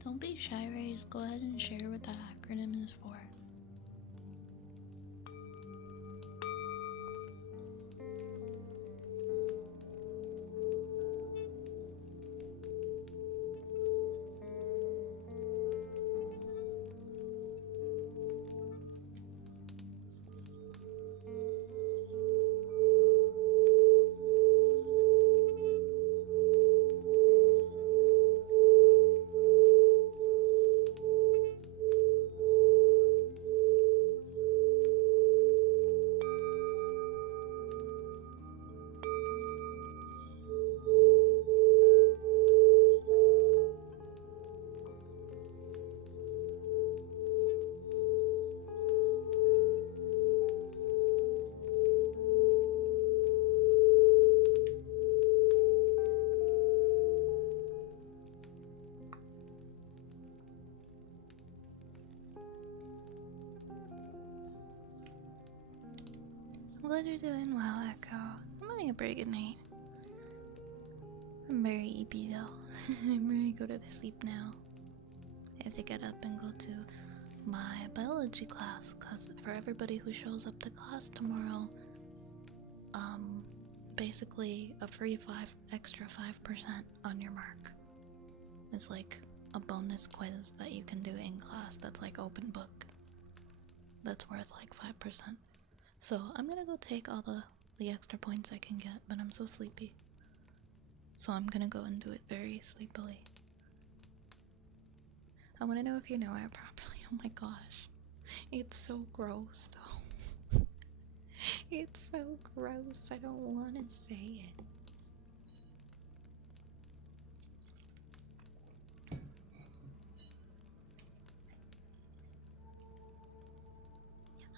Don't be shy, Rays. Go ahead and share what that acronym is for. I'm glad you're doing well, Echo. I'm having a pretty good night. I'm very eepy though. I'm ready to go to sleep now. I have to get up and go to my biology class, cause for everybody who shows up to class tomorrow, basically a free extra 5% on your mark. It's like a bonus quiz that you can do in class that's like open book. That's worth like 5%. So I'm gonna go take all the extra points I can get, but I'm so sleepy. So I'm gonna go and do it very sleepily. I wanna know if you know it properly. Oh my gosh. It's so gross though. It's so gross. I don't wanna say it.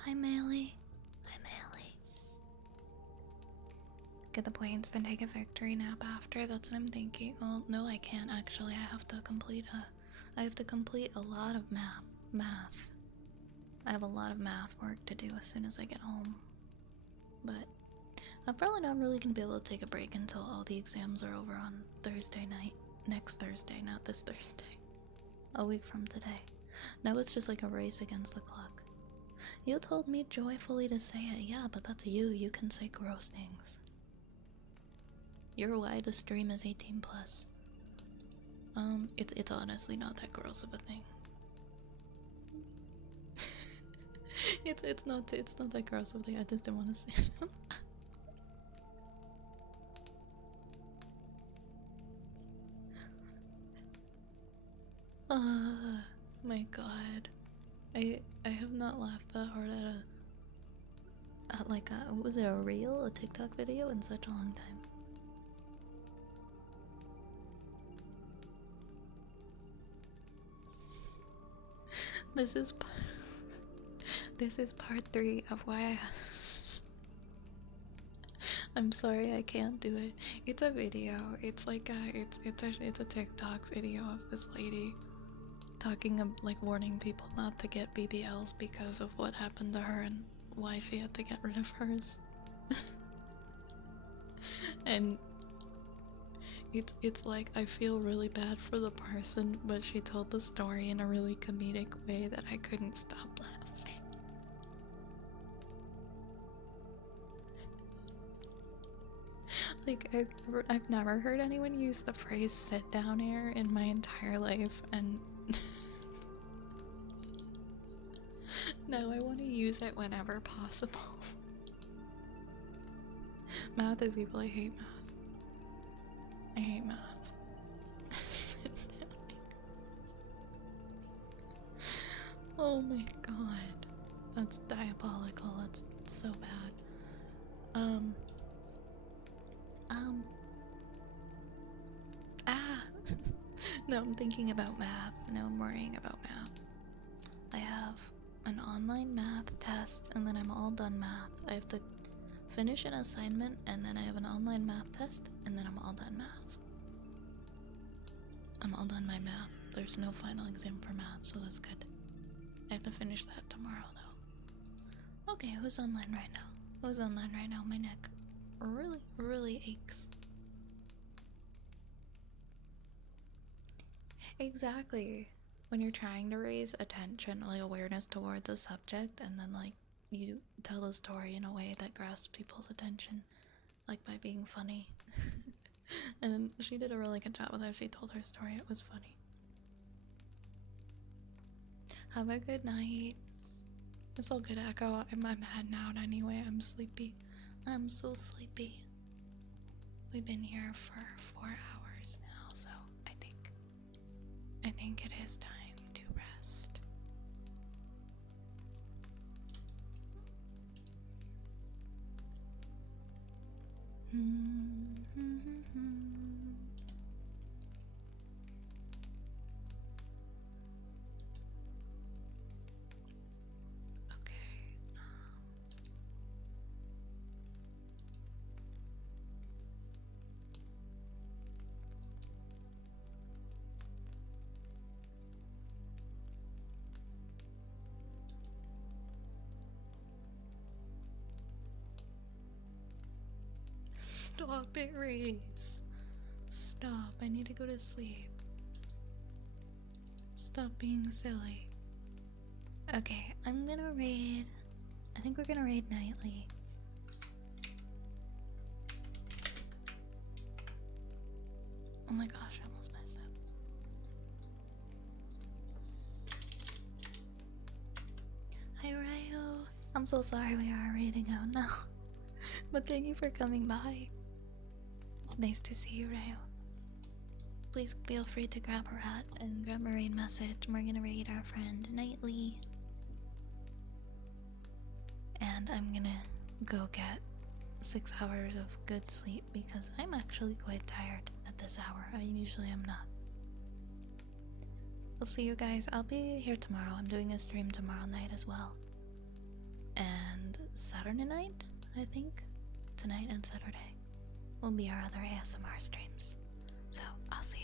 Hi, Melee. Hi, Melee. Get the points, then take a victory nap after. That's what I'm thinking. Well, no, I can't actually. I have to complete a lot of math. I have a lot of math work to do as soon as I get home. But I'm probably not really gonna be able to take a break until all the exams are over on Thursday night. Next Thursday, not this Thursday. A week from today. Now it's just like a race against the clock. You told me joyfully to say it. Yeah, but that's you. You can say gross things. You're why the stream is 18 plus. It's honestly not that gross of a thing. it's not that gross of a thing. I just didn't want to say it. My god. I have not laughed that hard at like a, what was it, a reel? A TikTok video in such a long time. This is part 3 of why I'm sorry I can't do it. It's a video. It's like it's a TikTok video of this lady talking like warning people not to get BBLs because of what happened to her and why she had to get rid of hers. And it's like I feel really bad for the person, but she told the story in a really comedic way that I couldn't stop laughing. Like I've never heard anyone use the phrase sit down air in my entire life, and now I want to use it whenever possible. Math is evil. I hate math. I hate math. Sit down. Oh my god. That's diabolical. That's so bad. No, I'm thinking about math. No, I'm worrying about math. I have an online math test and then I'm all done math. I have to finish an assignment and then I have an online math test and then I'm all done math. I'm all done my math. There's no final exam for math, so that's good. I have to finish that tomorrow though. Okay, who's online right now? Who's online right now? My neck really aches. Exactly. When you're trying to raise attention, like awareness towards a subject, and then like you tell a story in a way that grasps people's attention, like by being funny. And she did a really good job with how she told her story. It was funny. Have a good night. It's all good, Echo. I'm heading out anyway. I'm sleepy. I'm so sleepy. We've been here for 4 hours now, so I think it is time to rest. Okay. Stop it, Reese. Stop. I need to go to sleep. Stop being silly. Okay, I'm gonna raid. I think we're gonna raid nightly. Oh my gosh, I almost messed up. Hi, Ryo. I'm so sorry we are raiding out now. But thank you for coming by. It's nice to see you, Ryo. Please feel free to grab a rat and grab a raid message. We're gonna raid our friend nightly. And I'm gonna go get 6 hours of good sleep because I'm actually quite tired at this hour. I usually am not. I'll see you guys. I'll be here tomorrow. I'm doing a stream tomorrow night as well. And Saturday night, I think. Tonight and Saturday will be our other ASMR streams. So I'll see